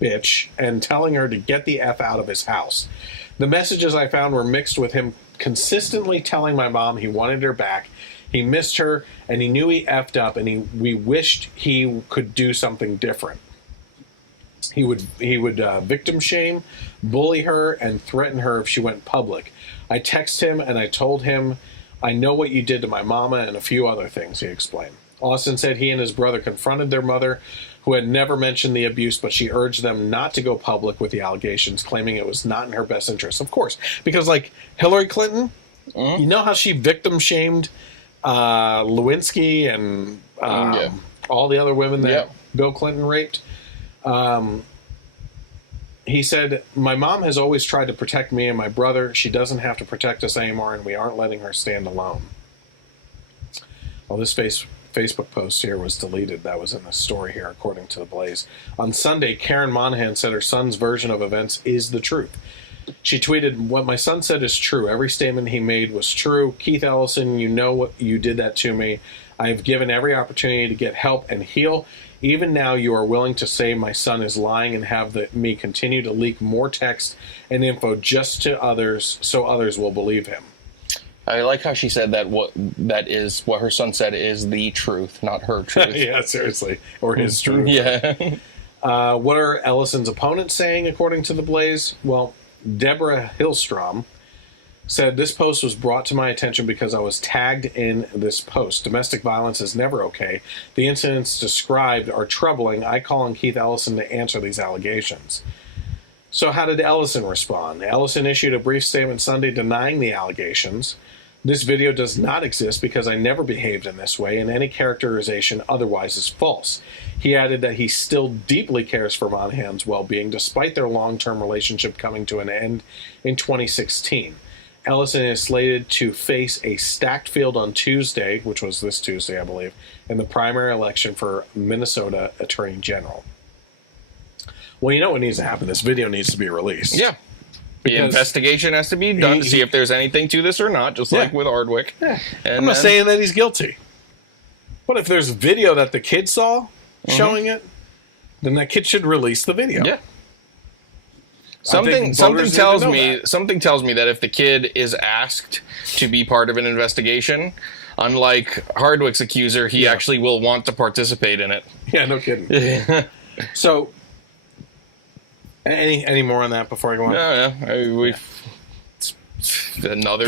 bitch and telling her to get the F out of his house. The messages I found were mixed with him consistently telling my mom he wanted her back, he missed her, and he knew he effed up, and we wished he could do something different. He would victim shame, bully her, and threaten her if she went public. I texted him and I told him I know what you did to my mama and a few other things, he explained. Austin said he and his brother confronted their mother, who had never mentioned the abuse, but she urged them not to go public with the allegations, claiming it was not in her best interest. Of course, because like Hillary Clinton, you know how she victim shamed Lewinsky and all the other women that Bill Clinton raped? He said, my mom has always tried to protect me and my brother. She doesn't have to protect us anymore, and we aren't letting her stand alone. Well, this Facebook post here was deleted. That was in the story here, according to the Blaze. On Sunday, Karen Monahan said her son's version of events is the truth. She tweeted, what my son said is true. Every statement he made was true. Keith Ellison, you know what you did that to me. I have given every opportunity to get help and heal. Even now, you are willing to say my son is lying and have me continue to leak more text and info just to others so others will believe him. I like how she said that what her son said is the truth, not her truth. Yeah, seriously. Or his truth. Yeah. What are Ellison's opponents saying, according to the Blaze? Well, Deborah Hillstrom said, this post was brought to my attention because I was tagged in this post. Domestic violence is never okay. The incidents described are troubling. I call on Keith Ellison to answer these allegations. So how did Ellison respond? Ellison issued a brief statement Sunday denying the allegations. This video does not exist because I never behaved in this way, and any characterization otherwise is false. He added that he still deeply cares for Monahan's well-being, despite their long-term relationship coming to an end in 2016. Ellison is slated to face a stacked field on Tuesday, which was this Tuesday, I believe, in the primary election for Minnesota Attorney General. Well, you know what needs to happen? This video needs to be released. Yeah. The investigation has to be done to see if there's anything to this or not, just like with Ardwick. Yeah. I'm not saying that he's guilty. But if there's video that the kid saw showing it, then that kid should release the video. Yeah. Something tells me that if the kid is asked to be part of an investigation, unlike Hardwick's accuser, he actually will want to participate in it. Yeah, no kidding. So, any more on that before I go on? Yeah. Another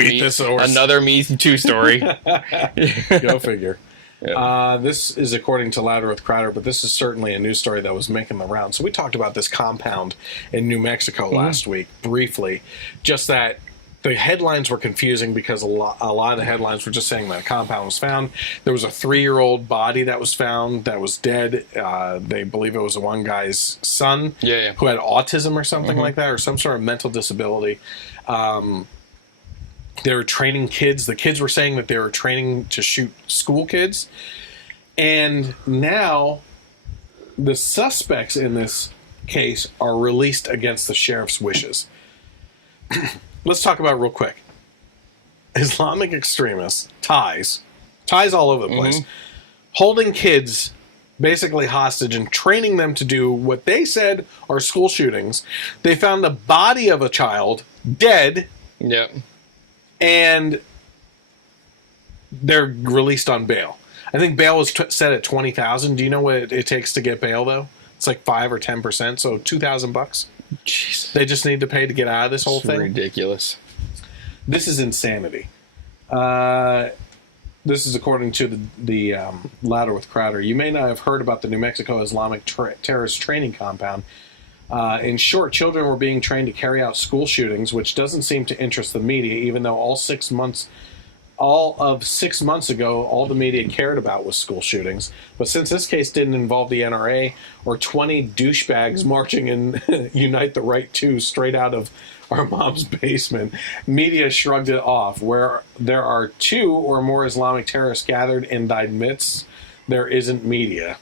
Me Too story. Go figure. Yeah. This is according to Louder with Crowder, but this is certainly a news story that was making the round. So we talked about this compound in New Mexico last week, briefly. Just that the headlines were confusing because a lot of the headlines were just saying that a compound was found. There was a 3-year-old body that was found that was dead. They believe it was the one guy's son who had autism or something like that, or some sort of mental disability. They were training kids. The kids were saying that they were training to shoot school kids. And now the suspects in this case are released against the sheriff's wishes. Let's talk about it real quick. Islamic extremists, ties all over the place, holding kids basically hostage and training them to do what they said are school shootings. They found the body of a child dead. Yep. And they're released on bail. I think bail was set at $20,000. Do you know what it takes to get bail though? It's like 5 or 10%, so $2,000. Jeez. They just need to pay to get out of this whole thing. Ridiculous. This is insanity. This is according to the Louder with Crowder. You may not have heard about the New Mexico Islamic terrorist training compound. In short, children were being trained to carry out school shootings, which doesn't seem to interest the media, even though all of 6 months ago, all the media cared about was school shootings. But since this case didn't involve the NRA or 20 douchebags marching in Unite the Right 2 straight out of our mom's basement, media shrugged it off. Where there are 2 or more Islamic terrorists gathered in thy midst, there isn't media.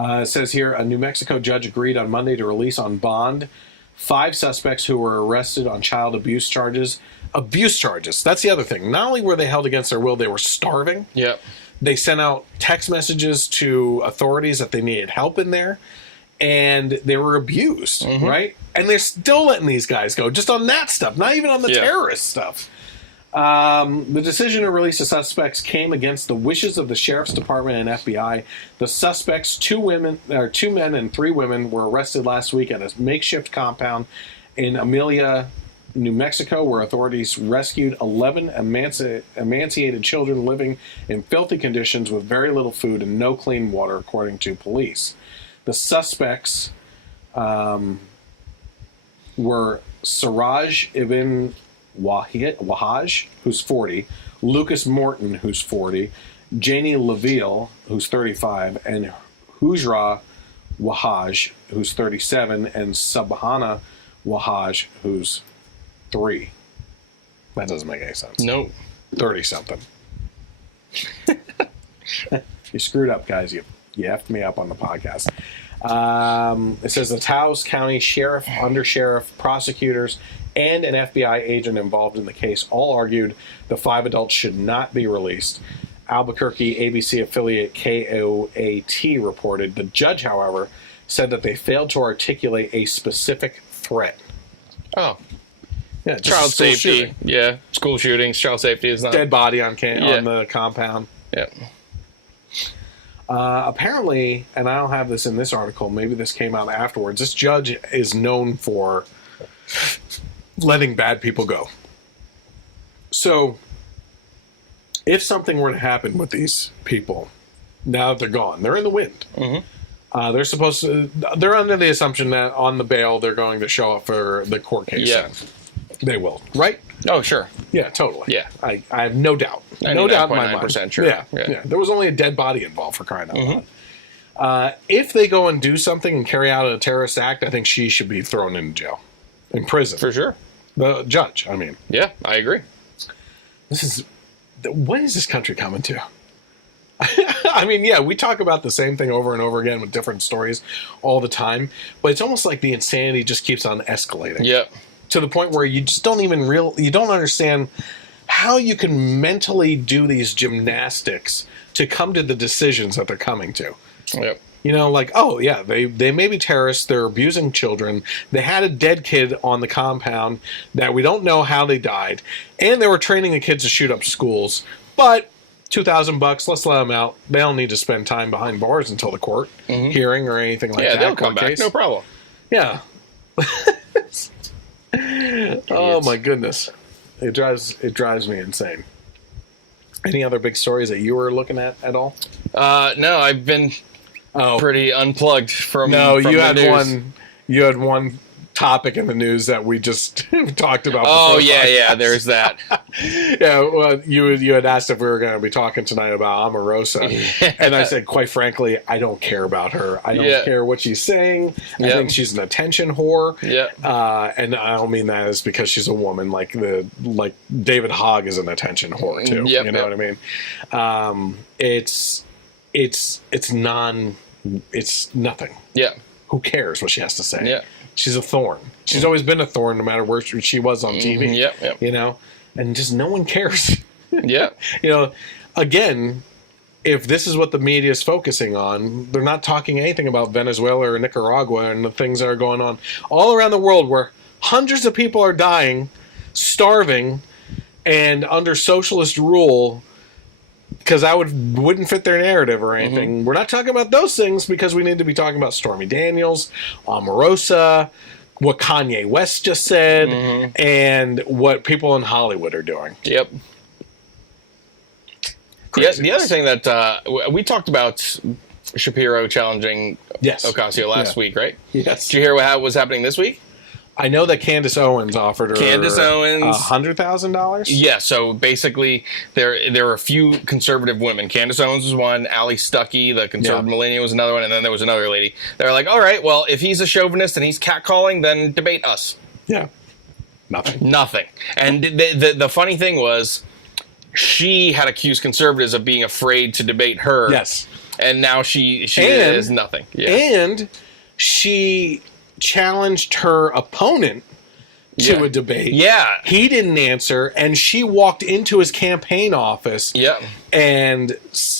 It says here, a New Mexico judge agreed on Monday to release on bond 5 suspects who were arrested on child abuse charges. Abuse charges. That's the other thing. Not only were they held against their will, they were starving. Yep. They sent out text messages to authorities that they needed help in there, and they were abused, right? And they're still letting these guys go, just on that stuff, not even on the terrorist stuff. The decision to release the suspects came against the wishes of the Sheriff's Department and FBI. The suspects, 2 men and 3 women, were arrested last week at a makeshift compound in Amelia, New Mexico, where authorities rescued 11 emaciated children living in filthy conditions with very little food and no clean water, according to police. The suspects were Siraj Ibn Wahaj, who's 40, Lucas Morton, who's 40, Janie Laville, who's 35, and Hujra Wahaj, who's 37, and Subhana Wahaj, who's 3. That doesn't make any sense. No. 30-something. You screwed up, guys. You effed me up on the podcast. It says the Taos County Sheriff, Undersheriff, prosecutors, and an FBI agent involved in the case all argued the 5 adults should not be released. Albuquerque ABC affiliate KOAT reported. The judge, however, said that they failed to articulate a specific threat. Oh. Yeah, just child school safety. shooting. Yeah, school shootings, child safety is not... Dead body on the compound. Yeah. Apparently, and I don't have this in this article, maybe this came out afterwards, this judge is known for letting bad people go. So, if something were to happen with these people, now that they're gone, they're in the wind. Mm-hmm. They're under the assumption that on the bail, they're going to show up for the court case. Yeah. They will, right? Oh, sure. Yeah, totally. Yeah. I have no doubt. No doubt in my mind. 99.9% sure. Yeah. There was only a dead body involved, for crying out loud. Mm-hmm. If they go and do something and carry out a terrorist act, I think she should be thrown in jail. In prison. For sure. The judge, I mean. Yeah, I agree. When is this country coming to? I mean, yeah, we talk about the same thing over and over again with different stories all the time, but it's almost like the insanity just keeps on escalating. Yep. To the point where you just don't even you don't understand how you can mentally do these gymnastics to come to the decisions that they're coming to. Yep. You know, like, oh, yeah, they may be terrorists. They're abusing children. They had a dead kid on the compound that we don't know how they died. And they were training the kids to shoot up schools. But $2,000, let's let them out. They don't need to spend time behind bars until the court hearing or anything like that. Yeah, they'll come back. Case. No problem. Yeah. Oh, my goodness. It drives me insane. Any other big stories that you were looking at all? No, I've been pretty unplugged from. No, from you the had news. one. You had one topic in the news that we just talked about. Oh yeah, there's that. Yeah, well, you had asked if we were going to be talking tonight about Omarosa, and I said, quite frankly, I don't care about her. I don't care what she's saying. I think she's an attention whore. Yeah, and I don't mean that as because she's a woman. Like David Hogg is an attention whore too. You know what I mean? It's nothing. Yeah. Who cares what she has to say? Yeah. She's a thorn. She's always been a thorn, no matter where she was on TV. Yep. You know, and just no one cares. Yeah. You know, again, if this is what the media is focusing on, they're not talking anything about Venezuela or Nicaragua and the things that are going on all around the world, where hundreds of people are dying, starving, and under socialist rule. Because that wouldn't fit their narrative or anything. We're not talking about those things because we need to be talking about Stormy Daniels, Omarosa, what Kanye West just said, and what people in Hollywood are doing. Yep. The other thing that we talked about Shapiro challenging Ocasio last week, right? Yes. Did you hear what was happening this week? I know that Candace Owens offered her $100,000. Yeah, so basically there are a few conservative women. Candace Owens was one, Allie Stuckey, the conservative millennial, was another one, and then there was another lady. They were like, all right, well, if he's a chauvinist and he's catcalling, then debate us. Yeah. Nothing. And the funny thing was, she had accused conservatives of being afraid to debate her. Yes. And now she is nothing. Yeah. And she challenged her opponent to a debate. Yeah. He didn't answer, and she walked into his campaign office and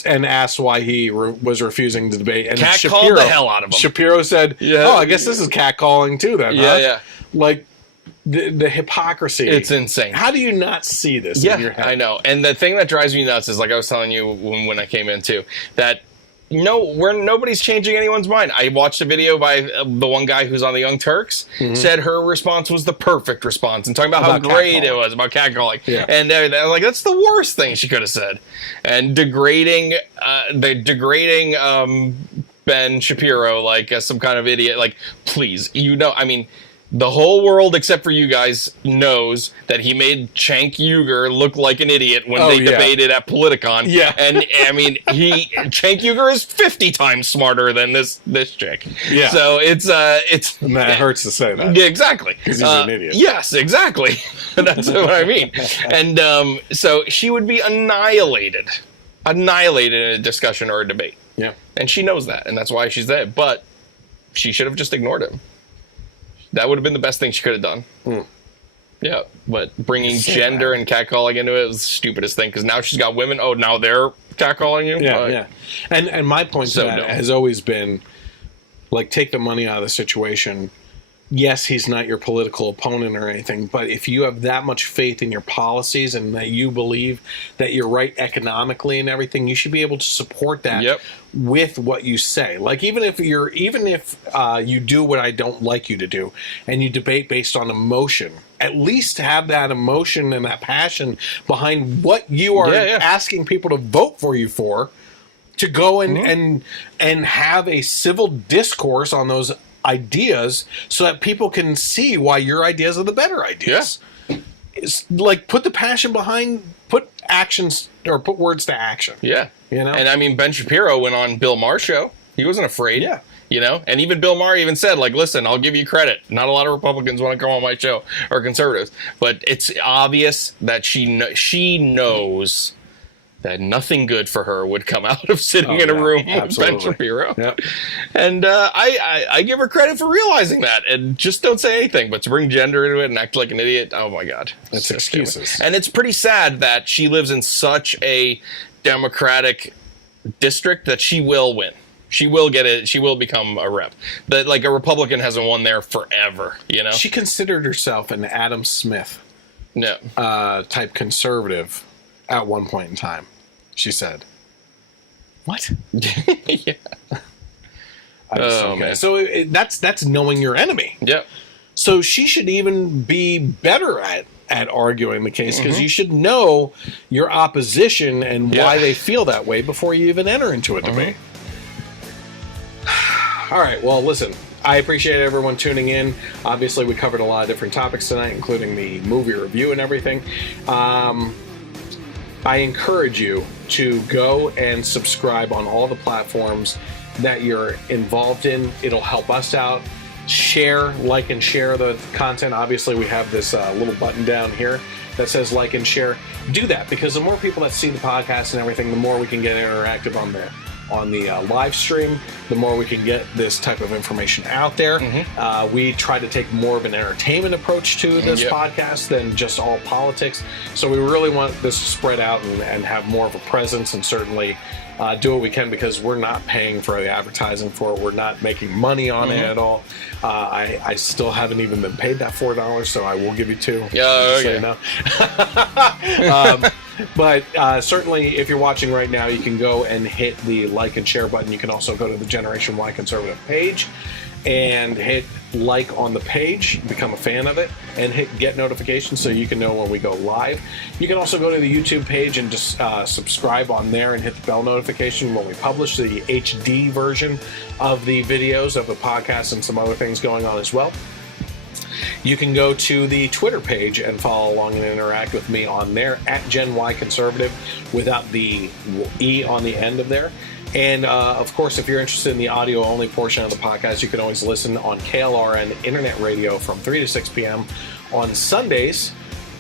asked why he was refusing to debate. And Catcalled the hell out of him. Shapiro said, oh, I guess this is catcalling too then, huh? Yeah. Like, the hypocrisy. It's insane. How do you not see this in your head? I know. And the thing that drives me nuts is, like I was telling you when I came in too, that nobody's changing anyone's mind. I watched a video by the one guy who's on the Young Turks, said her response was the perfect response, and talking about how great it was about catcalling. Yeah. And they're like, that's the worst thing she could have said. And degrading Ben Shapiro like as some kind of idiot. Like, please, I mean, the whole world, except for you guys, knows that he made Cenk Uygur look like an idiot when they debated at Politicon. Yeah. And, I mean, Cenk Uygur is 50 times smarter than this chick. Yeah. So it's... And that hurts to say that. Yeah, exactly. Because he's an idiot. Yes, exactly. That's what I mean. And so she would be annihilated in a discussion or a debate. Yeah. And she knows that, and that's why she's there. But she should have just ignored him. That would have been the best thing she could have done. Yeah, but bringing gender and catcalling into it was the stupidest thing, because now she's got women. Oh, now they're catcalling you? Yeah. And my point to that has always been, like, take the money out of the situation. Yes, he's not your political opponent or anything, but if you have that much faith in your policies and that you believe that you're right economically and everything, you should be able to support that with what you say. Like, even if you do what I don't like you to do and you debate based on emotion, at least have that emotion and that passion behind what you are asking people to vote for you for, to go and have a civil discourse on those ideas so that people can see why your ideas are the better ideas. It's like, put the passion behind, put words to action. Yeah. You know? And I mean, Ben Shapiro went on Bill Maher's show. He wasn't afraid. Yeah. You know, and even Bill Maher even said, like, listen, I'll give you credit. Not a lot of Republicans want to come on my show, or conservatives, but it's obvious that she knows that nothing good for her would come out of sitting in a room with Ben Shapiro. Yep. And I give her credit for realizing that, and just don't say anything, but to bring gender into it and act like an idiot, oh my God. That's excuses. And it's pretty sad that she lives in such a Democratic district that she will win. She will get it. She will become a rep. That, like, a Republican hasn't won there forever, you know? She considered herself an Adam Smith type conservative at one point in time, she said. What? Yeah. Man. So that's knowing your enemy. Yep. So she should even be better at arguing the case, because you should know your opposition and why they feel that way before you even enter into a debate. All right. Well, listen. I appreciate everyone tuning in. Obviously, we covered a lot of different topics tonight, including the movie review and everything. I encourage you to go and subscribe on all the platforms that you're involved in. It'll help us out. Share, like, and share the content. Obviously, we have this little button down here that says like and share. Do that, because the more people that see the podcast and everything, the more we can get interactive on the live stream, the more we can get this type of information out there. We try to take more of an entertainment approach to this podcast than just all politics. So we really want this to spread out and have more of a presence, and certainly do what we can, because we're not paying for the advertising for it. We're not making money on it at all. I still haven't even been paid that $4, so I will give you $2. Yeah, okay. But certainly, if you're watching right now, you can go and hit the like and share button. You can also go to the Generation Y Conservative page and hit like on the page, become a fan of it, and hit get notifications so you can know when we go live. You can also go to the YouTube page and just subscribe on there and hit the bell notification when we publish the HD version of the videos of the podcast and some other things going on as well. You can go to the Twitter page and follow along and interact with me on there at Gen Y Conservative without the E on the end of there. And, of course, if you're interested in the audio-only portion of the podcast, you can always listen on KLRN Internet Radio from 3 to 6 p.m. on Sundays,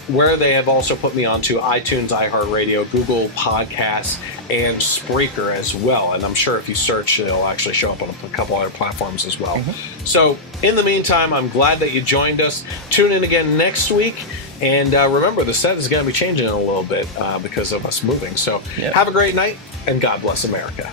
where they have also put me onto iTunes, iHeartRadio, Google Podcasts, and Spreaker as well. And I'm sure if you search, it'll actually show up on a couple other platforms as well. So, in the meantime, I'm glad that you joined us. Tune in again next week. And remember, the set is going to be changing in a little bit because of us moving. So have a great night, and God bless America.